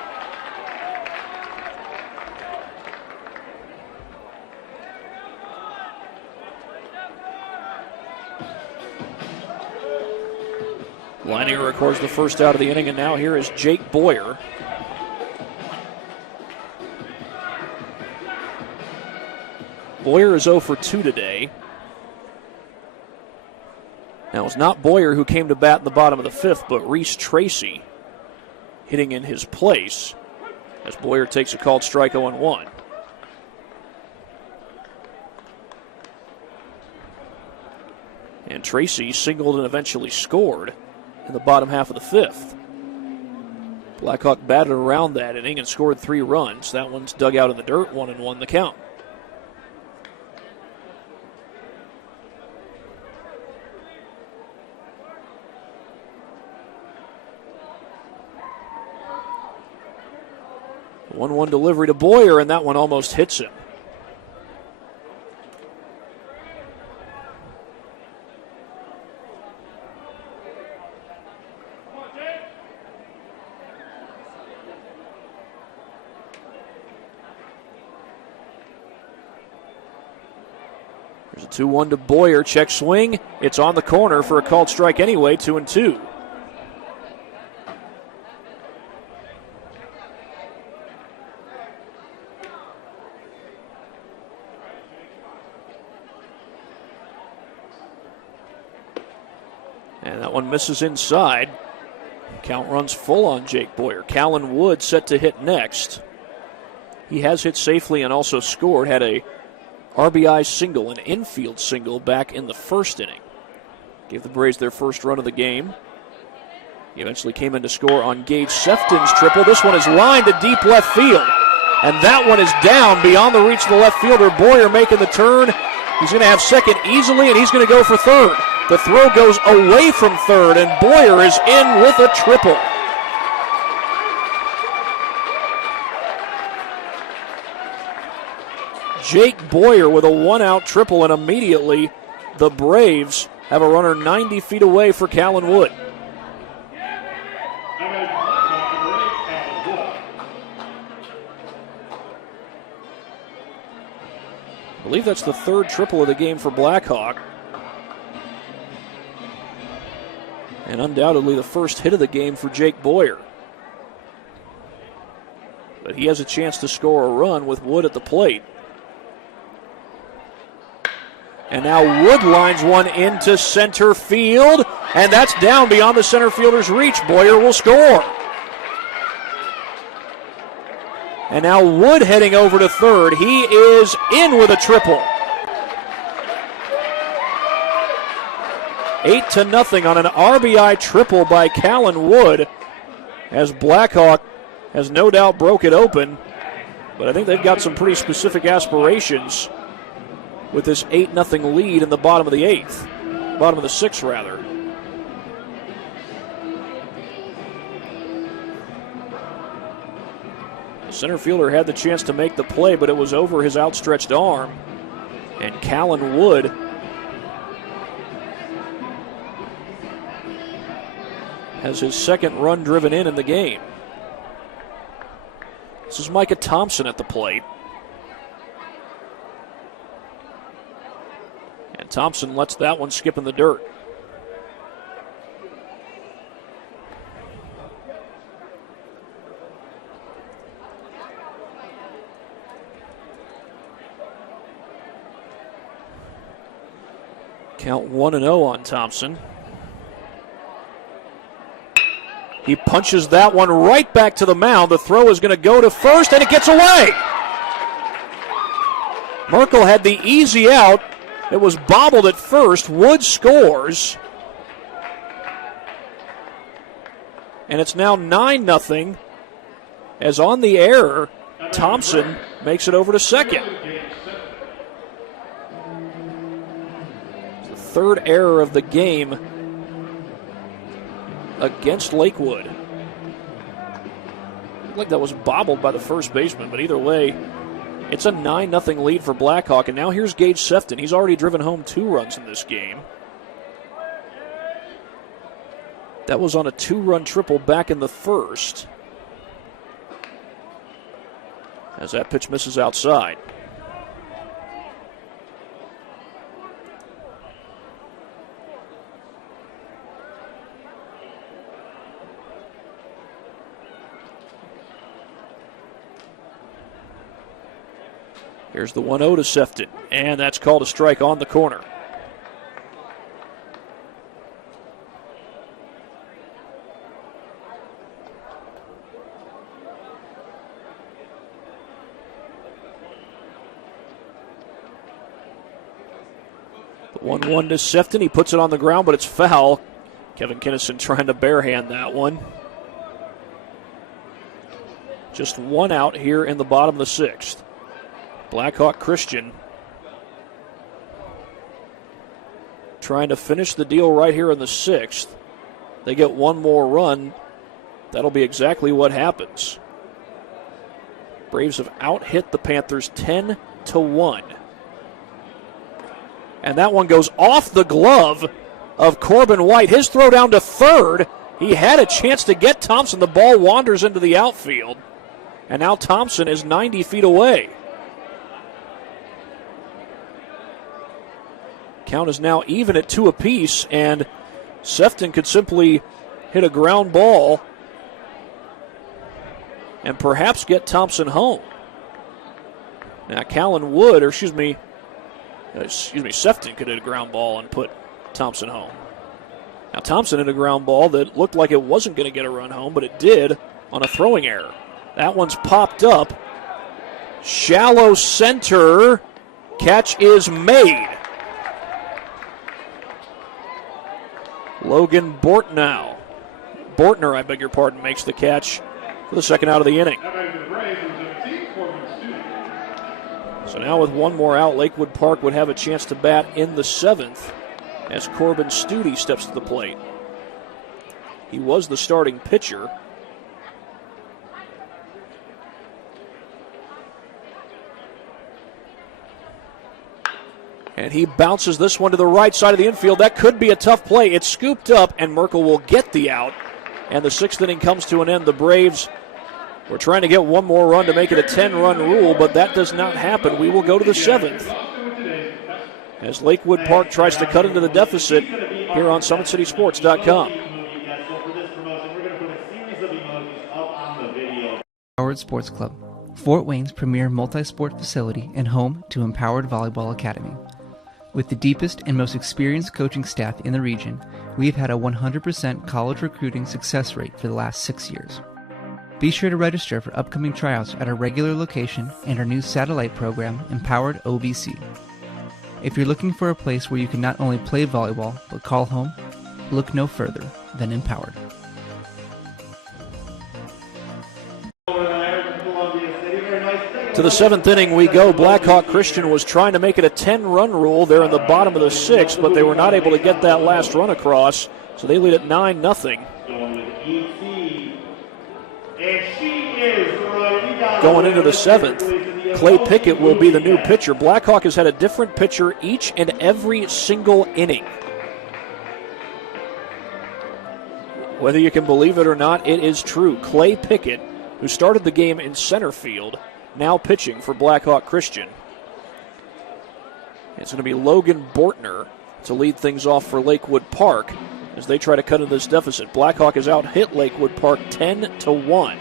Leininger records the first out of the inning, and now here is Jake Boyer. Boyer is 0 for 2 today. Now, it was not Boyer who came to bat in the bottom of the fifth, but Reese Tracy hitting in his place as Boyer takes a called strike 0-1. And Tracy singled and eventually scored in the bottom half of the fifth. Blackhawk batted around that inning and scored 3 runs. That one's dug out in the dirt, 1-1 the count. The 1-1 delivery to Boyer, and that one almost hits him. There's a 2-1 to Boyer. Check swing. It's on the corner for a called strike anyway, 2-2. And that one misses inside. Count runs full on Jake Boyer. Callan Wood set to hit next. He has hit safely and also scored. Had a RBI single, an infield single back in the first inning. Gave the Braves their first run of the game. He eventually came in to score on Gage Sefton's triple. This one is lined to deep left field. And that one is down beyond the reach of the left fielder. Boyer making the turn. He's going to have second easily, and he's going to go for third. The throw goes away from third, and Boyer is in with a triple. Jake Boyer with a one-out triple, and immediately the Braves have a runner 90 feet away for Callan Wood. I believe that's the third triple of the game for Blackhawk. And undoubtedly the first hit of the game for Jake Boyer. But he has a chance to score a run with Wood at the plate. And now Wood lines one into center field, and that's down beyond the center fielder's reach. Boyer will score. And now Wood heading over to third. He is in with a triple. 8-0 on an RBI triple by Callan Wood, as Blackhawk has no doubt broke it open. But I think they've got some pretty specific aspirations with this 8-0 lead in the bottom of the eighth. Bottom of the sixth, rather. The center fielder had the chance to make the play, but it was over his outstretched arm. And Callan Wood has his second run driven in the game. This is Micah Thompson at the plate. And Thompson lets that one skip in the dirt. Count 1-0 on Thompson. He punches that one right back to the mound. The throw is going to go to first, and it gets away. Merkel had the easy out. It was bobbled at first. Wood scores. And it's now 9-0. As on the error, Thompson makes it over to second. third error of the game against Lakewood. Looked like that was bobbled by the first baseman, but either way, it's a 9-0 lead for Blackhawk. And now here's Gage Sefton. He's already driven home 2 runs in this game. That was on a 2-run triple back in the first, as that pitch misses outside. Here's the 1-0 to Sefton, and that's called a strike on the corner. The 1-1 to Sefton. He puts it on the ground, but it's foul. Kevin Kinnison trying to barehand that one. Just 1 out here in the bottom of the 6th. Blackhawk Christian trying to finish the deal right here in the 6th. They get 1 more run. That'll be exactly what happens. Braves have out-hit the Panthers 10-1. And that one goes off the glove of Corbin White. His throw down to third. He had a chance to get Thompson. The ball wanders into the outfield. And now Thompson is 90 feet away. Count is now even at 2 apiece, and Sefton could simply hit a ground ball and perhaps get Thompson home. Now Sefton could hit a ground ball and put Thompson home. Now Thompson hit a ground ball that looked like it wasn't going to get a run home, but it did on a throwing error. That one's popped up. Shallow center. Catch is made. Logan Bortner, makes the catch for the second out of the inning. So now with 1 more out, Lakewood Park would have a chance to bat in the 7th as Corbin Studi steps to the plate. He was the starting pitcher. And he bounces this one to the right side of the infield. That could be a tough play. It's scooped up, and Merkel will get the out. And the 6th inning comes to an end. The Braves were trying to get 1 more run to make it a 10-run rule, but that does not happen. We will go to the 7th as Lakewood Park tries to cut into the deficit here on SummitCitySports.com. Empowered Sports Club, Fort Wayne's premier multi-sport facility and home to Empowered Volleyball Academy. With the deepest and most experienced coaching staff in the region, we have had a 100% college recruiting success rate for the last 6 years. Be sure to register for upcoming tryouts at our regular location and our new satellite program, Empowered OVC. If you're looking for a place where you can not only play volleyball, but call home, look no further than Empowered. To the 7th inning we go. Blackhawk Christian was trying to make it a 10-run rule there in the bottom of the 6th, but they were not able to get that last run across, so they lead at 9-0. Going into the 7th, Clay Pickett will be the new pitcher. Blackhawk has had a different pitcher each and every single inning. Whether you can believe it or not, it is true. Clay Pickett, who started the game in center field, now pitching for Blackhawk Christian. It's going to be Logan Bortner to lead things off for Lakewood Park as they try to cut into this deficit. Blackhawk has out-hit Lakewood Park 10-1.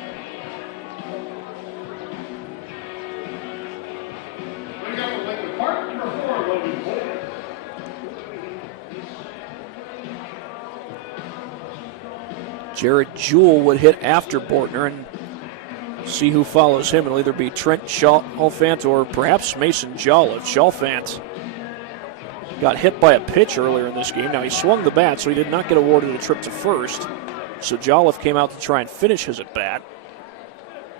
Jared Jewell would hit after Bortner, and see who follows him. It'll either be Trent Chalfant or perhaps Mason Jolliffe. Chalfant got hit by a pitch earlier in this game. Now he swung the bat, so he did not get awarded a trip to first. So Jolliffe came out to try and finish his at-bat.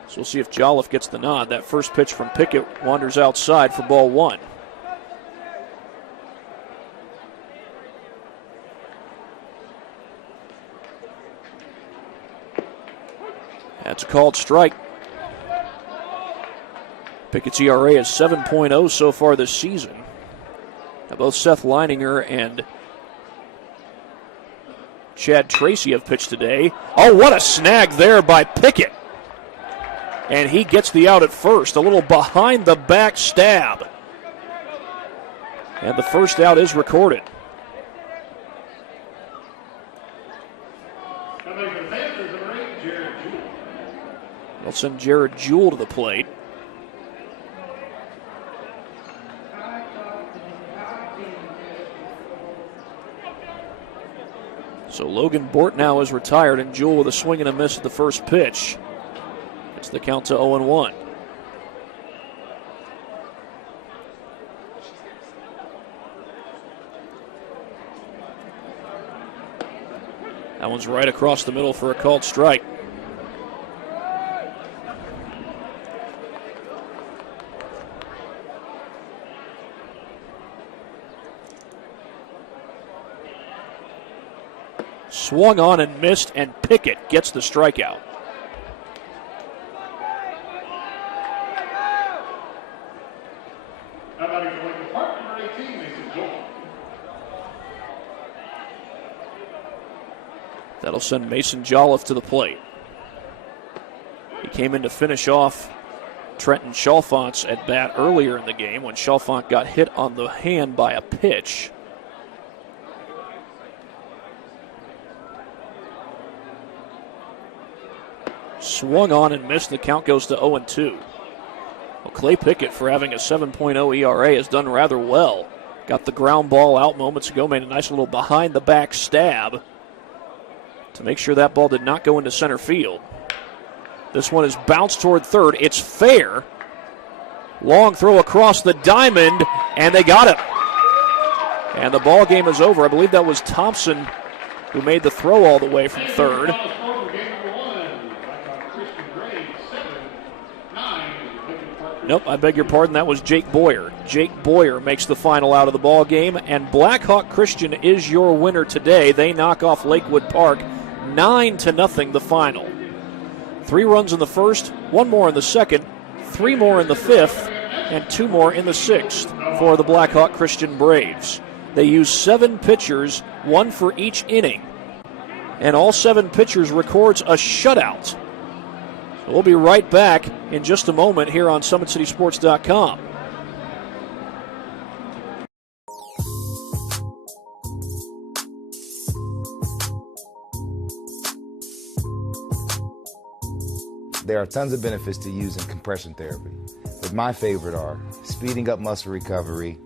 So we'll see if Jolliffe gets the nod. That first pitch from Pickett wanders outside for ball 1. That's a called strike. Pickett's ERA is 7.0 so far this season. Now both Seth Leininger and Chad Tracy have pitched today. Oh, what a snag there by Pickett. And he gets the out at first. A little behind the back stab. And the first out is recorded. They'll send Jared Jewell to the plate. So Logan Bortnow is retired, and Jewell with a swing and a miss at the first pitch. It's the count to 0-1. That one's right across the middle for a called strike. Swung on and missed, and Pickett gets the strikeout. That'll send Mason Jolliffe to the plate. He came in to finish off Trenton Chalfont's at bat earlier in the game when Chalfont got hit on the hand by a pitch. Swung on and missed. The count goes to 0-2. Well, Clay Pickett, for having a 7.0 ERA, has done rather well. Got the ground ball out moments ago, made a nice little behind-the-back stab to make sure that ball did not go into center field. This one is bounced toward third. It's fair. Long throw across the diamond, and they got him. And the ball game is over. I believe that was Thompson who made the throw all the way from third. Nope, I beg your pardon. That was Jake Boyer. Jake Boyer makes the final out of the ball game, and Blackhawk Christian is your winner today. They knock off Lakewood Park 9-0 the final. 3 runs in the first, 1 more in the second, 3 more in the fifth, and 2 more in the sixth for the Blackhawk Christian Braves. They used 7 pitchers, 1 for each inning, and all 7 pitchers records a shutout. We'll be right back in just a moment here on SummitCitySports.com. There are tons of benefits to using compression therapy, but my favorite are speeding up muscle recovery,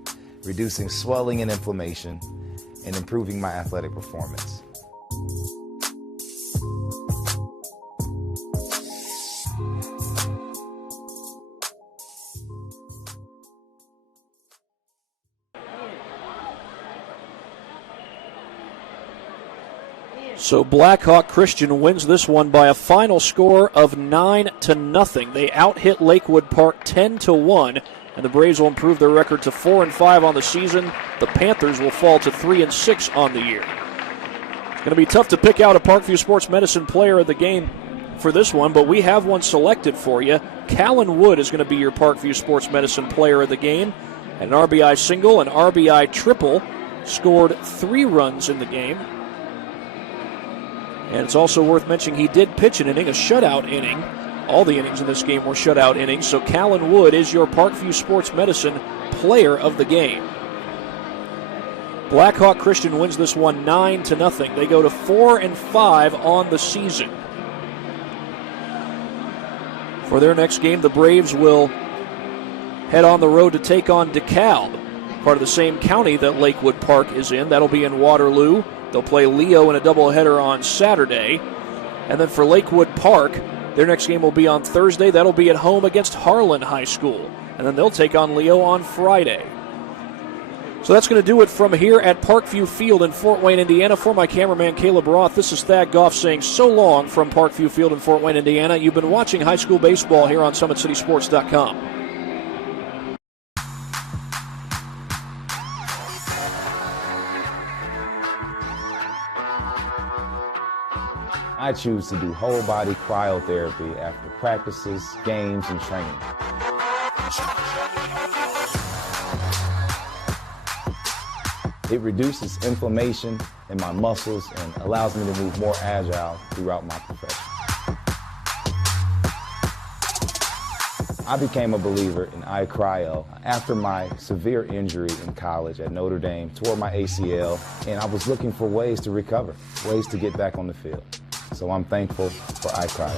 reducing swelling and inflammation, and improving my athletic performance. So Blackhawk Christian wins this one by a final score of 9-0. They out-hit Lakewood Park 10-1, and the Braves will improve their record to 4-5 on the season. The Panthers will fall to 3-6 on the year. It's going to be tough to pick out a Parkview Sports Medicine player of the game for this one, but we have one selected for you. Callan Wood is going to be your Parkview Sports Medicine player of the game. An RBI single, an RBI triple, scored 3 runs in the game. And it's also worth mentioning he did pitch an inning, a shutout inning. All the innings in this game were shutout innings, so Callan Wood is your Parkview Sports Medicine player of the game. Blackhawk Christian wins this one 9-0. They go to 4-5 on the season. For their next game, the Braves will head on the road to take on DeKalb, part of the same county that Lakewood Park is in. That'll be in Waterloo. They'll play Leo in a doubleheader on Saturday. And then for Lakewood Park, their next game will be on Thursday. That'll be at home against Harlan High School. And then they'll take on Leo on Friday. So that's going to do it from here at Parkview Field in Fort Wayne, Indiana. For my cameraman, Caleb Roth, this is Thad Goff saying so long from Parkview Field in Fort Wayne, Indiana. You've been watching high school baseball here on SummitCitySports.com. I choose to do whole body cryotherapy after practices, games, and training. It reduces inflammation in my muscles and allows me to move more agile throughout my profession. I became a believer in iCryo after my severe injury in college at Notre Dame, tore my ACL, and I was looking for ways to recover, ways to get back on the field. So I'm thankful for iCryo.